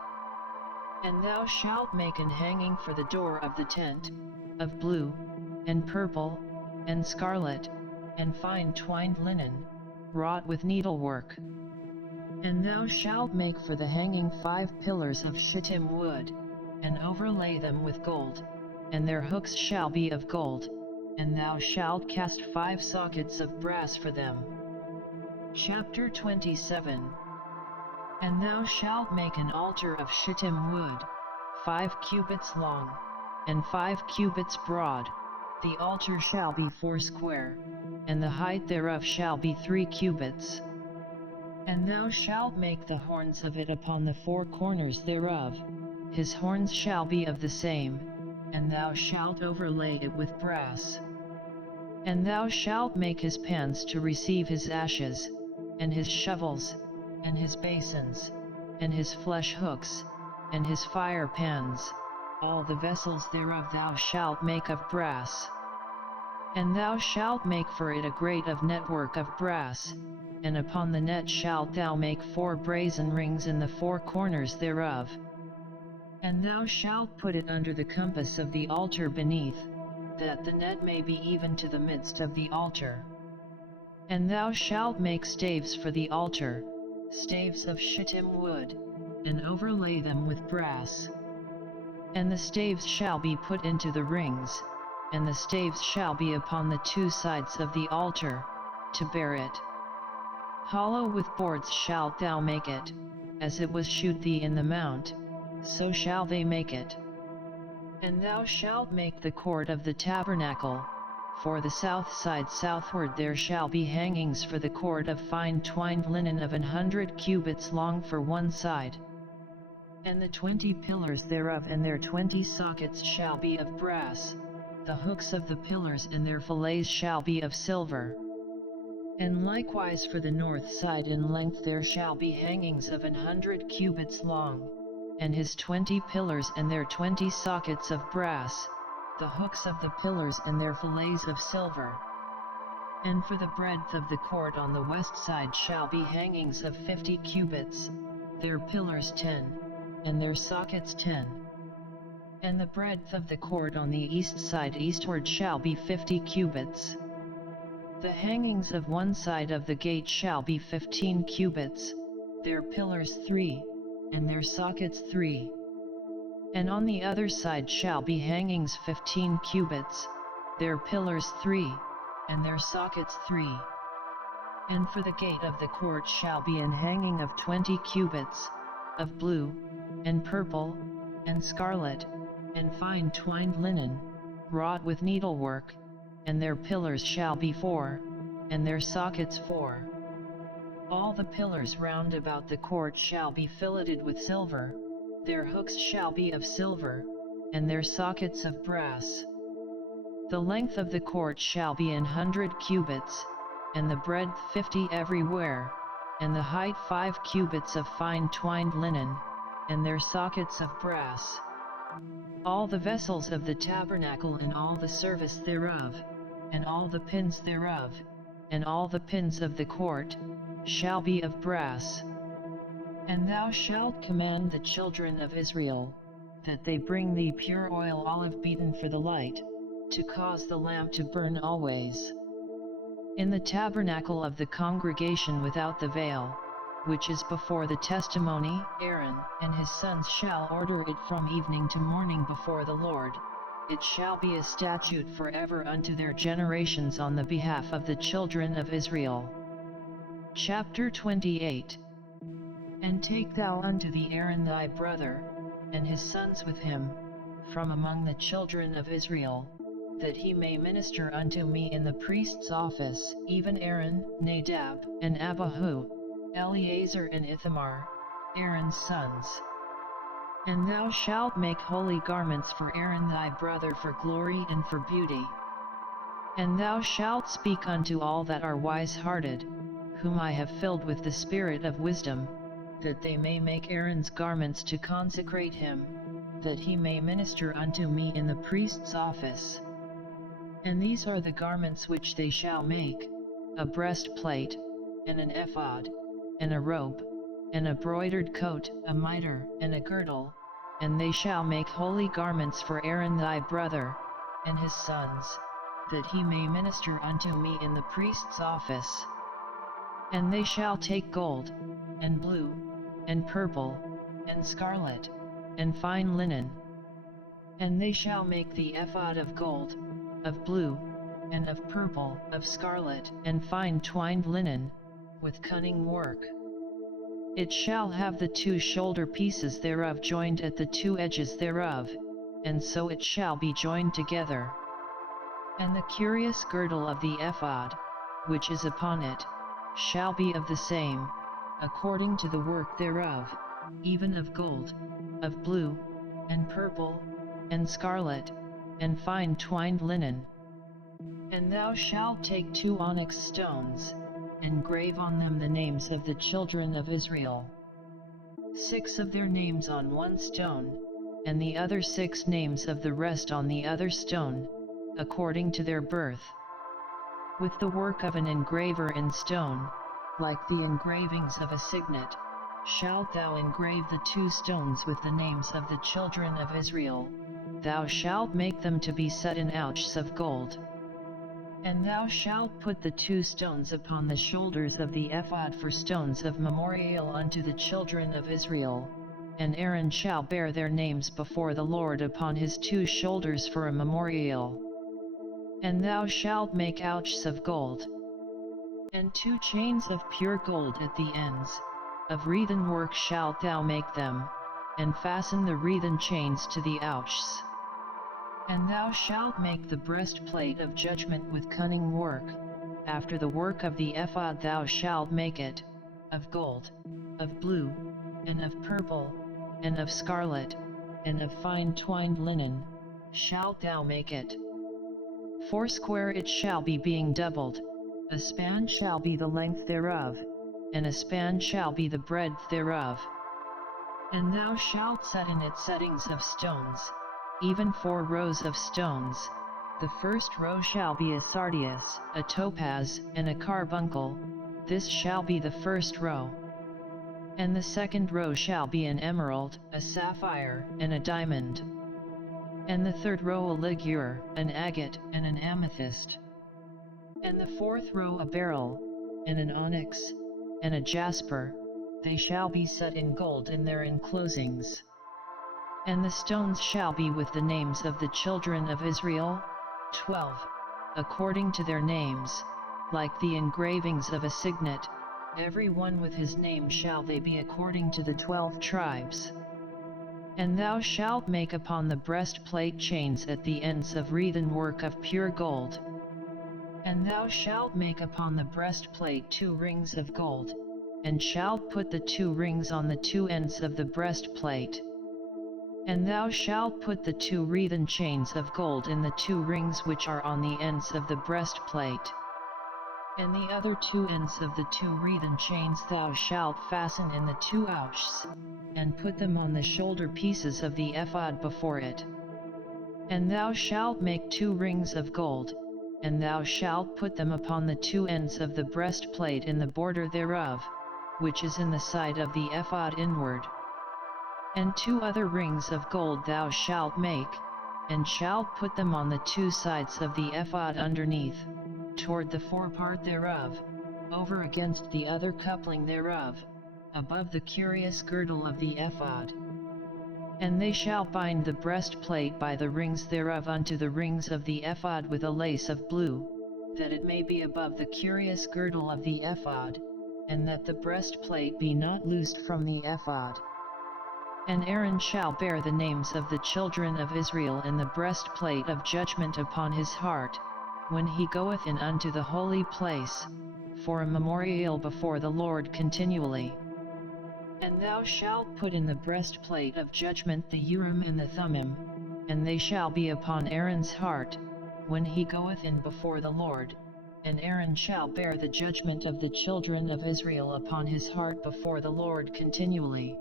And thou shalt make an hanging for the door of the tent, of blue, and purple, and scarlet, and fine twined linen, wrought with needlework. And thou shalt make for the hanging 5 pillars of shittim wood, and overlay them with gold, and their hooks shall be of gold, and thou shalt cast 5 sockets of brass for them. Chapter 27. And thou shalt make an altar of shittim wood, 5 cubits long, and 5 cubits broad. The altar shall be 4 square, and the height thereof shall be 3 cubits. And thou shalt make the horns of it upon the four corners thereof, his horns shall be of the same, and thou shalt overlay it with brass. And thou shalt make his pans to receive his ashes, and his shovels, and his basins, and his flesh hooks, and his fire pans, all the vessels thereof thou shalt make of brass. And thou shalt make for it a grate of network of brass, and upon the net shalt thou make 4 brazen rings in the 4 corners thereof. And thou shalt put it under the compass of the altar beneath, that the net may be even to the midst of the altar. And thou shalt make staves for the altar, staves of shittim wood, and overlay them with brass. And the staves shall be put into the rings, and the staves shall be upon the 2 sides of the altar, to bear it. Hollow with boards shalt thou make it, as it was shewed thee in the mount, so shall they make it. And thou shalt make the cord of the tabernacle, for the south side southward there shall be hangings for the cord of fine twined linen of 100 cubits long for one side. And the 20 pillars thereof and their 20 sockets shall be of brass, the hooks of the pillars and their fillets shall be of silver. And likewise for the north side in length there shall be hangings of 100 cubits long, and his 20 pillars and their 20 sockets of brass, the hooks of the pillars and their fillets of silver. And for the breadth of the court on the west side shall be hangings of 50 cubits, their pillars 10, and their sockets 10. And the breadth of the court on the east side eastward shall be 50 cubits. The hangings of one side of the gate shall be 15 cubits, their pillars 3, and their sockets 3. And on the other side shall be hangings 15 cubits, their pillars 3, and their sockets 3. And for the gate of the court shall be an hanging of 20 cubits, of blue, and purple, and scarlet, and fine twined linen, wrought with needlework, and their pillars shall be 4, and their sockets 4. All the pillars round about the court shall be filleted with silver, their hooks shall be of silver, and their sockets of brass. The length of the court shall be 100 cubits, and the breadth 50 everywhere, and the height 5 cubits of fine twined linen, and their sockets of brass. All the vessels of the tabernacle and all the service thereof, and all the pins thereof, and all the pins of the court, shall be of brass. And thou shalt command the children of Israel, that they bring thee pure oil olive beaten for the light, to cause the lamp to burn always. In the tabernacle of the congregation without the veil, which is before the testimony, Aaron and his sons shall order it from evening to morning before the Lord. It shall be a statute forever unto their generations on the behalf of the children of Israel. Chapter 28. And take thou unto thee Aaron thy brother, and his sons with him, from among the children of Israel, that he may minister unto me in the priest's office, even Aaron, Nadab, and Abihu, Eleazar and Ithamar, Aaron's sons. And thou shalt make holy garments for Aaron thy brother for glory and for beauty. And thou shalt speak unto all that are wise-hearted, whom I have filled with the spirit of wisdom, that they may make Aaron's garments to consecrate him, that he may minister unto me in the priest's office. And these are the garments which they shall make: a breastplate, and an ephod, and a robe, and a broidered coat, a mitre, and a girdle. And they shall make holy garments for Aaron thy brother, and his sons, that he may minister unto me in the priest's office. And they shall take gold, and blue, and purple, and scarlet, and fine linen. And they shall make the ephod of gold, of blue, and of purple, of scarlet, and fine twined linen, with cunning work. It shall have the 2 shoulder pieces thereof joined at the 2 edges thereof, and so it shall be joined together. And the curious girdle of the ephod, which is upon it, shall be of the same, according to the work thereof, even of gold, of blue, and purple, and scarlet, and fine twined linen. And thou shalt take 2 onyx stones, and grave on them the names of the children of Israel. 6 of their names on one stone, and the other 6 names of the rest on the other stone, according to their birth. With the work of an engraver in stone, like the engravings of a signet, shalt thou engrave the 2 stones with the names of the children of Israel. Thou shalt make them to be set in ouches of gold. And thou shalt put the 2 stones upon the shoulders of the ephod for stones of memorial unto the children of Israel, and Aaron shall bear their names before the Lord upon his 2 shoulders for a memorial. And thou shalt make ouches of gold, and 2 chains of pure gold at the ends, of wreathen work shalt thou make them, and fasten the wreathen chains to the ouches. And thou shalt make the breastplate of judgment with cunning work, after the work of the ephod thou shalt make it, of gold, of blue, and of purple, and of scarlet, and of fine twined linen, shalt thou make it. 4 it shall be being doubled, a span shall be the length thereof, and a span shall be the breadth thereof. And thou shalt set in it settings of stones, even 4 rows of stones. The first row shall be a sardius, a topaz, and a carbuncle, this shall be the first row. And the second row shall be an emerald, a sapphire, and a diamond. And the third row a ligure, an agate, and an amethyst. And the 4th row a beryl, and an onyx, and a jasper, they shall be set in gold in their enclosings. And the stones shall be with the names of the children of Israel, 12, according to their names, like the engravings of a signet, every one with his name shall they be according to the 12 tribes. And thou shalt make upon the breastplate chains at the ends of wreathen work of pure gold. And thou shalt make upon the breastplate 2 rings of gold, and shalt put the 2 rings on the 2 ends of the breastplate. And thou shalt put the 2 wreathen chains of gold in the 2 rings which are on the ends of the breastplate. And the other 2 ends of the 2 wreathen chains thou shalt fasten in the 2 ouches, and put them on the shoulder pieces of the ephod before it. And thou shalt make 2 rings of gold, and thou shalt put them upon the 2 ends of the breastplate in the border thereof, which is in the side of the ephod inward. And 2 other rings of gold thou shalt make, and shalt put them on the 2 sides of the ephod underneath, toward the forepart thereof, over against the other coupling thereof, above the curious girdle of the ephod. And they shall bind the breastplate by the rings thereof unto the rings of the ephod with a lace of blue, that it may be above the curious girdle of the ephod, and that the breastplate be not loosed from the ephod. And Aaron shall bear the names of the children of Israel in the breastplate of judgment upon his heart, when he goeth in unto the holy place, for a memorial before the Lord continually. And thou shalt put in the breastplate of judgment the Urim and the Thummim, and they shall be upon Aaron's heart, when he goeth in before the Lord, and Aaron shall bear the judgment of the children of Israel upon his heart before the Lord continually.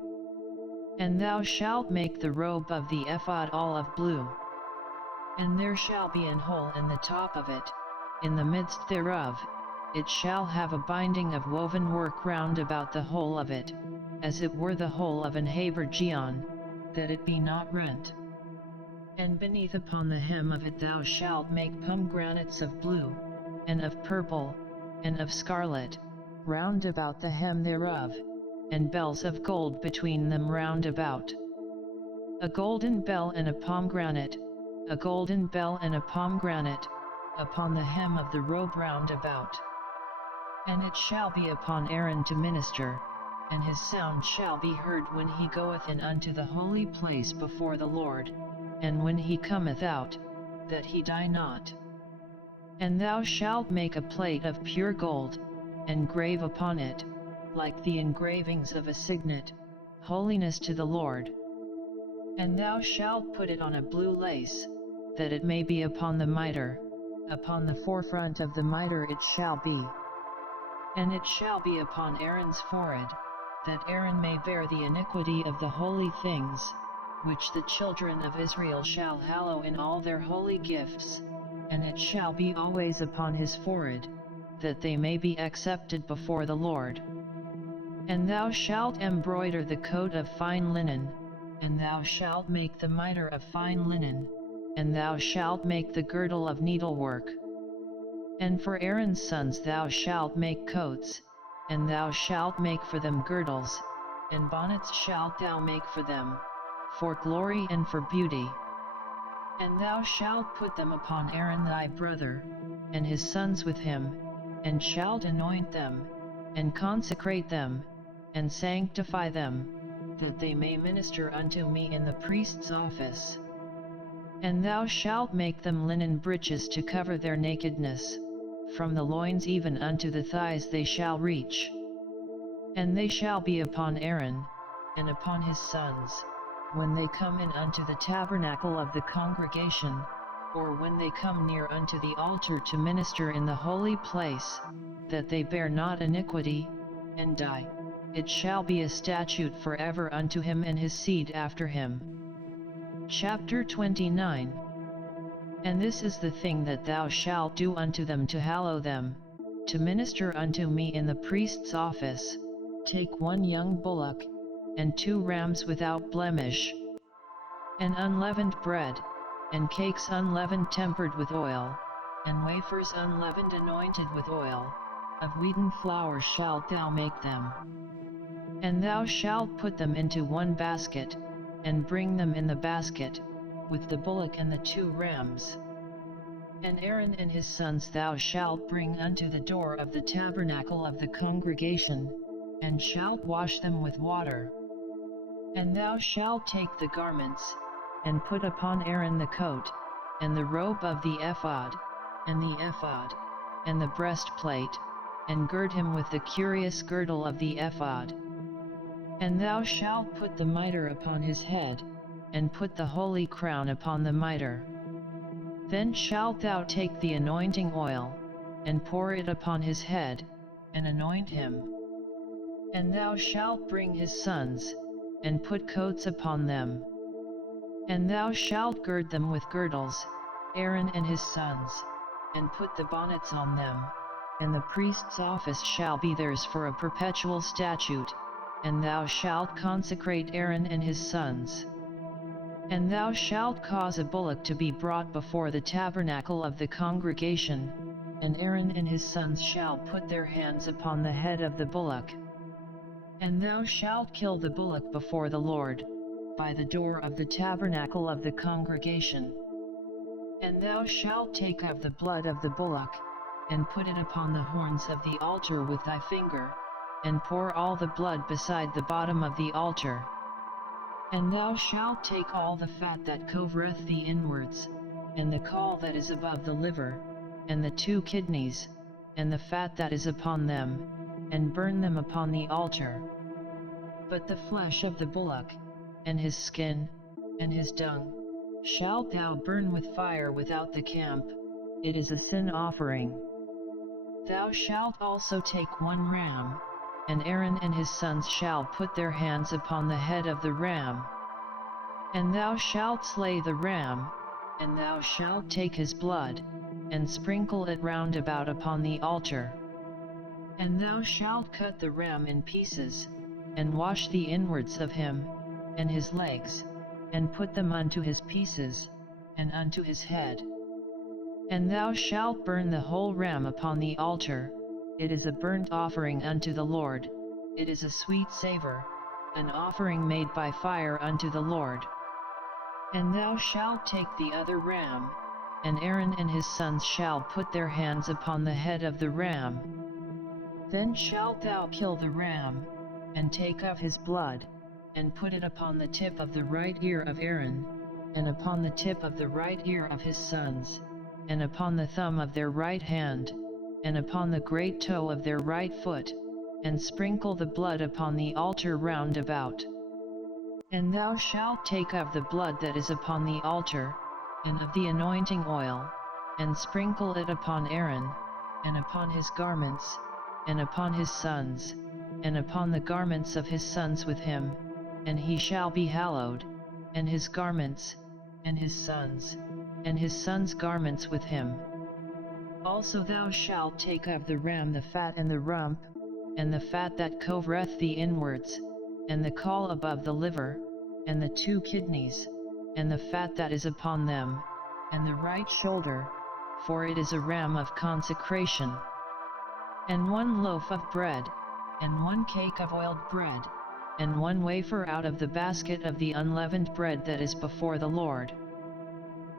And thou shalt make the robe of the ephod all of blue. And there shall be an hole in the top of it, in the midst thereof, it shall have a binding of woven work round about the whole of it, as it were the whole of an habergeon, that it be not rent. And beneath upon the hem of it thou shalt make pomegranates of blue, and of purple, and of scarlet, round about the hem thereof, and bells of gold between them round about. A golden bell and a pomegranate, a golden bell and a pomegranate, upon the hem of the robe round about. And it shall be upon Aaron to minister, and his sound shall be heard when he goeth in unto the holy place before the Lord, and when he cometh out, that he die not. And thou shalt make a plate of pure gold, and grave upon it, like the engravings of a signet, holiness to the Lord. And thou shalt put it on a blue lace, that it may be upon the mitre, upon the forefront of the mitre it shall be. And it shall be upon Aaron's forehead, that Aaron may bear the iniquity of the holy things, which the children of Israel shall hallow in all their holy gifts, and it shall be always upon his forehead, that they may be accepted before the Lord. And thou shalt embroider the coat of fine linen, and thou shalt make the mitre of fine linen, and thou shalt make the girdle of needlework. And for Aaron's sons thou shalt make coats, and thou shalt make for them girdles, and bonnets shalt thou make for them, for glory and for beauty. And thou shalt put them upon Aaron thy brother, and his sons with him, and shalt anoint them, and consecrate them, and sanctify them, that they may minister unto me in the priest's office. And thou shalt make them linen breeches to cover their nakedness, from the loins even unto the thighs they shall reach. And they shall be upon Aaron, and upon his sons, when they come in unto the tabernacle of the congregation, or when they come near unto the altar to minister in the holy place, that they bear not iniquity, and die. It shall be a statute forever unto him and his seed after him. Chapter 29. And this is the thing that thou shalt do unto them to hallow them, to minister unto me in the priest's office. Take 1 young bullock, and 2 rams without blemish, and unleavened bread, and cakes unleavened tempered with oil, and wafers unleavened anointed with oil, of wheaten flour shalt thou make them. And thou shalt put them into 1 basket, and bring them in the basket, with the bullock and the 2 rams. And Aaron and his sons thou shalt bring unto the door of the tabernacle of the congregation, and shalt wash them with water. And thou shalt take the garments, and put upon Aaron the coat, and the robe of the ephod, and the ephod, and the breastplate, and gird him with the curious girdle of the ephod. And thou shalt put the mitre upon his head, and put the holy crown upon the mitre. Then shalt thou take the anointing oil, and pour it upon his head, and anoint him. And thou shalt bring his sons, and put coats upon them. And thou shalt gird them with girdles, Aaron and his sons, and put the bonnets on them, and the priest's office shall be theirs for a perpetual statute, and thou shalt consecrate Aaron and his sons. And thou shalt cause a bullock to be brought before the tabernacle of the congregation, and Aaron and his sons shall put their hands upon the head of the bullock. And thou shalt kill the bullock before the Lord, by the door of the tabernacle of the congregation. And thou shalt take of the blood of the bullock, and put it upon the horns of the altar with thy finger, and pour all the blood beside the bottom of the altar. And thou shalt take all the fat that covereth the inwards, and the caul that is above the liver, and the 2 kidneys, and the fat that is upon them, and burn them upon the altar. But the flesh of the bullock, and his skin, and his dung, shalt thou burn with fire without the camp. It is a sin offering. Thou shalt also take 1 ram, and Aaron and his sons shall put their hands upon the head of the ram. And thou shalt slay the ram, and thou shalt take his blood, and sprinkle it round about upon the altar. And thou shalt cut the ram in pieces, and wash the inwards of him, and his legs, and put them unto his pieces, and unto his head. And thou shalt burn the whole ram upon the altar. It is a burnt offering unto the Lord, it is a sweet savour, an offering made by fire unto the Lord. And thou shalt take the other ram, and Aaron and his sons shall put their hands upon the head of the ram. Then shalt thou kill the ram, and take of his blood, and put it upon the tip of the right ear of Aaron, and upon the tip of the right ear of his sons, and upon the thumb of their right hand, and upon the great toe of their right foot, and sprinkle the blood upon the altar round about. And thou shalt take of the blood that is upon the altar, and of the anointing oil, and sprinkle it upon Aaron, and upon his garments, and upon his sons, and upon the garments of his sons with him, and he shall be hallowed, and his garments, and his sons' garments with him. Also thou shalt take of the ram the fat and the rump, and the fat that covereth the inwards, and the caul above the liver, and the 2 kidneys, and the fat that is upon them, and the right shoulder, for it is a ram of consecration. And 1 loaf of bread, and 1 cake of oiled bread, and 1 wafer out of the basket of the unleavened bread that is before the Lord.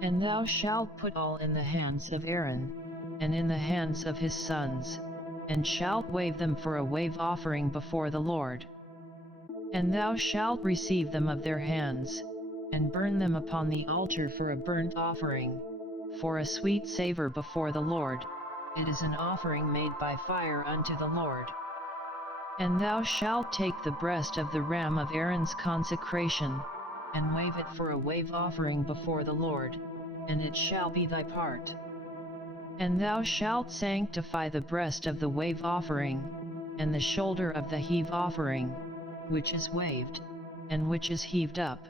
And thou shalt put all in the hands of Aaron, and in the hands of his sons, and shalt wave them for a wave offering before the Lord. And thou shalt receive them of their hands, and burn them upon the altar for a burnt offering, for a sweet savour before the Lord. It is an offering made by fire unto the Lord. And thou shalt take the breast of the ram of Aaron's consecration, and wave it for a wave offering before the Lord, and it shall be thy part. And thou shalt sanctify the breast of the wave offering, and the shoulder of the heave offering, which is waved, and which is heaved up,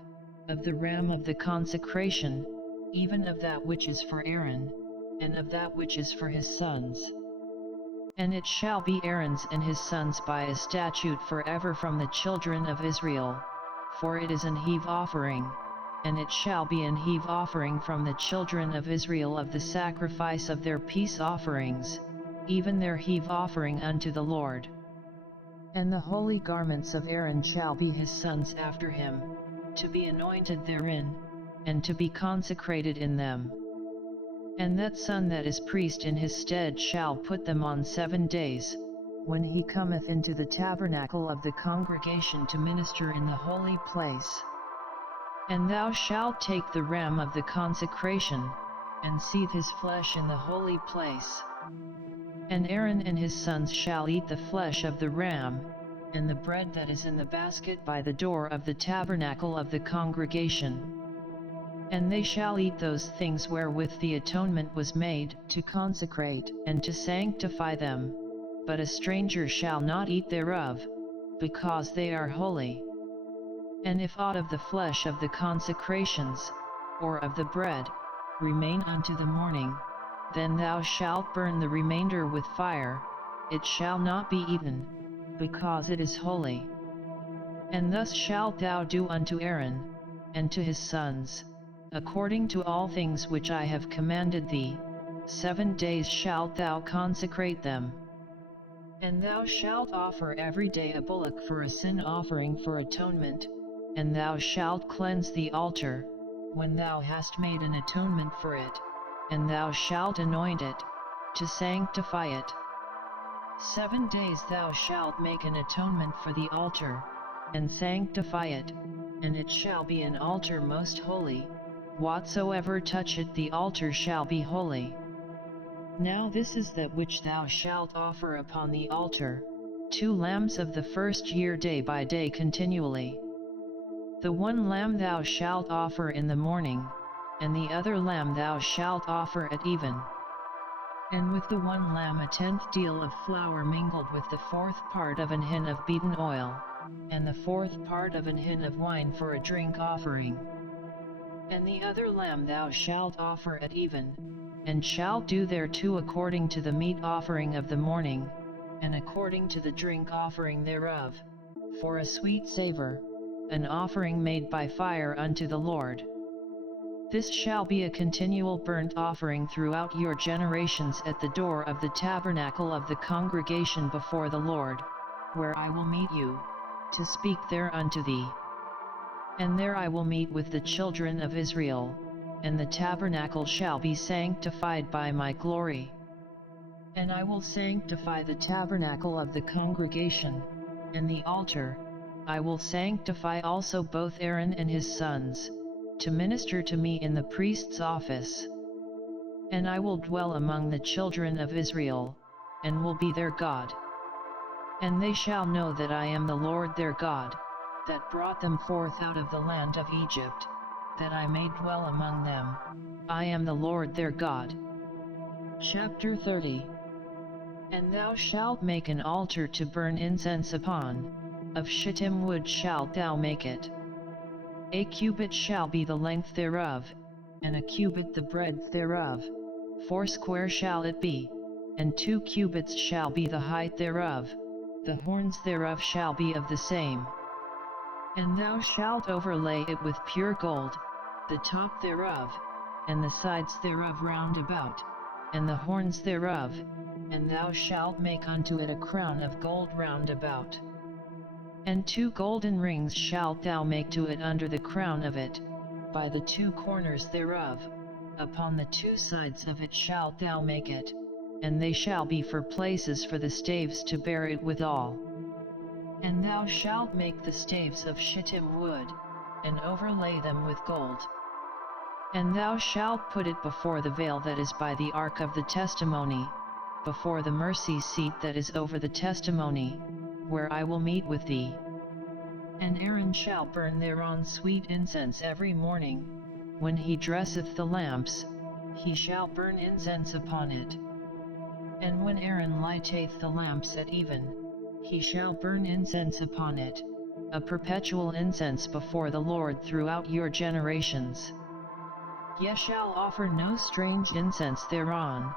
of the ram of the consecration, even of that which is for Aaron, and of that which is for his sons. And it shall be Aaron's and his sons by a statute forever from the children of Israel, for it is an heave offering, and it shall be an heave offering from the children of Israel of the sacrifice of their peace offerings, even their heave offering unto the Lord. And the holy garments of Aaron shall be his sons after him, to be anointed therein, and to be consecrated in them. And that son that is priest in his stead shall put them on 7 days, when he cometh into the tabernacle of the congregation to minister in the holy place. And thou shalt take the ram of the consecration, and seethe his flesh in the holy place. And Aaron and his sons shall eat the flesh of the ram, and the bread that is in the basket by the door of the tabernacle of the congregation. And they shall eat those things wherewith the atonement was made, to consecrate and to sanctify them, but a stranger shall not eat thereof, because they are holy. And if aught of the flesh of the consecrations, or of the bread, remain unto the morning, then thou shalt burn the remainder with fire, it shall not be eaten, because it is holy. And thus shalt thou do unto Aaron, and to his sons, according to all things which I have commanded thee. 7 days shalt thou consecrate them. And thou shalt offer every day a bullock for a sin offering for atonement, and thou shalt cleanse the altar, when thou hast made an atonement for it, and thou shalt anoint it, to sanctify it. 7 days thou shalt make an atonement for the altar, and sanctify it, and it shall be an altar most holy. Whatsoever toucheth the altar shall be holy. Now this is that which thou shalt offer upon the altar, 2 lambs of the first year day by day continually. The 1 lamb thou shalt offer in the morning, and the other lamb thou shalt offer at even. And with the 1 lamb a 10th deal of flour mingled with the 4th part of an hin of beaten oil, and the 4th part of an hin of wine for a drink offering. And the other lamb thou shalt offer at even, and shalt do thereto according to the meat offering of the morning, and according to the drink offering thereof, for a sweet savour, an offering made by fire unto the Lord. This shall be a continual burnt offering throughout your generations at the door of the tabernacle of the congregation before the Lord, where I will meet you, to speak there unto thee. And there I will meet with the children of Israel, and the tabernacle shall be sanctified by my glory. And I will sanctify the tabernacle of the congregation, and the altar. I will sanctify also both Aaron and his sons, to minister to me in the priest's office. And I will dwell among the children of Israel, and will be their God. And they shall know that I am the Lord their God, that brought them forth out of the land of Egypt, that I may dwell among them. I am the Lord their God. Chapter 30. And thou shalt make an altar to burn incense upon, of shittim wood shalt thou make it. A cubit shall be the length thereof, and a cubit the breadth thereof, 4 shall it be, and 2 cubits shall be the height thereof, the horns thereof shall be of the same. And thou shalt overlay it with pure gold, the top thereof, and the sides thereof round about, and the horns thereof, and thou shalt make unto it a crown of gold round about. And 2 golden rings shalt thou make to it under the crown of it, by the 2 corners thereof, upon the 2 sides of it shalt thou make it, and they shall be for places for the staves to bear it withal. And thou shalt make the staves of shittim wood, and overlay them with gold. And thou shalt put it before the veil that is by the ark of the testimony, before the mercy seat that is over the testimony, where I will meet with thee. And Aaron shall burn thereon sweet incense every morning, when he dresseth the lamps, he shall burn incense upon it. And when Aaron lighteth the lamps at even, he shall burn incense upon it, a perpetual incense before the Lord throughout your generations. Ye shall offer no strange incense thereon,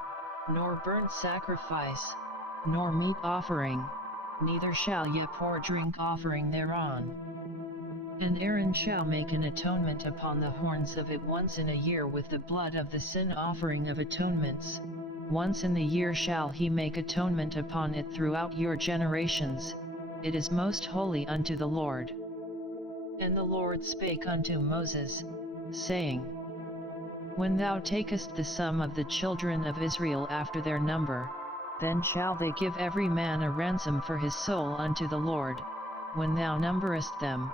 nor burnt sacrifice, nor meat offering, neither shall ye pour drink offering thereon. And Aaron shall make an atonement upon the horns of it once in a year with the blood of the sin offering of atonements. Once in the year shall he make atonement upon it throughout your generations, it is most holy unto the Lord. And the Lord spake unto Moses, saying, When thou takest the sum of the children of Israel after their number, then shall they give every man a ransom for his soul unto the Lord, when thou numberest them,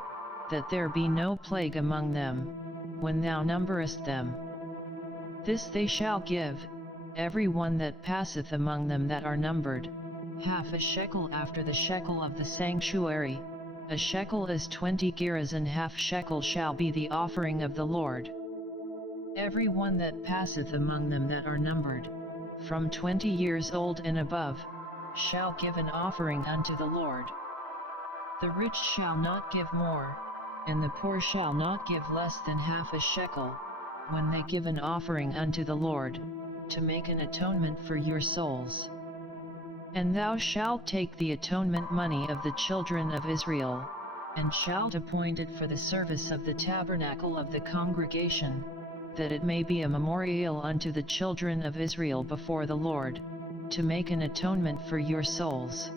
that there be no plague among them, when thou numberest them. This they shall give, every one that passeth among them that are numbered, half a shekel after the shekel of the sanctuary, a shekel is 20 gerahs, and half shekel shall be the offering of the Lord. Every one that passeth among them that are numbered, from 20 years old and above, shall give an offering unto the Lord. The rich shall not give more, and the poor shall not give less than half a shekel, when they give an offering unto the Lord, to make an atonement for your souls. And thou shalt take the atonement money of the children of Israel, and shalt appoint it for the service of the tabernacle of the congregation, that it may be a memorial unto the children of Israel before the Lord, to make an atonement for your souls.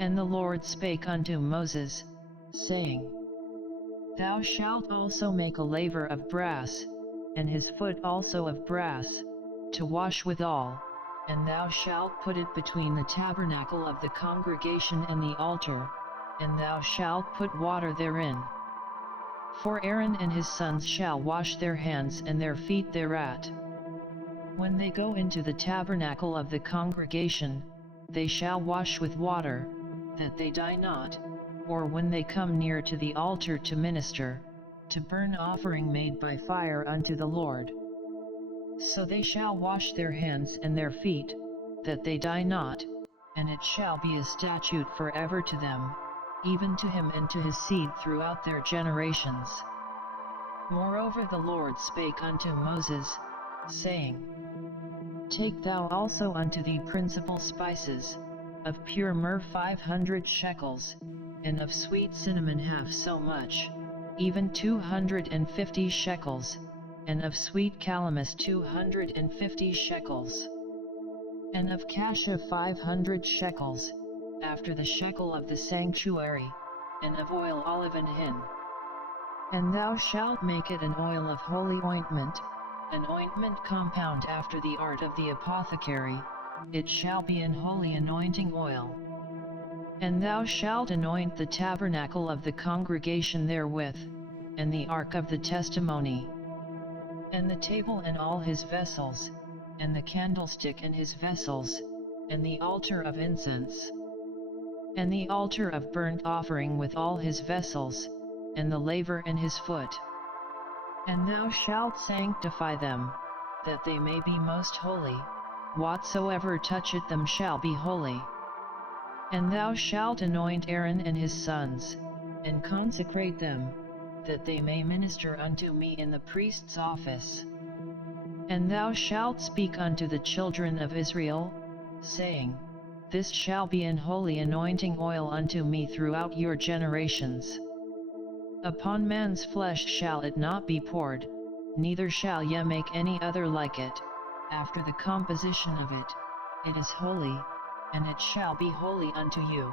And the Lord spake unto Moses, saying, Thou shalt also make a laver of brass, and his foot also of brass, to wash withal, and thou shalt put it between the tabernacle of the congregation and the altar, and thou shalt put water therein. For Aaron and his sons shall wash their hands and their feet thereat. When they go into the tabernacle of the congregation, they shall wash with water, that they die not, or when they come near to the altar to minister, to burn offering made by fire unto the Lord. So they shall wash their hands and their feet, that they die not, and it shall be a statute forever to them, even to him and to his seed throughout their generations. Moreover the Lord spake unto Moses, saying, Take thou also unto thee principal spices, of pure myrrh 500 shekels, and of sweet cinnamon half so much, even 250 shekels, and of sweet calamus 250 shekels, and of cassia 500 shekels, after the shekel of the sanctuary, and of oil olive and hin. And thou shalt make it an oil of holy ointment, an ointment compound after the art of the apothecary, it shall be an holy anointing oil. And thou shalt anoint the tabernacle of the congregation therewith, and the ark of the testimony, and the table and all his vessels, and the candlestick and his vessels, and the altar of incense. and the altar of burnt offering with all his vessels, and the laver and his foot. And thou shalt sanctify them, that they may be most holy, whatsoever toucheth them shall be holy. And thou shalt anoint Aaron and his sons, and consecrate them, that they may minister unto me in the priest's office. And thou shalt speak unto the children of Israel, saying, This shall be an holy anointing oil unto me throughout your generations. Upon man's flesh shall it not be poured, neither shall ye make any other like it, after the composition of it. It is holy, and it shall be holy unto you.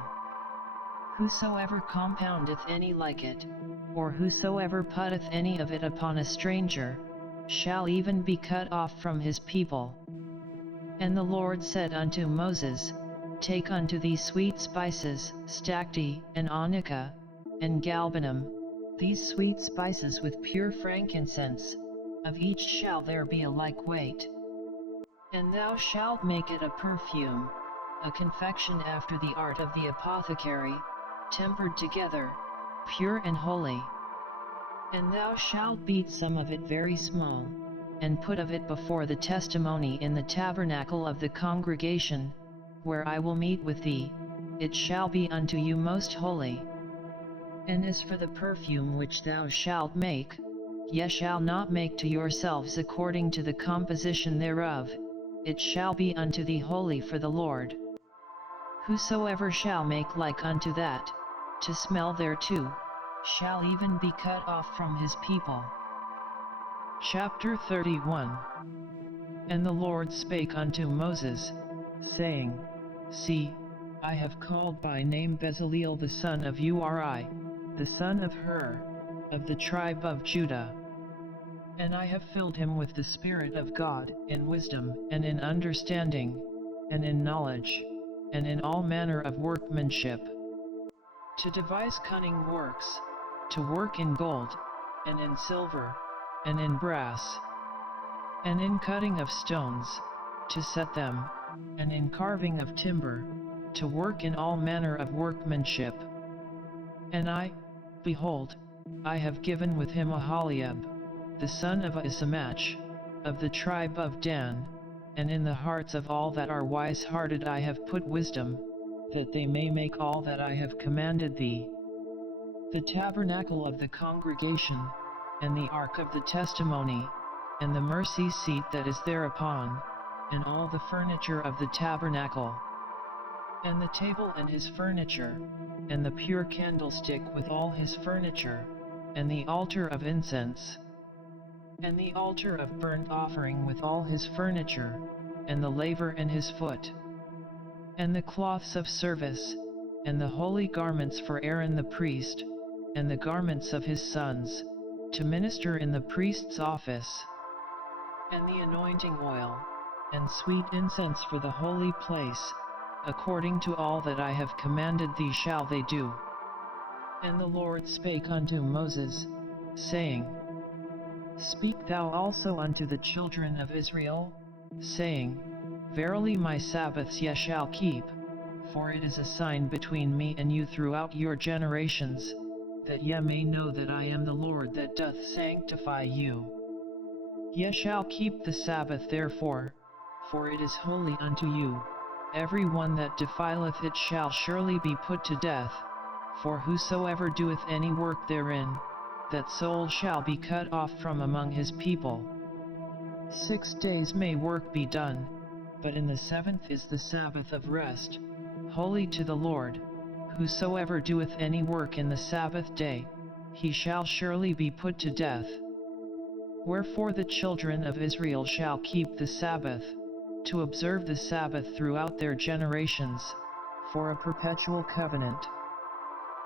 Whosoever compoundeth any like it, or whosoever putteth any of it upon a stranger, shall even be cut off from his people. And the Lord said unto Moses, Take unto thee sweet spices, stacte, and onycha, and galbanum, these sweet spices with pure frankincense, of each shall there be a like weight. And thou shalt make it a perfume, a confection after the art of the apothecary, tempered together, pure and holy. And thou shalt beat some of it very small, and put of it before the testimony in the tabernacle of the congregation, where I will meet with thee, it shall be unto you most holy. And as for the perfume which thou shalt make, ye shall not make to yourselves according to the composition thereof, it shall be unto thee holy for the Lord. Whosoever shall make like unto that, to smell thereto, shall even be cut off from his people. Chapter 31. And the Lord spake unto Moses, saying, See, I have called by name Bezaleel the son of Uri, the son of Hur, of the tribe of Judah. And I have filled him with the Spirit of God, in wisdom, and in understanding, and in knowledge, and in all manner of workmanship, to devise cunning works, to work in gold, and in silver, and in brass, and in cutting of stones, to set them, and in carving of timber, to work in all manner of workmanship. And I, behold, I have given with him Aholiab, the son of Ahisamach, of the tribe of Dan, and in the hearts of all that are wise-hearted I have put wisdom, that they may make all that I have commanded thee. The tabernacle of the congregation, and the ark of the testimony, and the mercy seat that is thereupon, and all the furniture of the tabernacle, and the table and his furniture, and the pure candlestick with all his furniture, and the altar of incense, and the altar of burnt offering with all his furniture, and the laver and his foot, and the cloths of service, and the holy garments for Aaron the priest, and the garments of his sons, to minister in the priest's office, and the anointing oil, and sweet incense for the holy place, according to all that I have commanded thee shall they do. And the Lord spake unto Moses, saying, Speak thou also unto the children of Israel, saying, Verily my Sabbaths ye shall keep, for it is a sign between me and you throughout your generations, that ye may know that I am the Lord that doth sanctify you. Ye shall keep the Sabbath therefore, for it is holy unto you. Every one that defileth it shall surely be put to death, for whosoever doeth any work therein, that soul shall be cut off from among his people. 6 days may work be done, but in the seventh is the Sabbath of rest, holy to the Lord. Whosoever doeth any work in the Sabbath day, he shall surely be put to death. Wherefore the children of Israel shall keep the Sabbath, to observe the Sabbath throughout their generations, for a perpetual covenant.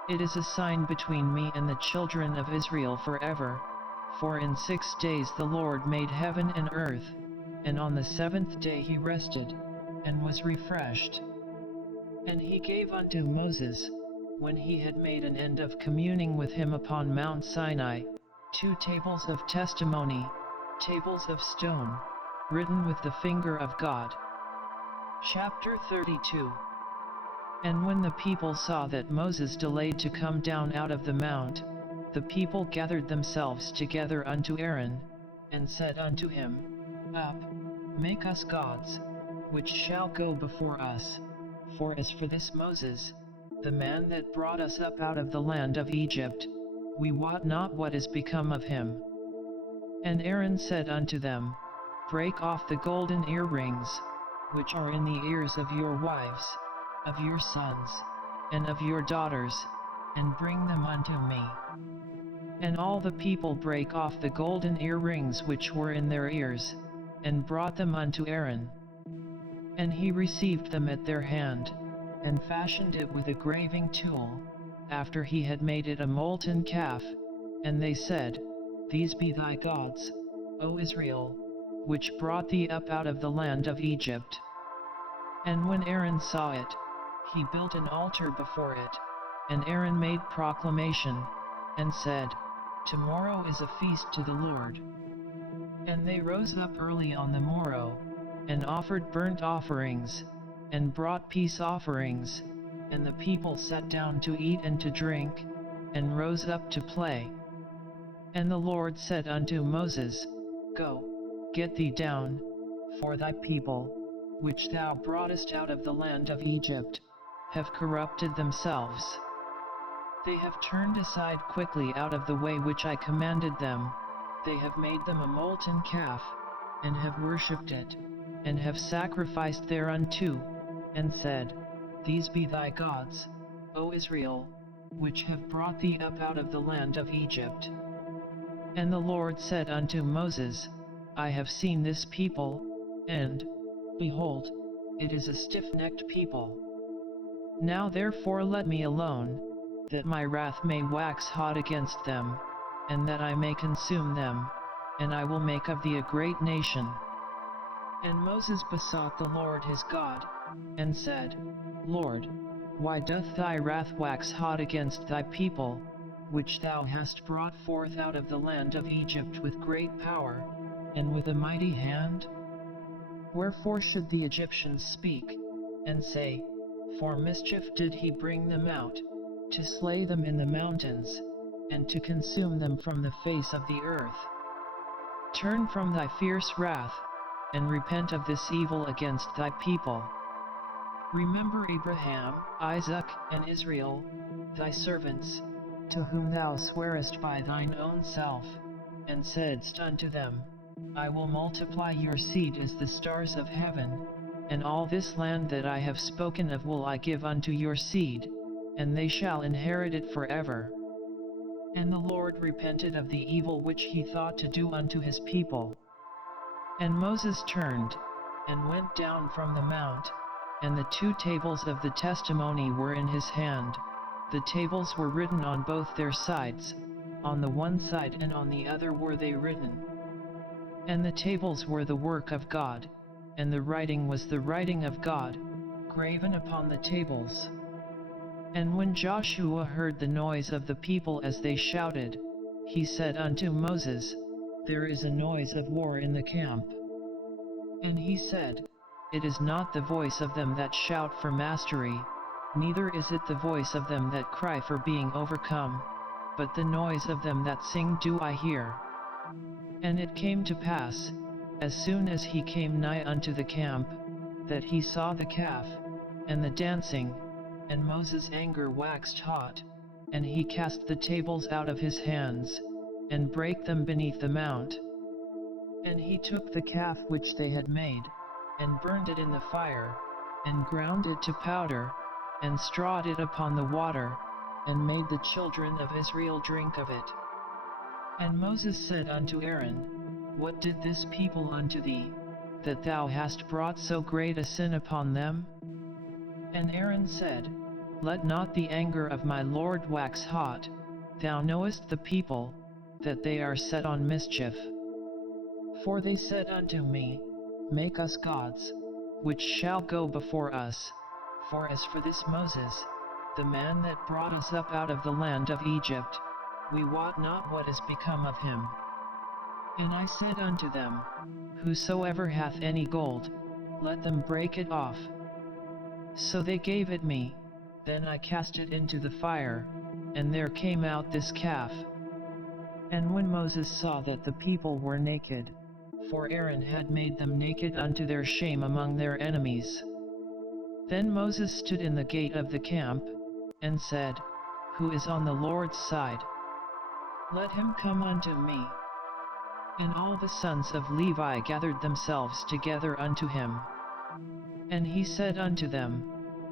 It is a sign between me and the children of Israel forever, for in 6 days the Lord made heaven and earth, and on the seventh day he rested, and was refreshed. And he gave unto Moses, when he had made an end of communing with him upon Mount Sinai, 2 tables of testimony, tables of stone, written with the finger of God. Chapter 32. And when the people saw that Moses delayed to come down out of the mount, the people gathered themselves together unto Aaron, and said unto him, Up, make us gods, which shall go before us. For as for this Moses, the man that brought us up out of the land of Egypt, we wot not what is become of him. And Aaron said unto them, Break off the golden earrings, which are in the ears of your wives, of your sons, and of your daughters, and bring them unto me. And all the people brake off the golden earrings which were in their ears, and brought them unto Aaron. And he received them at their hand, and fashioned it with a graving tool, after he had made it a molten calf. And they said, These be thy gods, O Israel, which brought thee up out of the land of Egypt. And when Aaron saw it, he built an altar before it, and Aaron made proclamation, and said, Tomorrow is a feast to the Lord. And they rose up early on the morrow, and offered burnt offerings, and brought peace offerings, and the people sat down to eat and to drink, and rose up to play. And the Lord said unto Moses, Go, get thee down, for thy people, which thou broughtest out of the land of Egypt, have corrupted themselves. They have turned aside quickly out of the way which I commanded them. They have made them a molten calf, and have worshipped it, and have sacrificed thereunto, and said, These be thy gods, O Israel, which have brought thee up out of the land of Egypt. And the Lord said unto Moses, I have seen this people, and, behold, it is a stiff-necked people. Now therefore let me alone, that my wrath may wax hot against them, and that I may consume them, and I will make of thee a great nation. And Moses besought the Lord his God, and said, Lord, why doth thy wrath wax hot against thy people, which thou hast brought forth out of the land of Egypt with great power, and with a mighty hand? Wherefore should the Egyptians speak, and say, For mischief did he bring them out, to slay them in the mountains, and to consume them from the face of the earth? Turn from thy fierce wrath, and repent of this evil against thy people. Remember Abraham, Isaac, and Israel, thy servants, to whom thou swarest by thine own self, and saidst unto them, I will multiply your seed as the stars of heaven, and all this land that I have spoken of will I give unto your seed, and they shall inherit it forever. And the Lord repented of the evil which he thought to do unto his people. And Moses turned, and went down from the mount, and the 2 tables of the testimony were in his hand. The tables were written on both their sides, on the one side and on the other were they written. And the tables were the work of God, and the writing was the writing of God, graven upon the tables. And when Joshua heard the noise of the people as they shouted, he said unto Moses, There is a noise of war in the camp. And he said, It is not the voice of them that shout for mastery, neither is it the voice of them that cry for being overcome, but the noise of them that sing do I hear. And it came to pass, as soon as he came nigh unto the camp, that he saw the calf, and the dancing, and Moses' anger waxed hot, and he cast the tables out of his hands, and brake them beneath the mount. And he took the calf which they had made, and burned it in the fire, and ground it to powder, and strawed it upon the water, and made the children of Israel drink of it. And Moses said unto Aaron, What did this people unto thee, that thou hast brought so great a sin upon them? And Aaron said, Let not the anger of my Lord wax hot, thou knowest the people, that they are set on mischief. For they said unto me, Make us gods, which shall go before us. For as for this Moses, the man that brought us up out of the land of Egypt, we wot not what is become of him. And I said unto them, Whosoever hath any gold, let them break it off. So they gave it me, Then I cast it into the fire, and there came out this calf. And when Moses saw that the people were naked, for Aaron had made them naked unto their shame among their enemies. Then Moses stood in the gate of the camp, and said, Who is on the Lord's side? Let him come unto me. And all the sons of Levi gathered themselves together unto him. And he said unto them,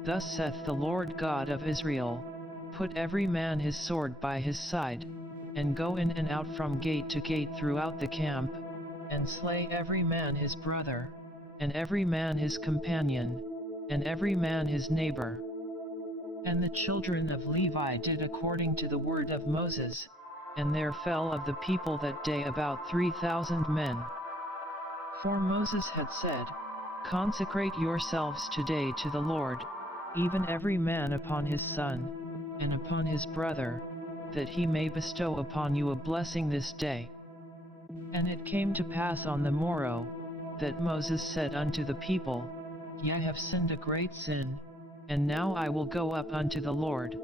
Thus saith the Lord God of Israel, Put every man his sword by his side, and go in and out from gate to gate throughout the camp, and slay every man his brother, and every man his companion, and every man his neighbor. And the children of Levi did according to the word of Moses, and there fell of the people that day about 3,000 men. For Moses had said, Consecrate yourselves today to the Lord, even every man upon his son, and upon his brother, that he may bestow upon you a blessing this day. And it came to pass on the morrow, that Moses said unto the people, Ye have sinned a great sin, and now I will go up unto the Lord,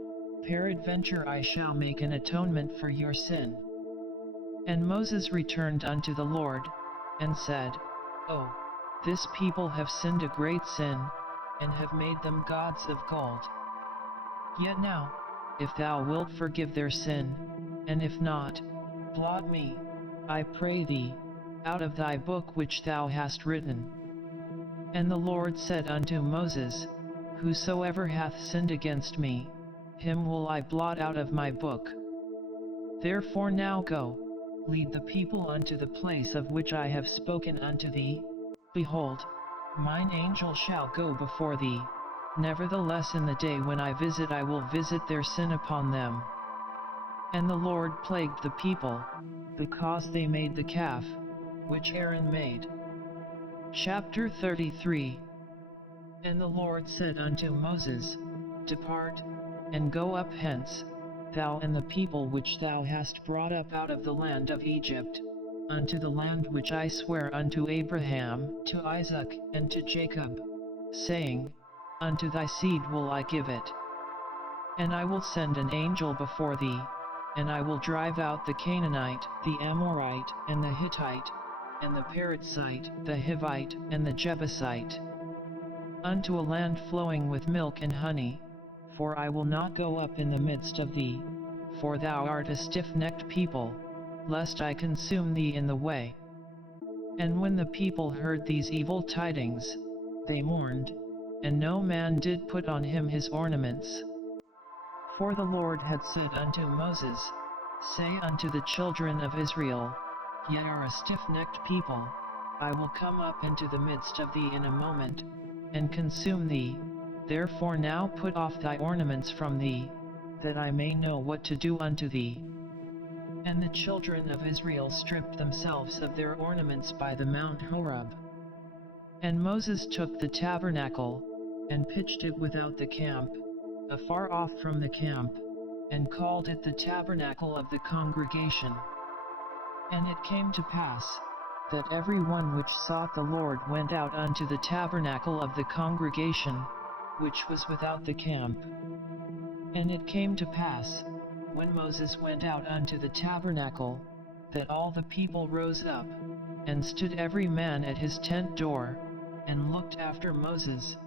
peradventure I shall make an atonement for your sin. And Moses returned unto the Lord, and said, Oh, this people have sinned a great sin, and have made them gods of gold. Yet now, if thou wilt forgive their sin, and if not, blot me, I pray thee, out of thy book which thou hast written. And the Lord said unto Moses, Whosoever hath sinned against me, him will I blot out of my book. Therefore now go, lead the people unto the place of which I have spoken unto thee. Behold, mine angel shall go before thee. Nevertheless in the day when I will visit their sin upon them. And the Lord plagued the people, because they made the calf, which Aaron made. Chapter 33. And the Lord said unto Moses, Depart, and go up hence, thou and the people which thou hast brought up out of the land of Egypt, unto the land which I swear unto Abraham, to Isaac, and to Jacob, saying, Unto thy seed will I give it. And I will send an angel before thee, and I will drive out the Canaanite, the Amorite, and the Hittite, and the Perizzite, the Hivite, and the Jebusite, unto a land flowing with milk and honey, for I will not go up in the midst of thee, for thou art a stiff-necked people, lest I consume thee in the way. And when the people heard these evil tidings, they mourned, and no man did put on him his ornaments. For the Lord had said unto Moses, Say unto the children of Israel, Ye are a stiff-necked people, I will come up into the midst of thee in a moment, and consume thee. Therefore now put off thy ornaments from thee, that I may know what to do unto thee. And the children of Israel stripped themselves of their ornaments by the Mount Horeb. And Moses took the tabernacle, and pitched it without the camp, afar off from the camp, and called it the tabernacle of the congregation. And it came to pass, that every one which sought the Lord went out unto the tabernacle of the congregation, which was without the camp. And it came to pass, when Moses went out unto the tabernacle, that all the people rose up, and stood every man at his tent door, and looked after Moses,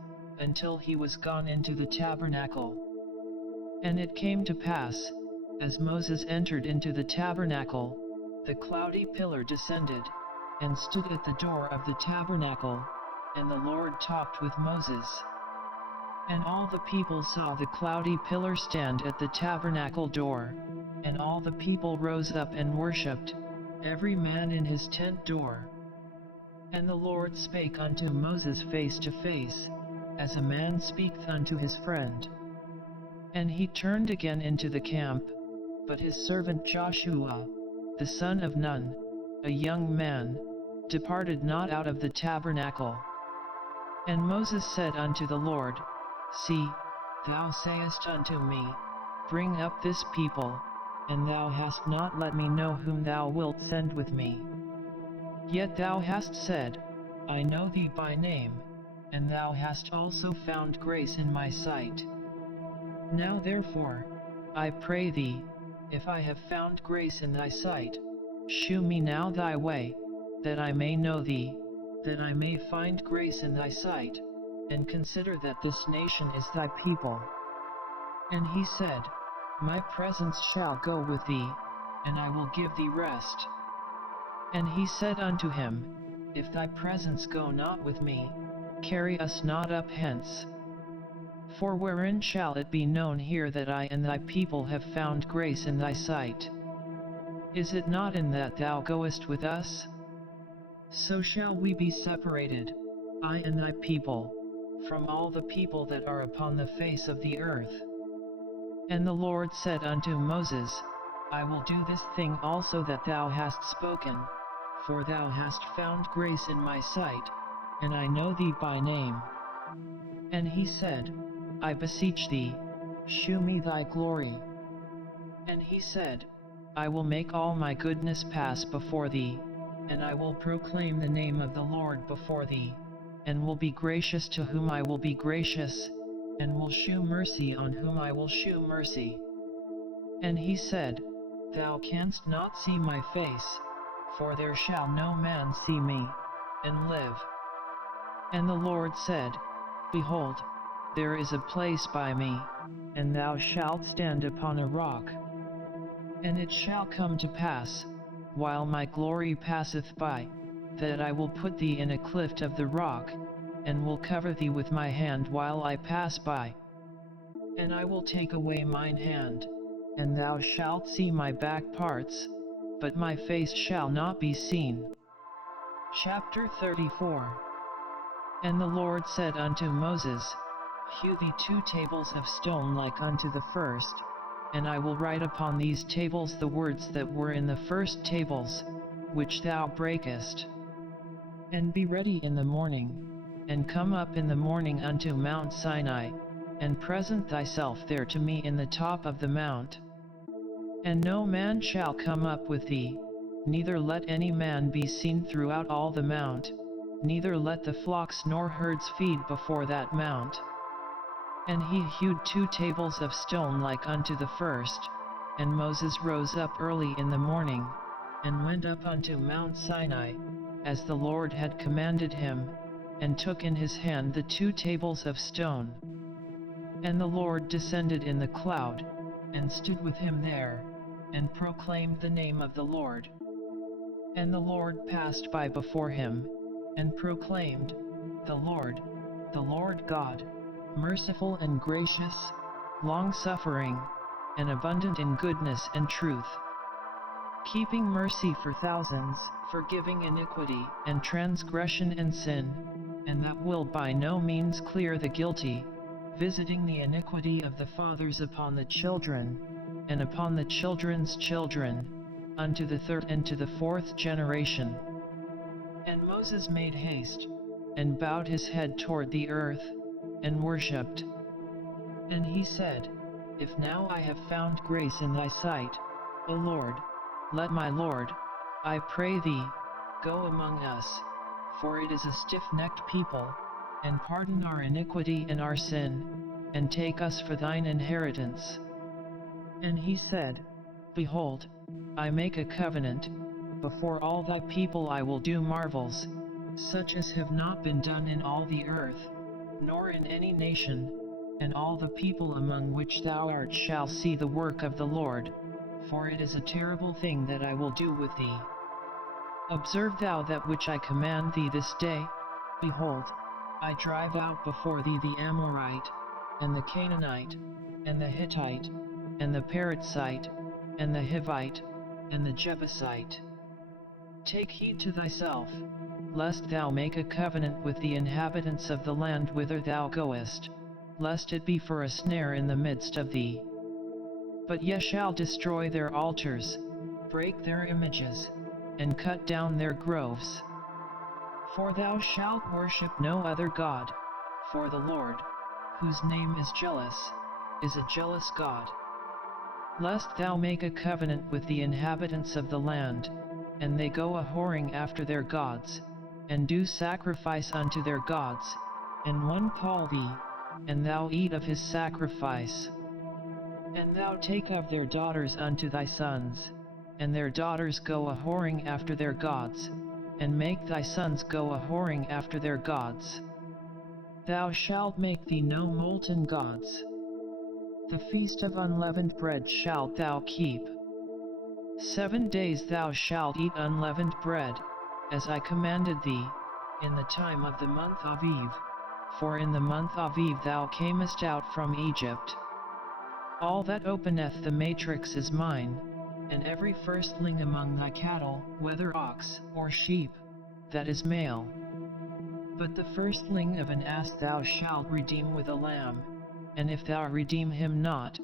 until he was gone into the tabernacle. And it came to pass, as Moses entered into the tabernacle, the cloudy pillar descended, and stood at the door of the tabernacle, and the Lord talked with Moses. And all the people saw the cloudy pillar stand at the tabernacle door, and all the people rose up and worshipped, every man in his tent door. And the Lord spake unto Moses face to face, as a man speaketh unto his friend. And he turned again into the camp, but his servant Joshua, the son of Nun, a young man, departed not out of the tabernacle. And Moses said unto the Lord, See, thou sayest unto me, Bring up this people, and thou hast not let me know whom thou wilt send with me. Yet thou hast said, I know thee by name, and thou hast also found grace in my sight. Now therefore, I pray thee, if I have found grace in thy sight, shew me now thy way, that I may know thee, that I may find grace in thy sight, and consider that this nation is thy people. And he said, My presence shall go with thee, and I will give thee rest. And he said unto him, If thy presence go not with me, carry us not up hence. For wherein shall it be known here that I and thy people have found grace in thy sight? Is it not in that thou goest with us? So shall we be separated, I and thy people, from all the people that are upon the face of the earth. And the Lord said unto Moses, I will do this thing also that thou hast spoken, for thou hast found grace in my sight, and I know thee by name. And he said, I beseech thee, shew me thy glory. And he said, I will make all my goodness pass before thee, and I will proclaim the name of the Lord before thee, and will be gracious to whom I will be gracious, and will shew mercy on whom I will shew mercy. And he said, Thou canst not see my face, for there shall no man see me, and live. And the Lord said, Behold, there is a place by me, and thou shalt stand upon a rock. And it shall come to pass, while my glory passeth by, that I will put thee in a cleft of the rock, and will cover thee with my hand while I pass by. And I will take away mine hand, and thou shalt see my back parts, but my face shall not be seen. Chapter 34. And the Lord said unto Moses, Hew thee 2 tables of stone like unto the first, and I will write upon these tables the words that were in the first tables, which thou breakest. And be ready in the morning, and come up in the morning unto Mount Sinai, and present thyself there to me in the top of the mount. And no man shall come up with thee, neither let any man be seen throughout all the mount, neither let the flocks nor herds feed before that mount. And he hewed 2 tables of stone like unto the first, and Moses rose up early in the morning, and went up unto Mount Sinai, as the Lord had commanded him, and took in his hand the 2 tables of stone. And the Lord descended in the cloud, and stood with him there, and proclaimed the name of the Lord. And the Lord passed by before him, and proclaimed, the Lord God, merciful and gracious, long-suffering, and abundant in goodness and truth, keeping mercy for thousands, forgiving iniquity and transgression and sin, and that will by no means clear the guilty, visiting the iniquity of the fathers upon the children, and upon the children's children, unto the 3rd and to the 4th generation. And Moses made haste, and bowed his head toward the earth, and worshipped. And he said, If now I have found grace in thy sight, O Lord, let my Lord, I pray thee, go among us, for it is a stiff-necked people, and pardon our iniquity and our sin, and take us for thine inheritance. And he said, Behold, I make a covenant, before all thy people I will do marvels, such as have not been done in all the earth, nor in any nation, and all the people among which thou art shall see the work of the Lord, for it is a terrible thing that I will do with thee. Observe thou that which I command thee this day. Behold, I drive out before thee the Amorite, and the Canaanite, and the Hittite, and the Perizzite, and the Hivite, and the Jebusite. Take heed to thyself, lest thou make a covenant with the inhabitants of the land whither thou goest, lest it be for a snare in the midst of thee. But ye shall destroy their altars, break their images, and cut down their groves. For thou shalt worship no other God, for the Lord, whose name is jealous, is a jealous God. Lest thou make a covenant with the inhabitants of the land, and they go a-whoring after their gods, and do sacrifice unto their gods, and one call thee, and thou eat of his sacrifice. And thou take of their daughters unto thy sons, and their daughters go a whoring after their gods, and make thy sons go a whoring after their gods. Thou shalt make thee no molten gods. The feast of unleavened bread shalt thou keep. 7 days thou shalt eat unleavened bread, as I commanded thee, in the time of the month Aviv, for in the month Aviv thou camest out from Egypt. All that openeth the matrix is mine, and every firstling among thy cattle, whether ox or sheep, that is male. But the firstling of an ass thou shalt redeem with a lamb, and if thou redeem him not,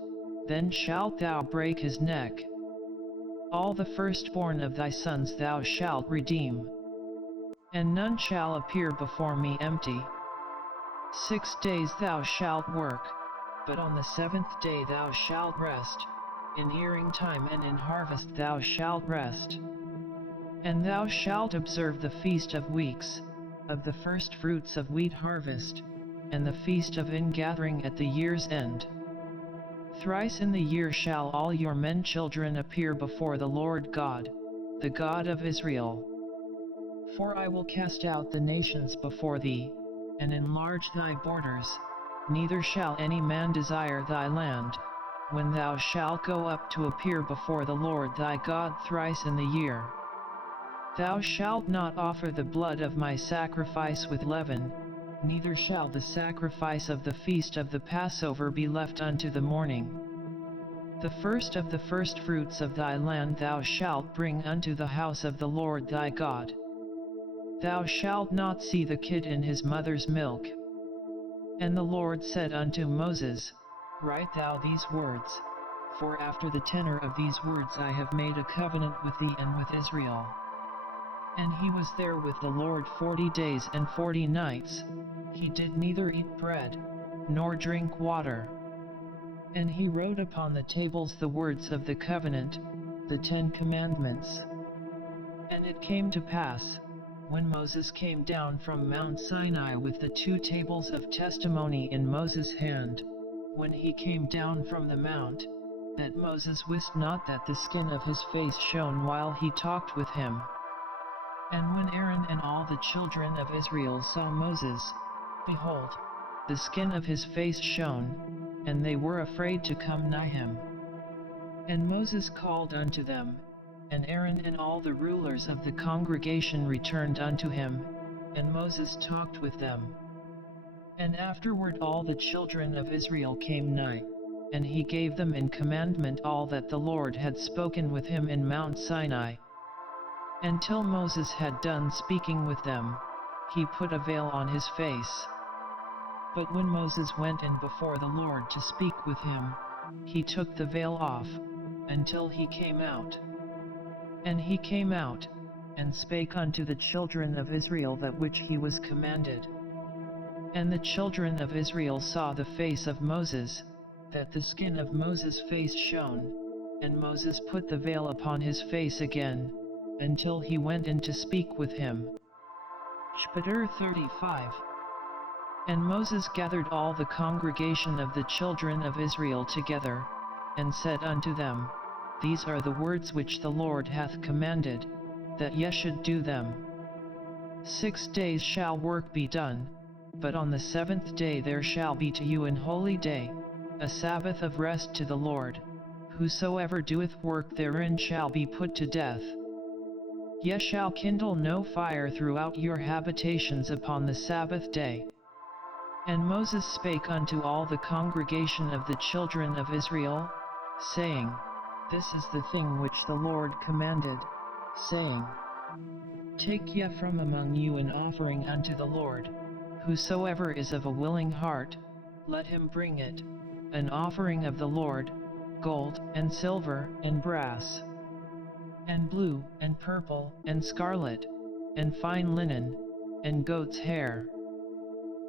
then shalt thou break his neck. All the firstborn of thy sons thou shalt redeem, and none shall appear before me empty. 6 days thou shalt work, but on the 7th day thou shalt rest, in earing time and in harvest thou shalt rest. And thou shalt observe the feast of weeks, of the first fruits of wheat harvest, and the feast of ingathering at the year's end. Thrice in the year shall all your men children appear before the Lord God, the God of Israel. For I will cast out the nations before thee, and enlarge thy borders, neither shall any man desire thy land, when thou shalt go up to appear before the Lord thy God thrice in the year. Thou shalt not offer the blood of my sacrifice with leaven, neither shall the sacrifice of the feast of the Passover be left unto the morning. The first of the firstfruits of thy land thou shalt bring unto the house of the Lord thy God. Thou shalt not see the kid in his mother's milk. And the Lord said unto Moses, Write thou these words, for after the tenor of these words I have made a covenant with thee and with Israel. And he was there with the Lord 40 days and 40 nights, he did neither eat bread, nor drink water. And he wrote upon the tables the words of the covenant, the 10 commandments. And it came to pass, when Moses came down from Mount Sinai with the 2 tables of testimony in Moses' hand, when he came down from the mount, that Moses wist not that the skin of his face shone while he talked with him. And when Aaron and all the children of Israel saw Moses, behold, the skin of his face shone, and they were afraid to come nigh him. And Moses called unto them, and Aaron and all the rulers of the congregation returned unto him, and Moses talked with them. And afterward all the children of Israel came nigh, and he gave them in commandment all that the Lord had spoken with him in Mount Sinai. Until Moses had done speaking with them, he put a veil on his face. But when Moses went in before the Lord to speak with him, he took the veil off, until he came out. And he came out, and spake unto the children of Israel that which he was commanded. And the children of Israel saw the face of Moses, that the skin of Moses' face shone, and Moses put the veil upon his face again, until he went in to speak with him. Chapter 35. And Moses gathered all the congregation of the children of Israel together, and said unto them, These are the words which the Lord hath commanded, that ye should do them. 6 days shall work be done, but on the 7th day there shall be to you an holy day, a Sabbath of rest to the Lord. Whosoever doeth work therein shall be put to death. Ye shall kindle no fire throughout your habitations upon the Sabbath day. And Moses spake unto all the congregation of the children of Israel, saying, This is the thing which the Lord commanded, saying, Take ye from among you an offering unto the Lord, whosoever is of a willing heart, let him bring it, an offering of the Lord, gold, and silver, and brass, and blue, and purple, and scarlet, and fine linen, and goat's hair,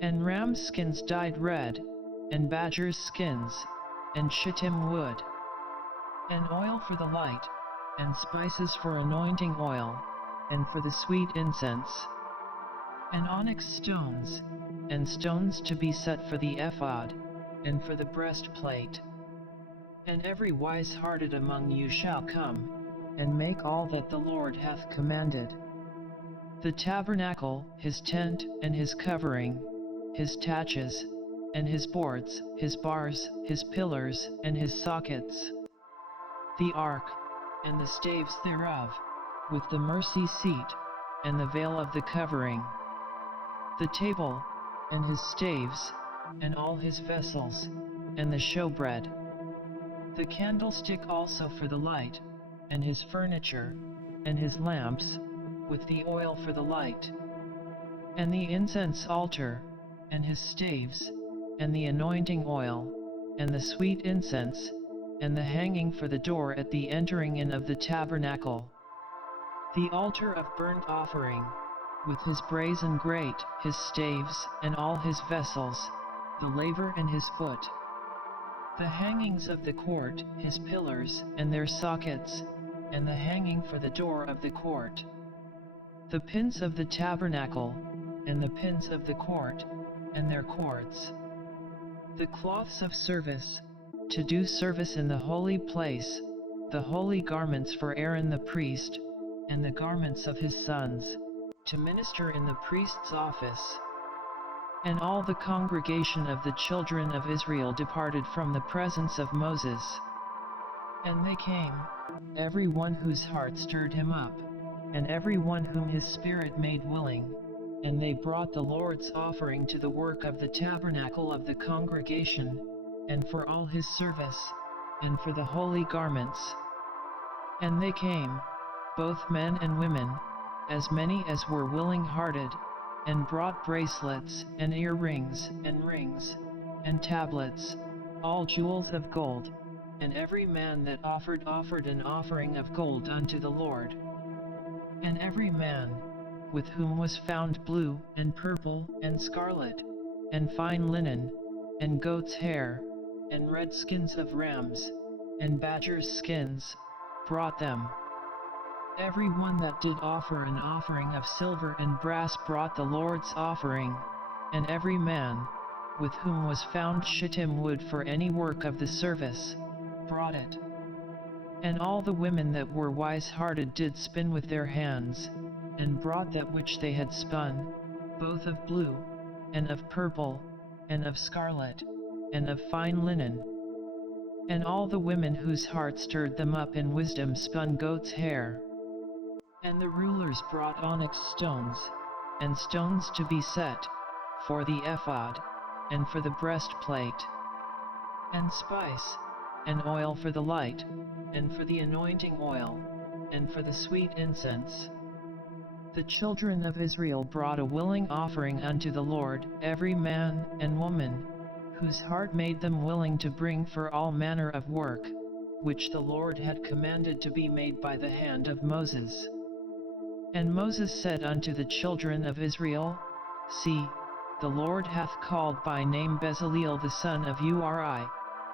and ram's skins dyed red, and badger's skins, and shittim wood, and oil for the light, and spices for anointing oil, and for the sweet incense, and onyx stones, and stones to be set for the ephod, and for the breastplate, And every wise-hearted among you shall come, and make all that the Lord hath commanded. The tabernacle, his tent, and his covering, his taches, and his boards, his bars, his pillars, and his sockets. The ark, and the staves thereof, with the mercy seat, and the veil of the covering. The table, and his staves, and all his vessels, and the showbread. The candlestick also for the light, and his furniture, and his lamps, with the oil for the light. And the incense altar, and his staves, and the anointing oil, and the sweet incense, and the hanging for the door at the entering in of the tabernacle. The altar of burnt offering, with his brazen grate, his staves, and all his vessels, the laver and his foot. The hangings of the court, his pillars, and their sockets, and the hanging for the door of the court. The pins of the tabernacle, and the pins of the court, and their cords. The cloths of service, to do service in the holy place, the holy garments for Aaron the priest, and the garments of his sons, to minister in the priest's office. And all the congregation of the children of Israel departed from the presence of Moses. And they came, every one whose heart stirred him up, and every one whom his spirit made willing, and they brought the Lord's offering to the work of the tabernacle of the congregation, and for all his service, and for the holy garments. And they came, both men and women, as many as were willing-hearted, and brought bracelets, and earrings, and rings, and tablets, all jewels of gold, and every man that offered an offering of gold unto the Lord. And every man, with whom was found blue, and purple, and scarlet, and fine linen, and goat's hair, and red skins of rams, and badgers' skins, brought them. Every one that did offer an offering of silver and brass brought the Lord's offering, and every man, with whom was found shittim wood for any work of the service, brought it. And all the women that were wise-hearted did spin with their hands, and brought that which they had spun, both of blue, and of purple, and of scarlet, and of fine linen. And all the women whose heart stirred them up in wisdom spun goat's hair. And the rulers brought onyx stones, and stones to be set, for the ephod, and for the breastplate, and spice, and oil for the light, and for the anointing oil, and for the sweet incense. The children of Israel brought a willing offering unto the Lord, every man and woman, whose heart made them willing to bring for all manner of work, which the Lord had commanded to be made by the hand of Moses. And Moses said unto the children of Israel, See, the Lord hath called by name Bezaleel the son of Uri,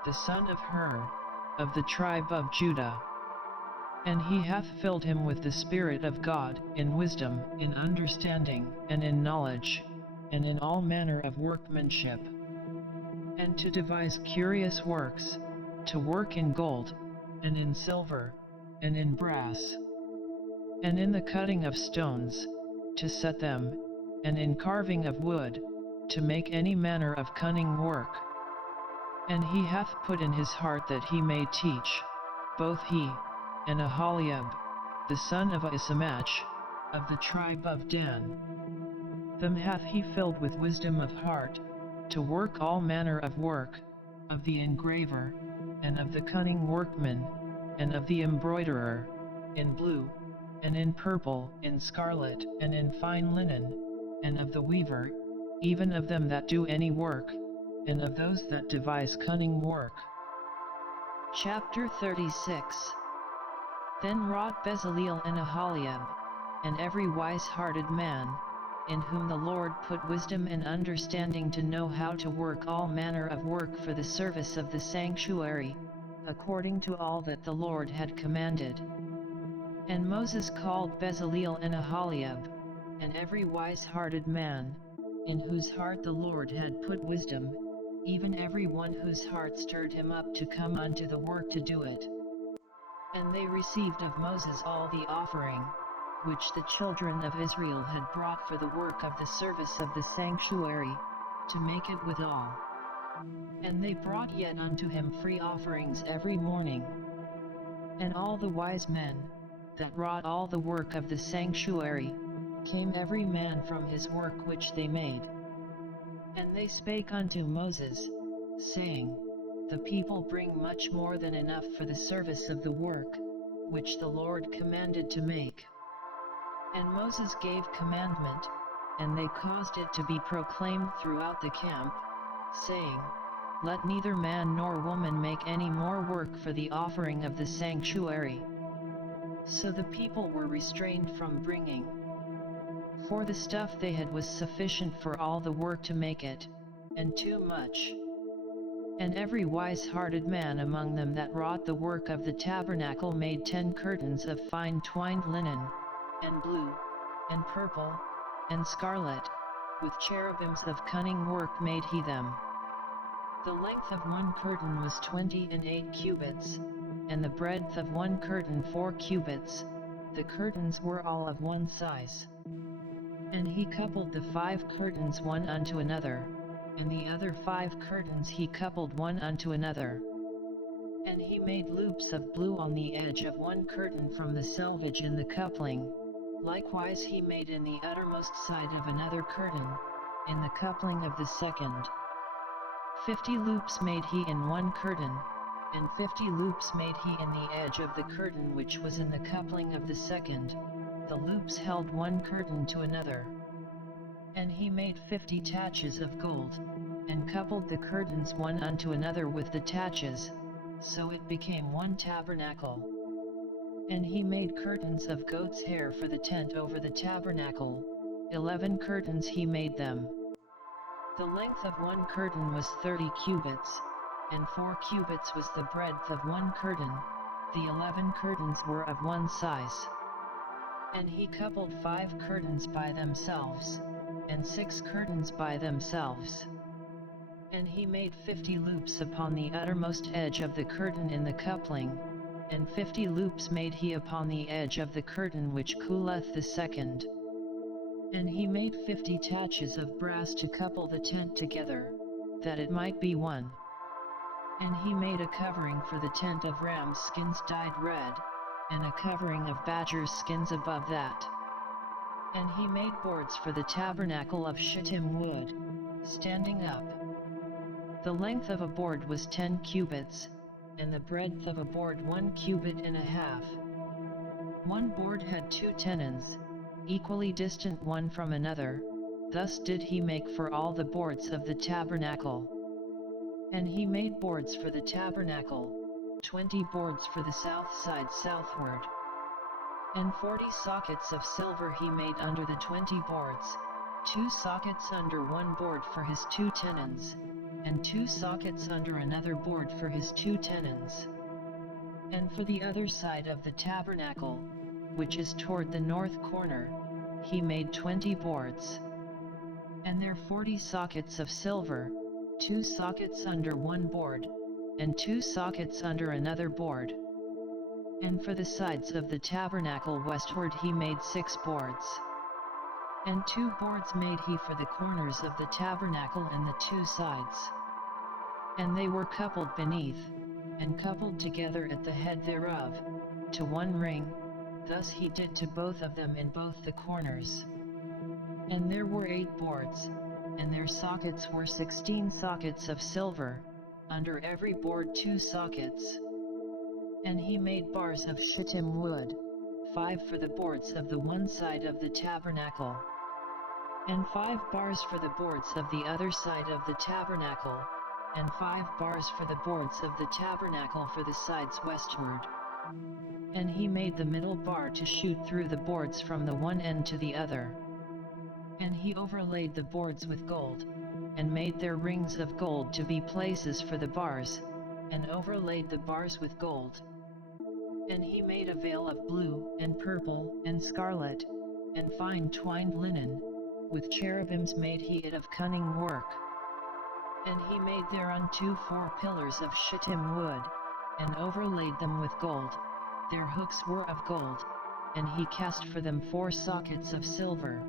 the son of Hur, of the tribe of Judah. And he hath filled him with the Spirit of God, in wisdom, in understanding, and in knowledge, and in all manner of workmanship, and to devise curious works, to work in gold, and in silver, and in brass, and in the cutting of stones, to set them, and in carving of wood, to make any manner of cunning work. And he hath put in his heart that he may teach, both he, and Aholiab, the son of Ahisamach, of the tribe of Dan. Them hath he filled with wisdom of heart, to work all manner of work, of the engraver, and of the cunning workman, and of the embroiderer, in blue, and in purple, in scarlet, and in fine linen, and of the weaver, even of them that do any work, and of those that devise cunning work. Chapter 36. Then wrought Bezaleel and Aholiab, and every wise-hearted man, in whom the Lord put wisdom and understanding to know how to work all manner of work for the service of the sanctuary, according to all that the Lord had commanded. And Moses called Bezaleel and Aholiab, and every wise-hearted man, in whose heart the Lord had put wisdom, even every one whose heart stirred him up to come unto the work to do it. And they received of Moses all the offering, which the children of Israel had brought for the work of the service of the sanctuary, to make it withal. And they brought yet unto him free offerings every morning. And all the wise men, that wrought all the work of the sanctuary, came every man from his work which they made. And they spake unto Moses, saying, The people bring much more than enough for the service of the work, which the Lord commanded to make. And Moses gave commandment, and they caused it to be proclaimed throughout the camp, saying, Let neither man nor woman make any more work for the offering of the sanctuary. So the people were restrained from bringing. For the stuff they had was sufficient for all the work to make it, and too much. And every wise-hearted man among them that wrought the work of the tabernacle made 10 curtains of fine twined linen, and blue, and purple, and scarlet, with cherubims of cunning work made he them. The length of one curtain was 28 cubits, and the breadth of one curtain 4 cubits, the curtains were all of one size. And he coupled the 5 curtains one unto another, and the other 5 curtains he coupled one unto another. And he made loops of blue on the edge of one curtain from the selvage in the coupling, likewise he made in the uttermost side of another curtain, in the coupling of the second. 50 loops made he in one curtain, and 50 loops made he in the edge of the curtain which was in the coupling of the second, the loops held one curtain to another. And he made 50 taches of gold, and coupled the curtains one unto another with the taches, so it became one tabernacle. And he made curtains of goat's hair for the tent over the tabernacle, 11 curtains he made them. The length of one curtain was 30 cubits, and 4 cubits was the breadth of one curtain, the 11 curtains were of one size. And he coupled 5 curtains by themselves, and 6 curtains by themselves. And he made 50 loops upon the uttermost edge of the curtain in the coupling, and 50 loops made he upon the edge of the curtain which cooleth the second. And he made 50 taches of brass to couple the tent together, that it might be one. And he made a covering for the tent of rams' skins dyed red, and a covering of badgers' skins above that. And he made boards for the tabernacle of shittim wood, standing up. The length of a board was 10 cubits, and the breadth of a board 1 cubit and a half. One board had 2 tenons, equally distant one from another, thus did he make for all the boards of the tabernacle. And he made boards for the tabernacle, 20 boards for the south side southward. And 40 sockets of silver he made under the 20 boards, 2 sockets under one board for his 2 tenons, and 2 sockets under another board for his 2 tenons. And for the other side of the tabernacle, which is toward the north corner, he made 20 boards. And there 40 sockets of silver, 2 sockets under one board, and 2 sockets under another board. And for the sides of the tabernacle westward he made 6 boards. And 2 boards made he for the corners of the tabernacle and the 2 sides. And they were coupled beneath, and coupled together at the head thereof, to one ring, thus he did to both of them in both the corners. And there were 8 boards, and their sockets were 16 sockets of silver, under every board 2 sockets. And he made bars of shittim wood, 5 for the boards of the one side of the tabernacle, and 5 bars for the boards of the other side of the tabernacle, and 5 bars for the boards of the tabernacle for the sides westward. And he made the middle bar to shoot through the boards from the one end to the other. And he overlaid the boards with gold, and made their rings of gold to be places for the bars, and overlaid the bars with gold. And he made a veil of blue, and purple, and scarlet, and fine twined linen, with cherubims made he it of cunning work. And he made thereunto 4 pillars of shittim wood, and overlaid them with gold. Their hooks were of gold, and he cast for them 4 sockets of silver.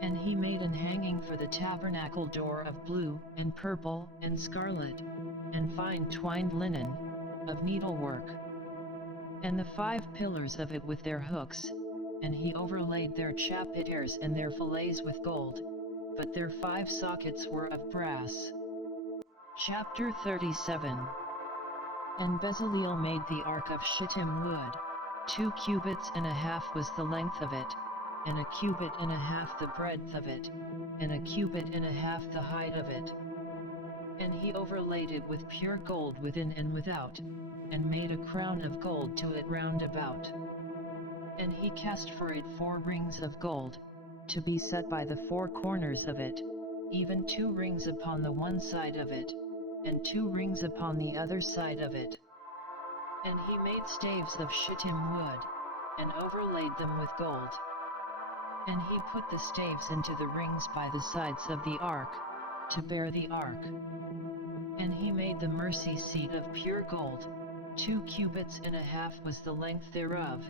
And he made an hanging for the tabernacle door of blue, and purple, and scarlet, and fine twined linen, of needlework. And the 5 pillars of it with their hooks, and he overlaid their chapiters and their fillets with gold, but their 5 sockets were of brass. Chapter 37. And Bezaleel made the ark of shittim wood. 2 cubits and a half was the length of it, and a cubit and a half the breadth of it, and a cubit and a half the height of it. And he overlaid it with pure gold within and without, and made a crown of gold to it round about. And he cast for it 4 rings of gold, to be set by the 4 corners of it, even 2 rings upon the one side of it, and 2 rings upon the other side of it. And he made staves of shittim wood, and overlaid them with gold. And he put the staves into the rings by the sides of the ark, to bear the ark. And he made the mercy seat of pure gold. 2 cubits and a half was the length thereof,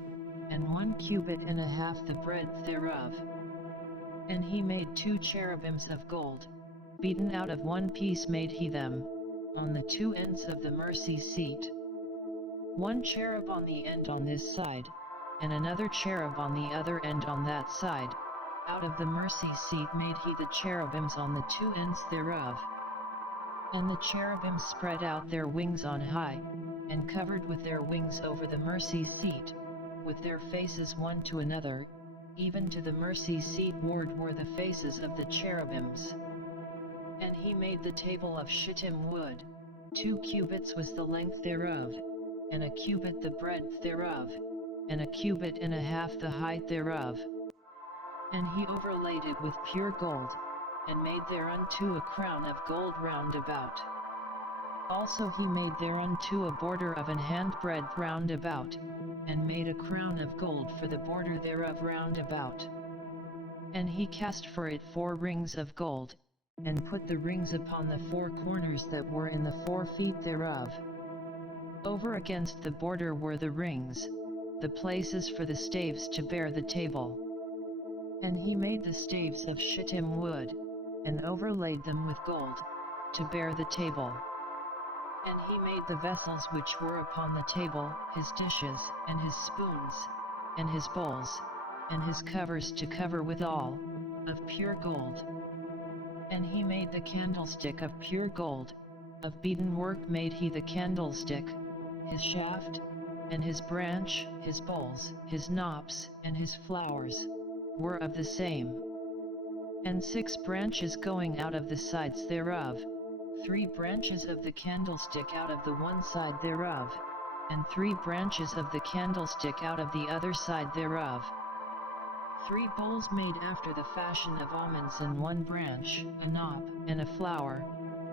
and 1 cubit and a half the breadth thereof. And he made 2 cherubims of gold, beaten out of 1 piece made he them, on the 2 ends of the mercy seat. 1 cherub on the end on this side, and another cherub on the other end on that side. Out of the mercy seat made he the cherubims on the 2 ends thereof. And the cherubims spread out their wings on high, and covered with their wings over the mercy seat, with their faces one to another, even to the mercy seat ward were the faces of the cherubims. And he made the table of shittim wood. 2 cubits was the length thereof, and a cubit the breadth thereof, and a cubit and a half the height thereof. And he overlaid it with pure gold, and made thereunto a crown of gold round about. Also he made thereunto a border of an handbreadth round about, and made a crown of gold for the border thereof round about. And he cast for it 4 rings of gold, and put the rings upon the 4 corners that were in the 4 feet thereof. Over against the border were the rings, the places for the staves to bear the table. And he made the staves of shittim wood, and overlaid them with gold, to bear the table. And he made the vessels which were upon the table, his dishes, and his spoons, and his bowls, and his covers to cover withal, of pure gold. And he made the candlestick of pure gold, of beaten work made he the candlestick, his shaft, and his branch, his bowls, his knops, and his flowers, were of the same. And 6 branches going out of the sides thereof, 3 branches of the candlestick out of the one side thereof, and 3 branches of the candlestick out of the other side thereof. 3 bowls made after the fashion of almonds in 1 branch, a knop, and a flower,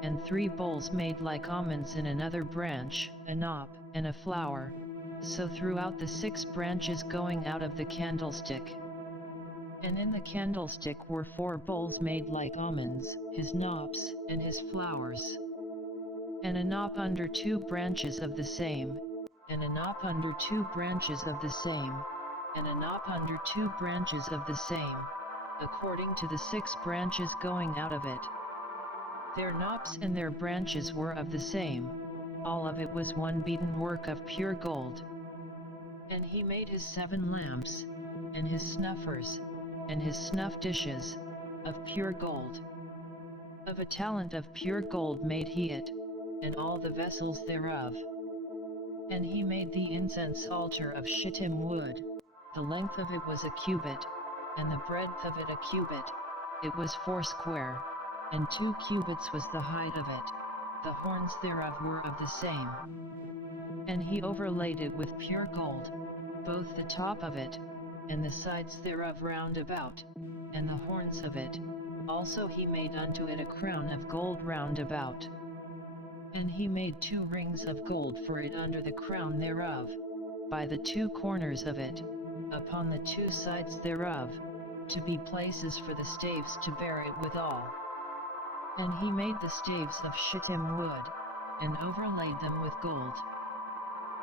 and 3 bowls made like almonds in another branch, a knop, and a flower, so throughout the 6 branches going out of the candlestick. And in the candlestick were 4 bowls made like almonds, his knops, and his flowers. And a knop under 2 branches of the same, and a knop under 2 branches of the same, and a knop under 2 branches of the same, according to the 6 branches going out of it. Their knops and their branches were of the same, all of it was 1 beaten work of pure gold. And he made his 7 lamps, and his snuffers, and his snuff dishes, of pure gold. Of a talent of pure gold made he it, and all the vessels thereof. And he made the incense altar of shittim wood. The length of it was a cubit, and the breadth of it a cubit. It was 4 square, and 2 cubits was the height of it. The horns thereof were of the same. And he overlaid it with pure gold, both the top of it, and the sides thereof round about, and the horns of it. Also he made unto it a crown of gold round about. And he made 2 rings of gold for it under the crown thereof, by the 2 corners of it, upon the 2 sides thereof, to be places for the staves to bear it withal. And he made the staves of shittim wood, and overlaid them with gold.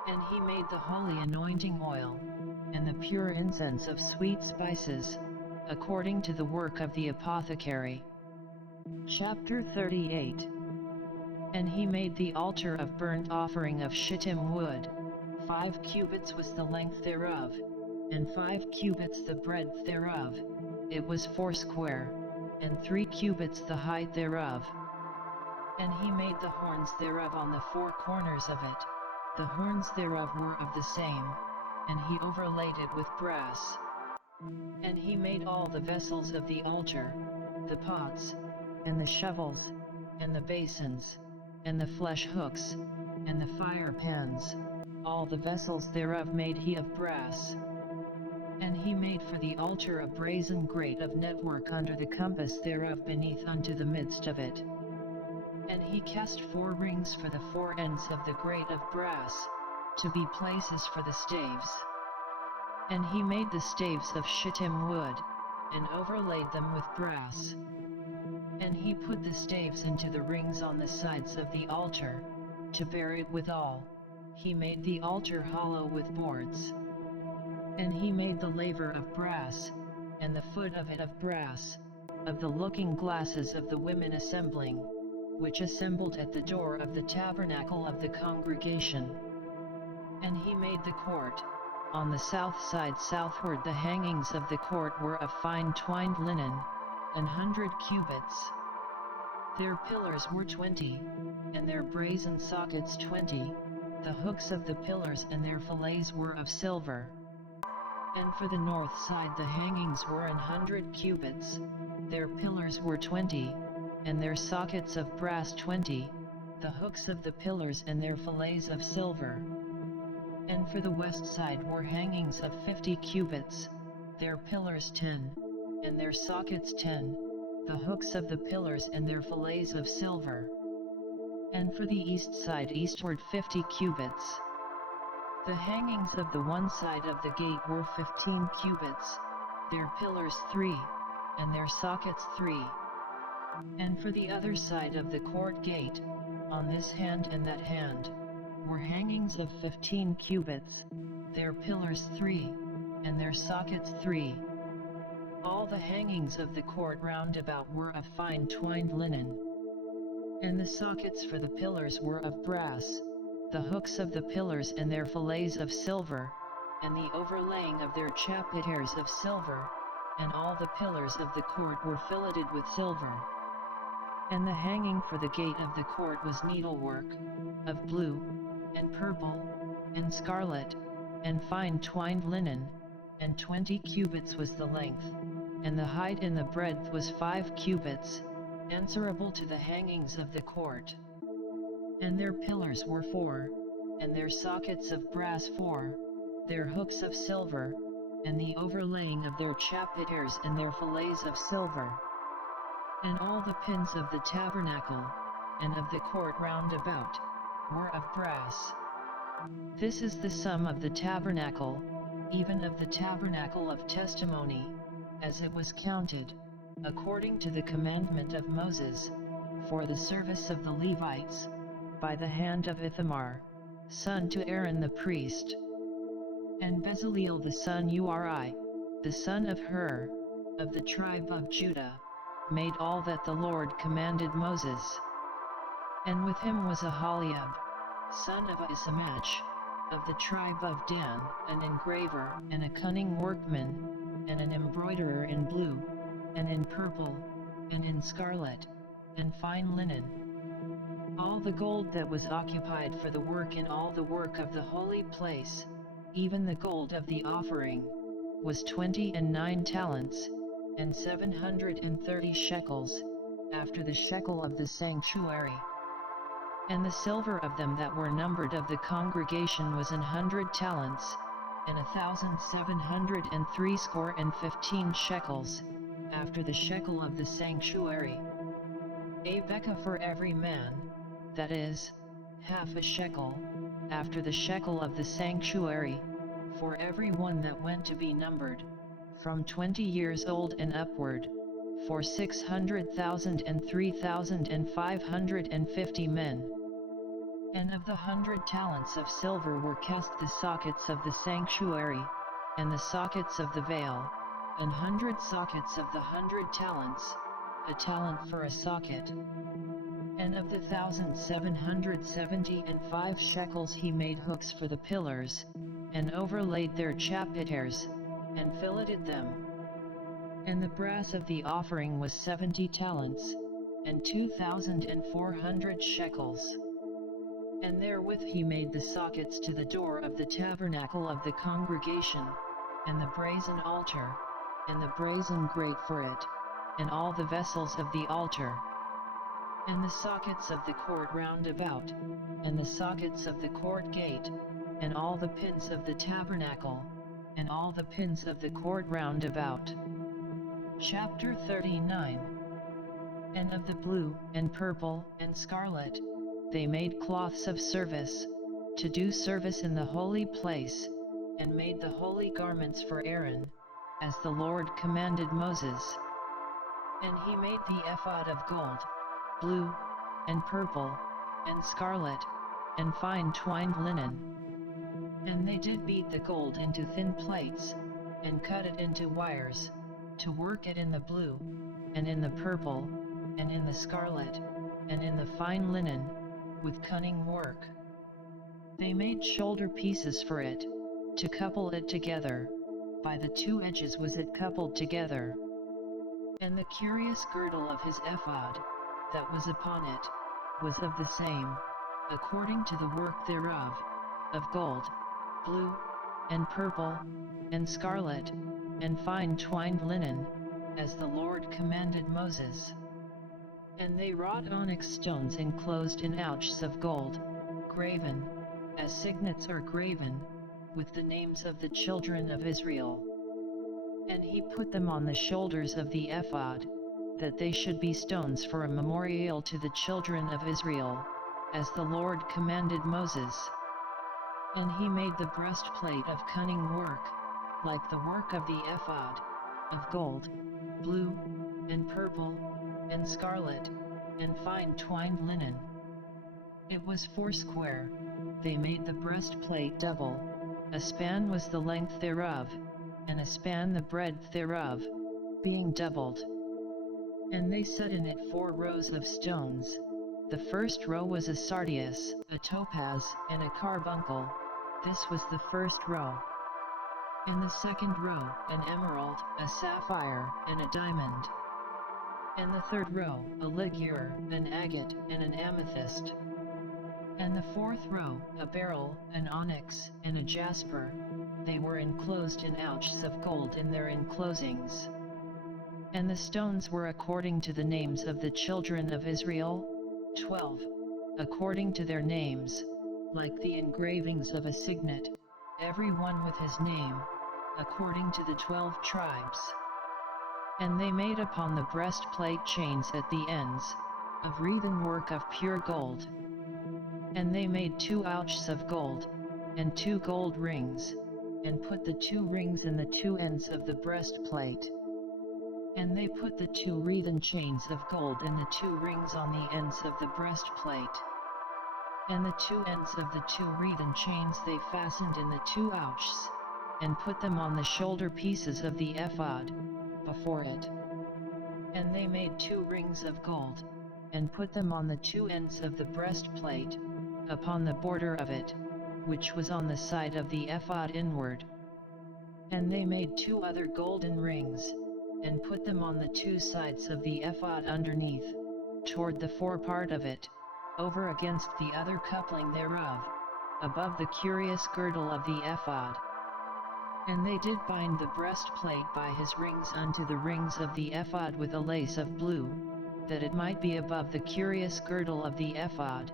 And he made the holy anointing oil, and the pure incense of sweet spices, according to the work of the apothecary. Chapter 38. And he made the altar of burnt offering of shittim wood. 5 cubits was the length thereof, and 5 cubits the breadth thereof. It was 4 square, and 3 cubits the height thereof. And he made the horns thereof on the 4 corners of it. The horns thereof were of the same, and he overlaid it with brass. And he made all the vessels of the altar, the pots, and the shovels, and the basins, and the flesh hooks, and the fire pans. All the vessels thereof made he of brass. And he made for the altar a brazen grate of network under the compass thereof beneath unto the midst of it. And he cast 4 rings for the 4 ends of the grate of brass, to be places for the staves. And he made the staves of shittim wood, and overlaid them with brass. And he put the staves into the rings on the sides of the altar, to bear it withal. He made the altar hollow with boards. And he made the laver of brass, and the foot of it of brass, of the looking glasses of the women assembling, which assembled at the door of the tabernacle of the congregation. And he made the court. On the south side southward the hangings of the court were of fine twined linen, 100 cubits. Their pillars were 20, and their brazen sockets 20. The hooks of the pillars and their fillets were of silver. And for the north side the hangings were 100 cubits. Their pillars were 20, and their sockets of brass 20. The hooks of the pillars and their fillets of silver. And for the west side were hangings of 50 cubits, their pillars 10, and their sockets 10, the hooks of the pillars and their fillets of silver. And for the east side eastward 50 cubits. The hangings of the one side of the gate were 15 cubits, their pillars 3, and their sockets 3. And for the other side of the court gate, on this hand and that hand, were hangings of 15 cubits, their pillars 3, and their sockets 3. All the hangings of the court round about were of fine twined linen. And the sockets for the pillars were of brass, the hooks of the pillars and their fillets of silver, and the overlaying of their chapiters of silver, and all the pillars of the court were filleted with silver. And the hanging for the gate of the court was needlework, of blue, and purple, and scarlet, and fine twined linen, and 20 cubits was the length, and the height and the breadth was 5 cubits, answerable to the hangings of the court. And their pillars were 4, and their sockets of brass 4, their hooks of silver, and the overlaying of their chapiters and their fillets of silver. And all the pins of the tabernacle, and of the court round about, were of brass. This is the sum of the tabernacle, even of the tabernacle of testimony, as it was counted, according to the commandment of Moses, for the service of the Levites, by the hand of Ithamar, son to Aaron the priest. And Bezaleel the son Uri, the son of Hur, of the tribe of Judah, made all that the Lord commanded Moses. And with him was Aholiab, son of Ahisamach, of the tribe of Dan, an engraver, and a cunning workman, and an embroiderer in blue, and in purple, and in scarlet, and fine linen. All the gold that was occupied for the work in all the work of the holy place, even the gold of the offering, was 29 talents, and 730 shekels, after the shekel of the sanctuary. And the silver of them that were numbered of the congregation was 100 talents, and 1,715 shekels, after the shekel of the sanctuary. A bekah for every man, that is, half a shekel, after the shekel of the sanctuary, for every one that went to be numbered, from 20 years old and upward, for 600,000 and 3,550 men. And of the 100 talents of silver were cast the sockets of the sanctuary, and the sockets of the veil, 100 sockets of the 100 talents, a talent for a socket. And of the 1,775 shekels he made hooks for the pillars, and overlaid their chapiters, and filleted them. And the brass of the offering was 70 talents, and 2,400 shekels. And therewith he made the sockets to the door of the tabernacle of the congregation, and the brazen altar, and the brazen grate for it, and all the vessels of the altar. And the sockets of the court round about, and the sockets of the court gate, and all the pins of the tabernacle, and all the pins of the court round about. Chapter 39. And of the blue, and purple, and scarlet, they made cloths of service, to do service in the holy place, and made the holy garments for Aaron, as the Lord commanded Moses. And he made the ephod of gold, blue, and purple, and scarlet, and fine twined linen. And they did beat the gold into thin plates, and cut it into wires, to work it in the blue, and in the purple, and in the scarlet, and in the fine linen, with cunning work. They made shoulder pieces for it, to couple it together, by the two edges was it coupled together. And the curious girdle of his ephod, that was upon it, was of the same, according to the work thereof, of gold, blue, and purple, and scarlet, and fine twined linen, as the Lord commanded Moses. And they wrought onyx stones enclosed in ouches of gold, graven, as signets are graven, with the names of the children of Israel. And he put them on the shoulders of the ephod, that they should be stones for a memorial to the children of Israel, as the Lord commanded Moses. And he made the breastplate of cunning work, like the work of the ephod, of gold, blue, and purple, and scarlet, and fine twined linen. It was foursquare. They made the breastplate double, a span was the length thereof, and a span the breadth thereof, being doubled. And they set in it 4 rows of stones. The first row was a sardius, a topaz, and a carbuncle. This was the first row. In the second row, an emerald, a sapphire, and a diamond. And the third row, a ligure, an agate, and an amethyst. And the fourth row, a beryl, an onyx, and a jasper. They were enclosed in ouches of gold in their enclosings. And the stones were according to the names of the children of Israel, 12, according to their names, like the engravings of a signet, every one with his name, according to the 12 tribes. And they made upon the breastplate chains at the ends, of wreathen work of pure gold. And they made 2 ouches of gold, and 2 gold rings, and put the 2 rings in the 2 ends of the breastplate. And they put the 2 wreathen chains of gold and the 2 rings on the ends of the breastplate. And the 2 ends of the 2 wreathen chains they fastened in the 2 ouches, and put them on the shoulder pieces of the ephod, before it. And they made 2 rings of gold, and put them on the 2 ends of the breastplate, upon the border of it, which was on the side of the ephod inward. And they made 2 other golden rings, and put them on the 2 sides of the ephod underneath, toward the forepart of it, over against the other coupling thereof, above the curious girdle of the ephod. And they did bind the breastplate by his rings unto the rings of the ephod with a lace of blue, that it might be above the curious girdle of the ephod,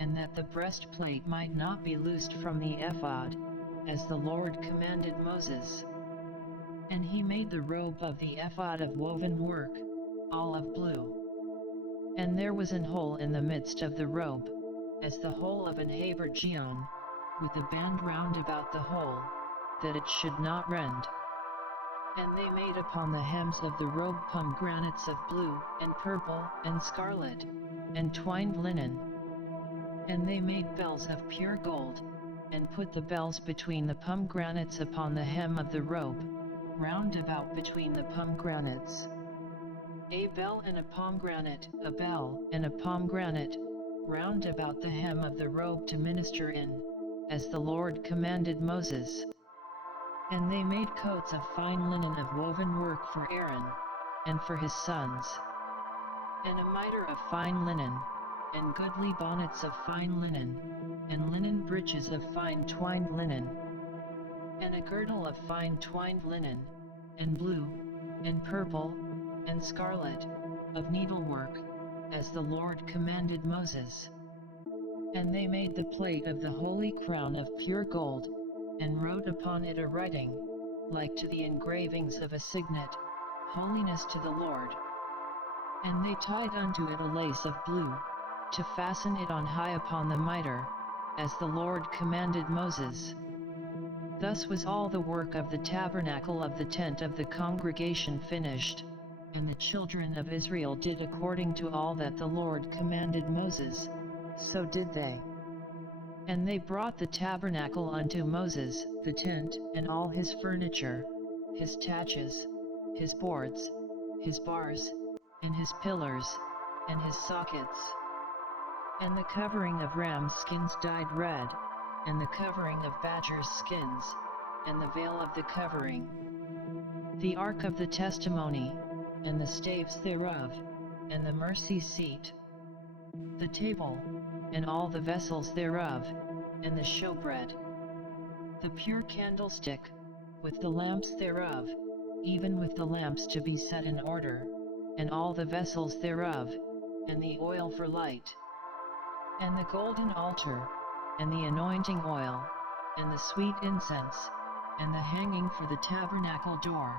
and that the breastplate might not be loosed from the ephod, as the Lord commanded Moses. And he made the robe of the ephod of woven work, all of blue. And there was an hole in the midst of the robe, as the hole of an habergeon, with a band round about the hole, that it should not rend. And they made upon the hems of the robe pomegranates of blue, and purple, and scarlet, and twined linen. And they made bells of pure gold, and put the bells between the pomegranates upon the hem of the robe, round about between the pomegranates. A bell and a pomegranate, a bell and a pomegranate, round about the hem of the robe to minister in, as the Lord commanded Moses. And they made coats of fine linen of woven work for Aaron, and for his sons, and a mitre of fine linen, and goodly bonnets of fine linen, and linen breeches of fine twined linen, and a girdle of fine twined linen, and blue, and purple, and scarlet, of needlework, as the Lord commanded Moses. And they made the plate of the holy crown of pure gold, and wrote upon it a writing, like to the engravings of a signet, Holiness to the Lord. And they tied unto it a lace of blue, to fasten it on high upon the mitre, as the Lord commanded Moses. Thus was all the work of the tabernacle of the tent of the congregation finished, and the children of Israel did according to all that the Lord commanded Moses, so did they. And they brought the tabernacle unto Moses, the tent, and all his furniture, his taches, his boards, his bars, and his pillars, and his sockets, and the covering of ram skins dyed red, and the covering of badgers' skins, and the veil of the covering, the ark of the testimony, and the staves thereof, and the mercy seat, the table, and all the vessels thereof, and the showbread, the pure candlestick, with the lamps thereof, even with the lamps to be set in order, and all the vessels thereof, and the oil for light, and the golden altar, and the anointing oil, and the sweet incense, and the hanging for the tabernacle door,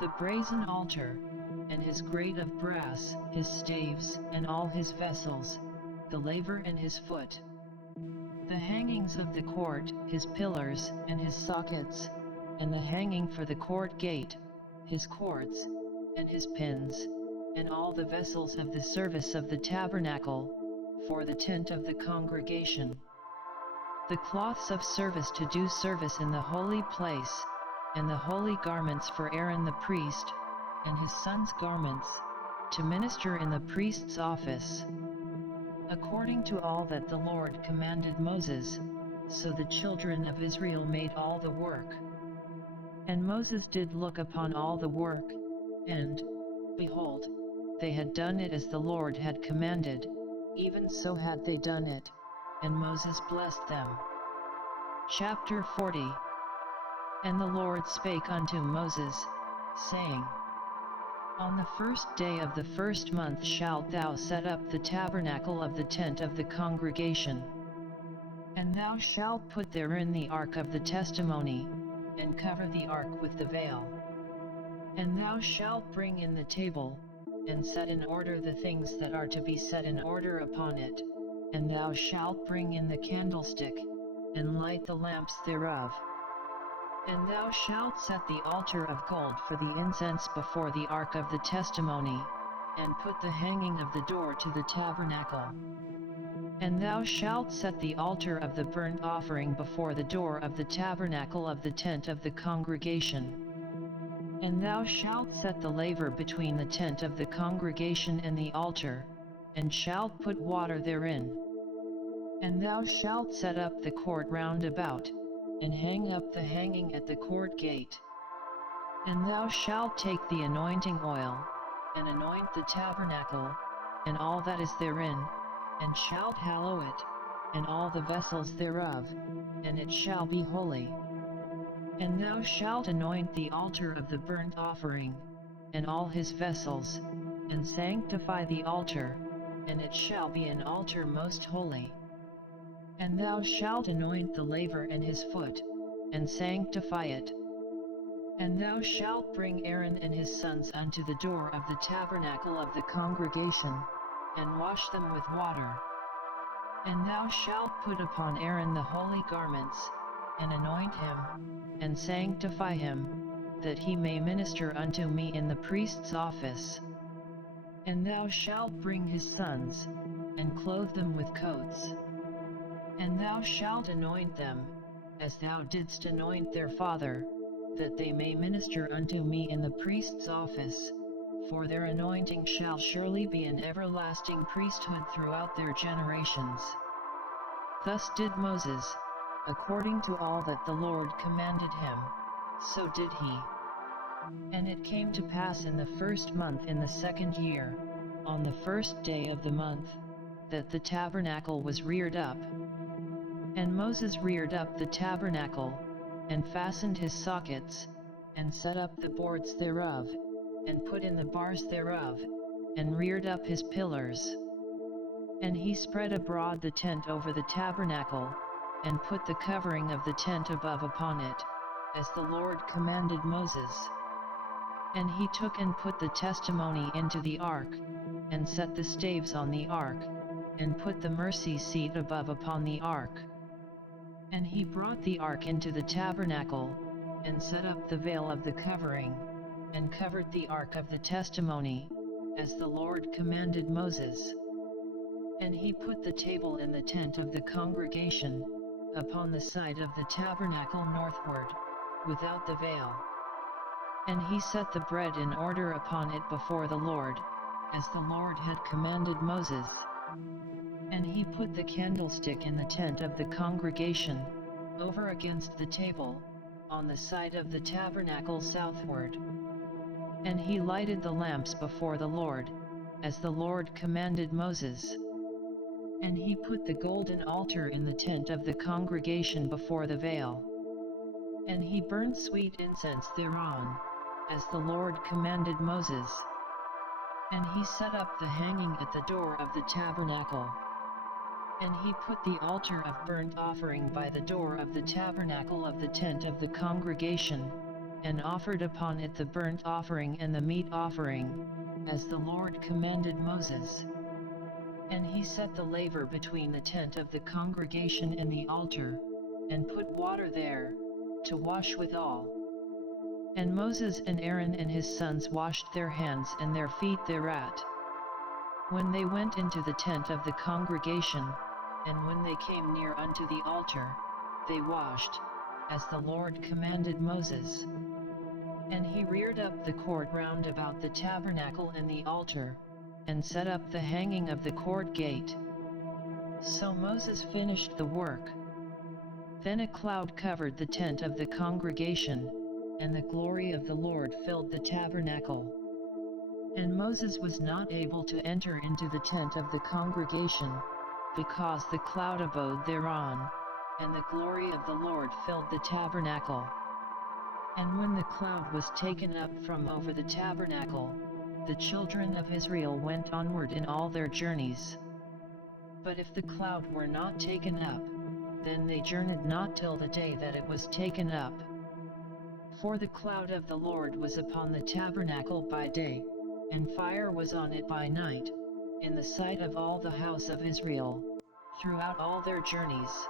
the brazen altar, and his grate of brass, his staves, and all his vessels, the laver and his foot, the hangings of the court, his pillars, and his sockets, and the hanging for the court gate, his cords, and his pins, and all the vessels of the service of the tabernacle, for the tent of the congregation, the cloths of service to do service in the holy place, and the holy garments for Aaron the priest, and his sons' garments, to minister in the priest's office, according to all that the Lord commanded Moses. So the children of Israel made all the work. And Moses did look upon all the work, and, behold, they had done it as the Lord had commanded, even so had they done it, and Moses blessed them. Chapter 40. And the Lord spake unto Moses, saying, On the first day of the first month shalt thou set up the tabernacle of the tent of the congregation. And thou shalt put therein the ark of the testimony, and cover the ark with the veil. And thou shalt bring in the table, and set in order the things that are to be set in order upon it, and thou shalt bring in the candlestick, and light the lamps thereof. And thou shalt set the altar of gold for the incense before the ark of the testimony, and put the hanging of the door to the tabernacle. And thou shalt set the altar of the burnt offering before the door of the tabernacle of the tent of the congregation. And thou shalt set the laver between the tent of the congregation and the altar, and shalt put water therein. And thou shalt set up the court round about, and hang up the hanging at the court gate. And thou shalt take the anointing oil, and anoint the tabernacle, and all that is therein, and shalt hallow it, and all the vessels thereof, and it shall be holy. And thou shalt anoint the altar of the burnt offering, and all his vessels, and sanctify the altar, and it shall be an altar most holy. And thou shalt anoint the laver and his foot, and sanctify it. And thou shalt bring Aaron and his sons unto the door of the tabernacle of the congregation, and wash them with water. And thou shalt put upon Aaron the holy garments, and anoint him, and sanctify him, that he may minister unto me in the priest's office. And thou shalt bring his sons, and clothe them with coats. And thou shalt anoint them, as thou didst anoint their father, that they may minister unto me in the priest's office, for their anointing shall surely be an everlasting priesthood throughout their generations. Thus did Moses, according to all that the Lord commanded him, so did he. And it came to pass in the first month in the second year, on the first day of the month, that the tabernacle was reared up. And Moses reared up the tabernacle, and fastened his sockets, and set up the boards thereof, and put in the bars thereof, and reared up his pillars. And he spread abroad the tent over the tabernacle, and put the covering of the tent above upon it, as the Lord commanded Moses. And he took and put the testimony into the ark, and set the staves on the ark, and put the mercy seat above upon the ark. And he brought the ark into the tabernacle, and set up the veil of the covering, and covered the ark of the testimony, as the Lord commanded Moses. And he put the table in the tent of the congregation, upon the side of the tabernacle northward, without the veil. And he set the bread in order upon it before the Lord, as the Lord had commanded Moses. And he put the candlestick in the tent of the congregation, over against the table, on the side of the tabernacle southward. And he lighted the lamps before the Lord, as the Lord commanded Moses. And he put the golden altar in the tent of the congregation before the veil. And he burned sweet incense thereon, as the Lord commanded Moses. And he set up the hanging at the door of the tabernacle. And he put the altar of burnt offering by the door of the tabernacle of the tent of the congregation, and offered upon it the burnt offering and the meat offering, as the Lord commanded Moses. And he set the laver between the tent of the congregation and the altar, and put water there, to wash withal. And Moses and Aaron and his sons washed their hands and their feet thereat. When they went into the tent of the congregation, and when they came near unto the altar, they washed, as the Lord commanded Moses. And he reared up the court round about the tabernacle and the altar, and set up the hanging of the court gate. So Moses finished the work. Then a cloud covered the tent of the congregation, and the glory of the Lord filled the tabernacle. And Moses was not able to enter into the tent of the congregation, because the cloud abode thereon, and the glory of the Lord filled the tabernacle. And when the cloud was taken up from over the tabernacle, the children of Israel went onward in all their journeys. But if the cloud were not taken up, then they journeyed not till the day that it was taken up. For the cloud of the Lord was upon the tabernacle by day, and fire was on it by night, in the sight of all the house of Israel, throughout all their journeys.